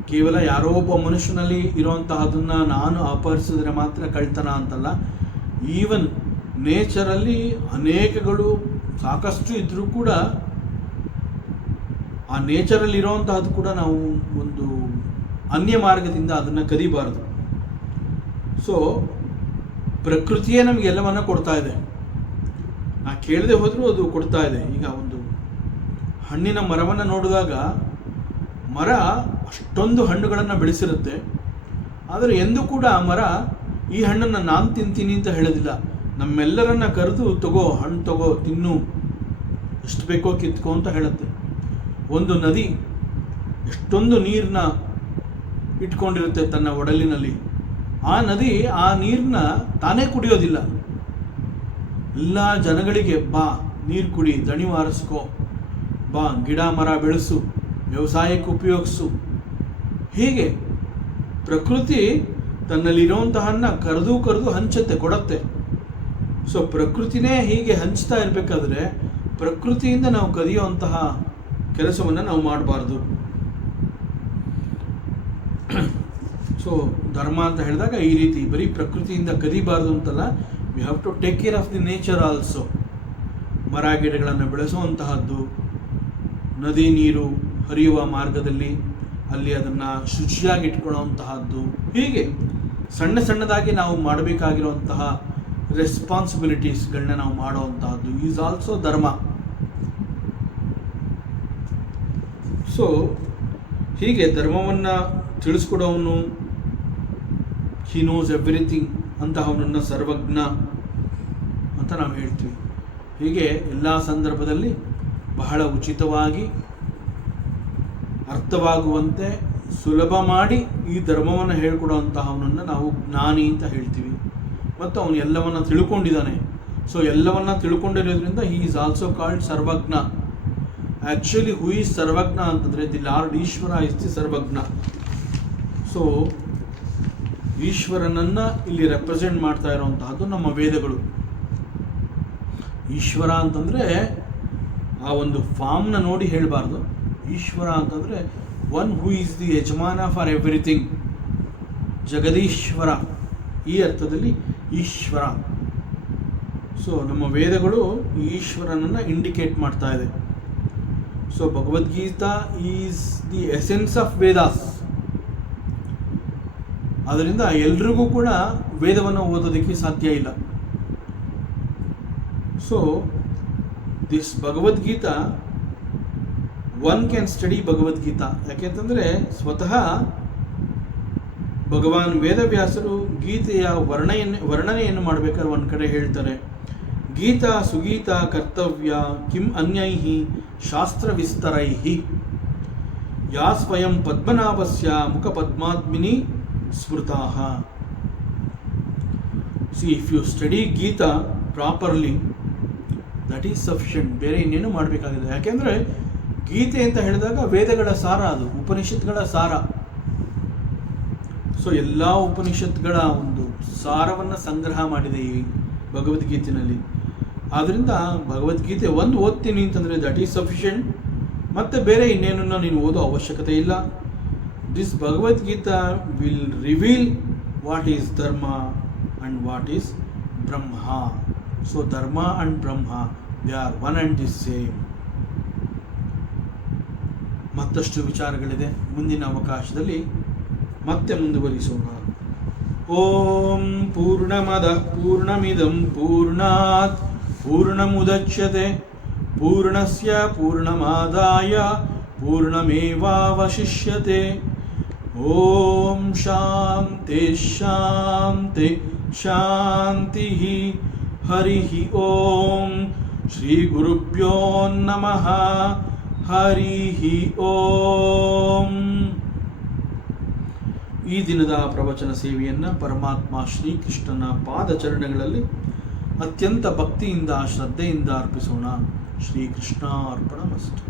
ಕೇವಲ ಯಾರೋ ಒಬ್ಬ ಮನುಷ್ಯನಲ್ಲಿ ಇರುವಂತಹದನ್ನು ನಾನು ಅಪಹರಿಸಿದ್ರೆ ಮಾತ್ರ ಕಳ್ಳತನ ಅಂತಲ್ಲ. ಈವನ್ ನೇಚರಲ್ಲಿ ಅನೇಕಗಳು ಸಾಕಷ್ಟು ಇದ್ದರೂ ಕೂಡ ಆ ನೇಚರಲ್ಲಿ ಇರೋವಂತಹದ್ದು ಕೂಡ ನಾವು ಒಂದು ಅನ್ಯ ಮಾರ್ಗದಿಂದ ಅದನ್ನು ಕದಿಬಾರ್ದು. ಸೊ ಪ್ರಕೃತಿಯೇ ನಮಗೆಲ್ಲವನ್ನ ಕೊಡ್ತಾ ಇದೆ, ನಾ ಕೇಳದೆ ಹೋದರೂ ಅದು ಕೊಡ್ತಾ ಇದೆ. ಈಗ ಒಂದು ಹಣ್ಣಿನ ಮರವನ್ನು ನೋಡಿದಾಗ ಮರ ಅಷ್ಟೊಂದು ಹಣ್ಣುಗಳನ್ನು ಬೆಳೆಸಿರುತ್ತೆ, ಆದರೆ ಎಂದೂ ಕೂಡ ಆ ಮರ ಈ ಹಣ್ಣನ್ನು ನಾನು ತಿಂತೀನಿ ಅಂತ ಹೇಳೋದಿಲ್ಲ. ನಮ್ಮೆಲ್ಲರನ್ನ ಕರೆದು ಹಣ್ಣು ತಗೋ, ತಿನ್ನು, ಎಷ್ಟು ಬೇಕೋ ಕಿತ್ಕೋ ಅಂತ ಹೇಳುತ್ತೆ. ಒಂದು ನದಿ ಎಷ್ಟೊಂದು ನೀರನ್ನ ಇಟ್ಕೊಂಡಿರುತ್ತೆ ತನ್ನ ಒಡಲಿನಲ್ಲಿ. ಆ ನದಿ ಆ ನೀರನ್ನ ತಾನೇ ಕುಡಿಯೋದಿಲ್ಲ, ಎಲ್ಲ ಜನಗಳಿಗೆ ಬಾ ನೀರು ಕುಡಿ, ದಣಿವಾರಿಸ್ಕೋ, ಬಾ ಗಿಡ ಮರ ಬೆಳೆಸು, ವ್ಯವಸಾಯಕ್ಕೆ ಉಪಯೋಗಿಸು. ಹೀಗೆ ಪ್ರಕೃತಿ ತನ್ನಲ್ಲಿರುವಂತಹನ್ನ ಕರೆದು ಹಂಚುತ್ತೆ, ಕೊಡತ್ತೆ. ಸೊ ಪ್ರಕೃತಿನೇ ಹೀಗೆ ಹಂಚ್ತಾ ಇರಬೇಕಾದ್ರೆ ಪ್ರಕೃತಿಯಿಂದ ನಾವು ಕದಿಯುವಂತಹ ಕೆಲಸವನ್ನು ನಾವು ಮಾಡಬಾರ್ದು. ಸೊ ಧರ್ಮ ಅಂತ ಹೇಳಿದಾಗ ಈ ರೀತಿ ಬರೀ ಪ್ರಕೃತಿಯಿಂದ ಕದಿಬಾರ್ದು ಅಂತಲ್ಲ, we have to take care of the nature also. ಮರ ಗಿಡಗಳನ್ನು ಬೆಳೆಸುವಂತಹದ್ದು, ನದಿ ನೀರು ಹರಿಯುವ ಮಾರ್ಗದಲ್ಲಿ ಅಲ್ಲಿ ಅದನ್ನು ಶುಚಿಯಾಗಿ ಇಟ್ಕೊಳ್ಳುವಂತಹದ್ದು, ಹೀಗೆ ಸಣ್ಣದಾಗಿ ನಾವು ಮಾಡಬೇಕಾಗಿರುವಂತಹ ರೆಸ್ಪಾನ್ಸಿಬಿಲಿಟೀಸ್ಗಳನ್ನ ನಾವು ಮಾಡುವಂತಹದ್ದು ಈಸ್ ಆಲ್ಸೋ ಧರ್ಮ. ಸೊ ಹೀಗೆ ಧರ್ಮವನ್ನು ತಿಳಿಸ್ಕೊಡೋವನು, ಹಿ ನೋಸ್ ಎವ್ರಿಥಿಂಗ್ ಅಂತಹವನನ್ನು ಸರ್ವಜ್ಞ ಅಂತ ನಾವು ಹೇಳ್ತೀವಿ. ಹೀಗೆ ಎಲ್ಲ ಸಂದರ್ಭದಲ್ಲಿ ಬಹಳ ಉಚಿತವಾಗಿ ಅರ್ಥವಾಗುವಂತೆ ಸುಲಭ ಮಾಡಿ ಈ ಧರ್ಮವನ್ನು ಹೇಳ್ಕೊಡುವಂತಹವನನ್ನು ನಾವು ಜ್ಞಾನಿ ಅಂತ ಹೇಳ್ತೀವಿ. ಮತ್ತು ಅವನು ಎಲ್ಲವನ್ನ ತಿಳ್ಕೊಂಡಿದ್ದಾನೆ. ಸೊ ಎಲ್ಲವನ್ನ ತಿಳ್ಕೊಂಡಿರೋದ್ರಿಂದ he is also called sarvajna. Actually who is sarvajna ಅಂತಂದರೆ the lord Ishwara is the sarvajna. So ಈಶ್ವರನನ್ನು ಇಲ್ಲಿ ರೆಪ್ರೆಸೆಂಟ್ ಮಾಡ್ತಾ ಇರುವಂತಹದ್ದು ನಮ್ಮ ವೇದಗಳು. ಈಶ್ವರ ಅಂತಂದರೆ ಆ ಒಂದು ಫಾರ್ಮ್ನ ನೋಡಿ ಹೇಳಬಾರ್ದು. ಈಶ್ವರ ಅಂತಂದರೆ ಒನ್ ಹೂ ಈಸ್ ದಿ ಯಜಮಾನ ಫಾರ್ ಎವ್ರಿಥಿಂಗ್, ಜಗದೀಶ್ವರ, ಈ ಅರ್ಥದಲ್ಲಿ ಈಶ್ವರ. ಸೊ ನಮ್ಮ ವೇದಗಳು ಈಶ್ವರನನ್ನು ಇಂಡಿಕೇಟ್ ಮಾಡ್ತಾ ಇದೆ. So Bhagavad Gita is the essence of Vedas. ಅದರಿಂದ ಎಲ್ರಿಗೂ ಕೂಡ ವೇದವನ್ನು ಓದೋದಕ್ಕೆ ಸಾಧ್ಯ ಇಲ್ಲ. So this Bhagavad Gita, one can study Bhagavad Gita. ಯಾಕೆಂತಂದರೆ ಸ್ವತಃ ಭಗವಾನ್ ವೇದವ್ಯಾಸರು ಗೀತೆಯ ವರ್ಣನೆಯನ್ನು ಮಾಡಬೇಕಾದ್ರೆ ಒಂದು ಕಡೆ ಹೇಳ್ತಾರೆ, ಗೀತಾ ಸುಗೀತಾ ಕರ್ತವ್ಯ ಕಿಂ ಅನ್ಯೈಹಿ ಶಾಸ್ತ್ರ ವಿಸ್ತರೈಹಿ ಯಾ ಸ್ವಯಂ ಪದ್ಮನಾಭಸ್ಯ ಮುಖ ಪದ್ಮಾತ್ಮಿನಿ ಸ್ಮೃತಾಃ. See if you study Gita properly, that is sufficient. ಬೇರೆ ಇನ್ನೇನು ಮಾಡಬೇಕಾಗಿದೆ. ಯಾಕೆಂದರೆ ಗೀತೆ ಅಂತ ಹೇಳಿದಾಗ ವೇದಗಳ ಸಾರ, ಅದು ಉಪನಿಷತ್ಗಳ ಸಾರ. ಸೊ ಎಲ್ಲ ಉಪನಿಷತ್ಗಳ ಒಂದು ಸಾರವನ್ನು ಸಂಗ್ರಹ ಮಾಡಿದೆ ಈ ಭಗವದ್ಗೀತೆಯಲ್ಲಿ. ಆದ್ದರಿಂದ ಭಗವದ್ಗೀತೆ ಒಂದು ಓದ್ತೀನಿ ಅಂತಂದರೆ ದಟ್ ಈಸ್ ಸಫಿಷಿಯಂಟ್. ಮತ್ತು ಬೇರೆ ಇನ್ನೇನನ್ನು ನೀನು ಓದೋ ಅವಶ್ಯಕತೆ ಇಲ್ಲ. This Bhagavad Gita will reveal what is dharma and what is Brahma. So dharma and Brahma they are one and the same. ಮತ್ತಷ್ಟು ವಿಚಾರಗಳಿದೆ, ಮುಂದಿನ ಅವಕಾಶದಲ್ಲಿ ಮತ್ತೆ ಮುಂದುವರಿಸೋಣ. ಓಂ ಪೂರ್ಣಮದಃ ಪೂರ್ಣಮಿದಂ ಪೂರ್ಣಾತ್ ಪೂರ್ಣಮುದಚ್ಯತೆ ಪೂರ್ಣಸ್ಯ ಪೂರ್ಣಮಾದಾಯ ಪೂರ್ಣಮೇವಾವಶಿಷ್ಯತೆ. ಓಂ ಶಾಂತಿ ಶಾಂತಿ ಶಾಂತಿ. ಹರಿ ಓಂ. ಶ್ರೀ ಗುರುಭ್ಯೋ ನಮಃ. ಹರಿ ಓಂ. ಈ ದಿನದ ಪ್ರವಚನ ಸೇವೆಯನ್ನು ಪರಮಾತ್ಮ ಶ್ರೀಕೃಷ್ಣನ ಪಾದಚರಣಗಳಲ್ಲಿ ಅತ್ಯಂತ ಭಕ್ತಿಯಿಂದ ಶ್ರದ್ಧೆಯಿಂದ ಅರ್ಪಿಸೋಣ. ಶ್ರೀಕೃಷ್ಣಾರ್ಪಣಮಸ್ತು.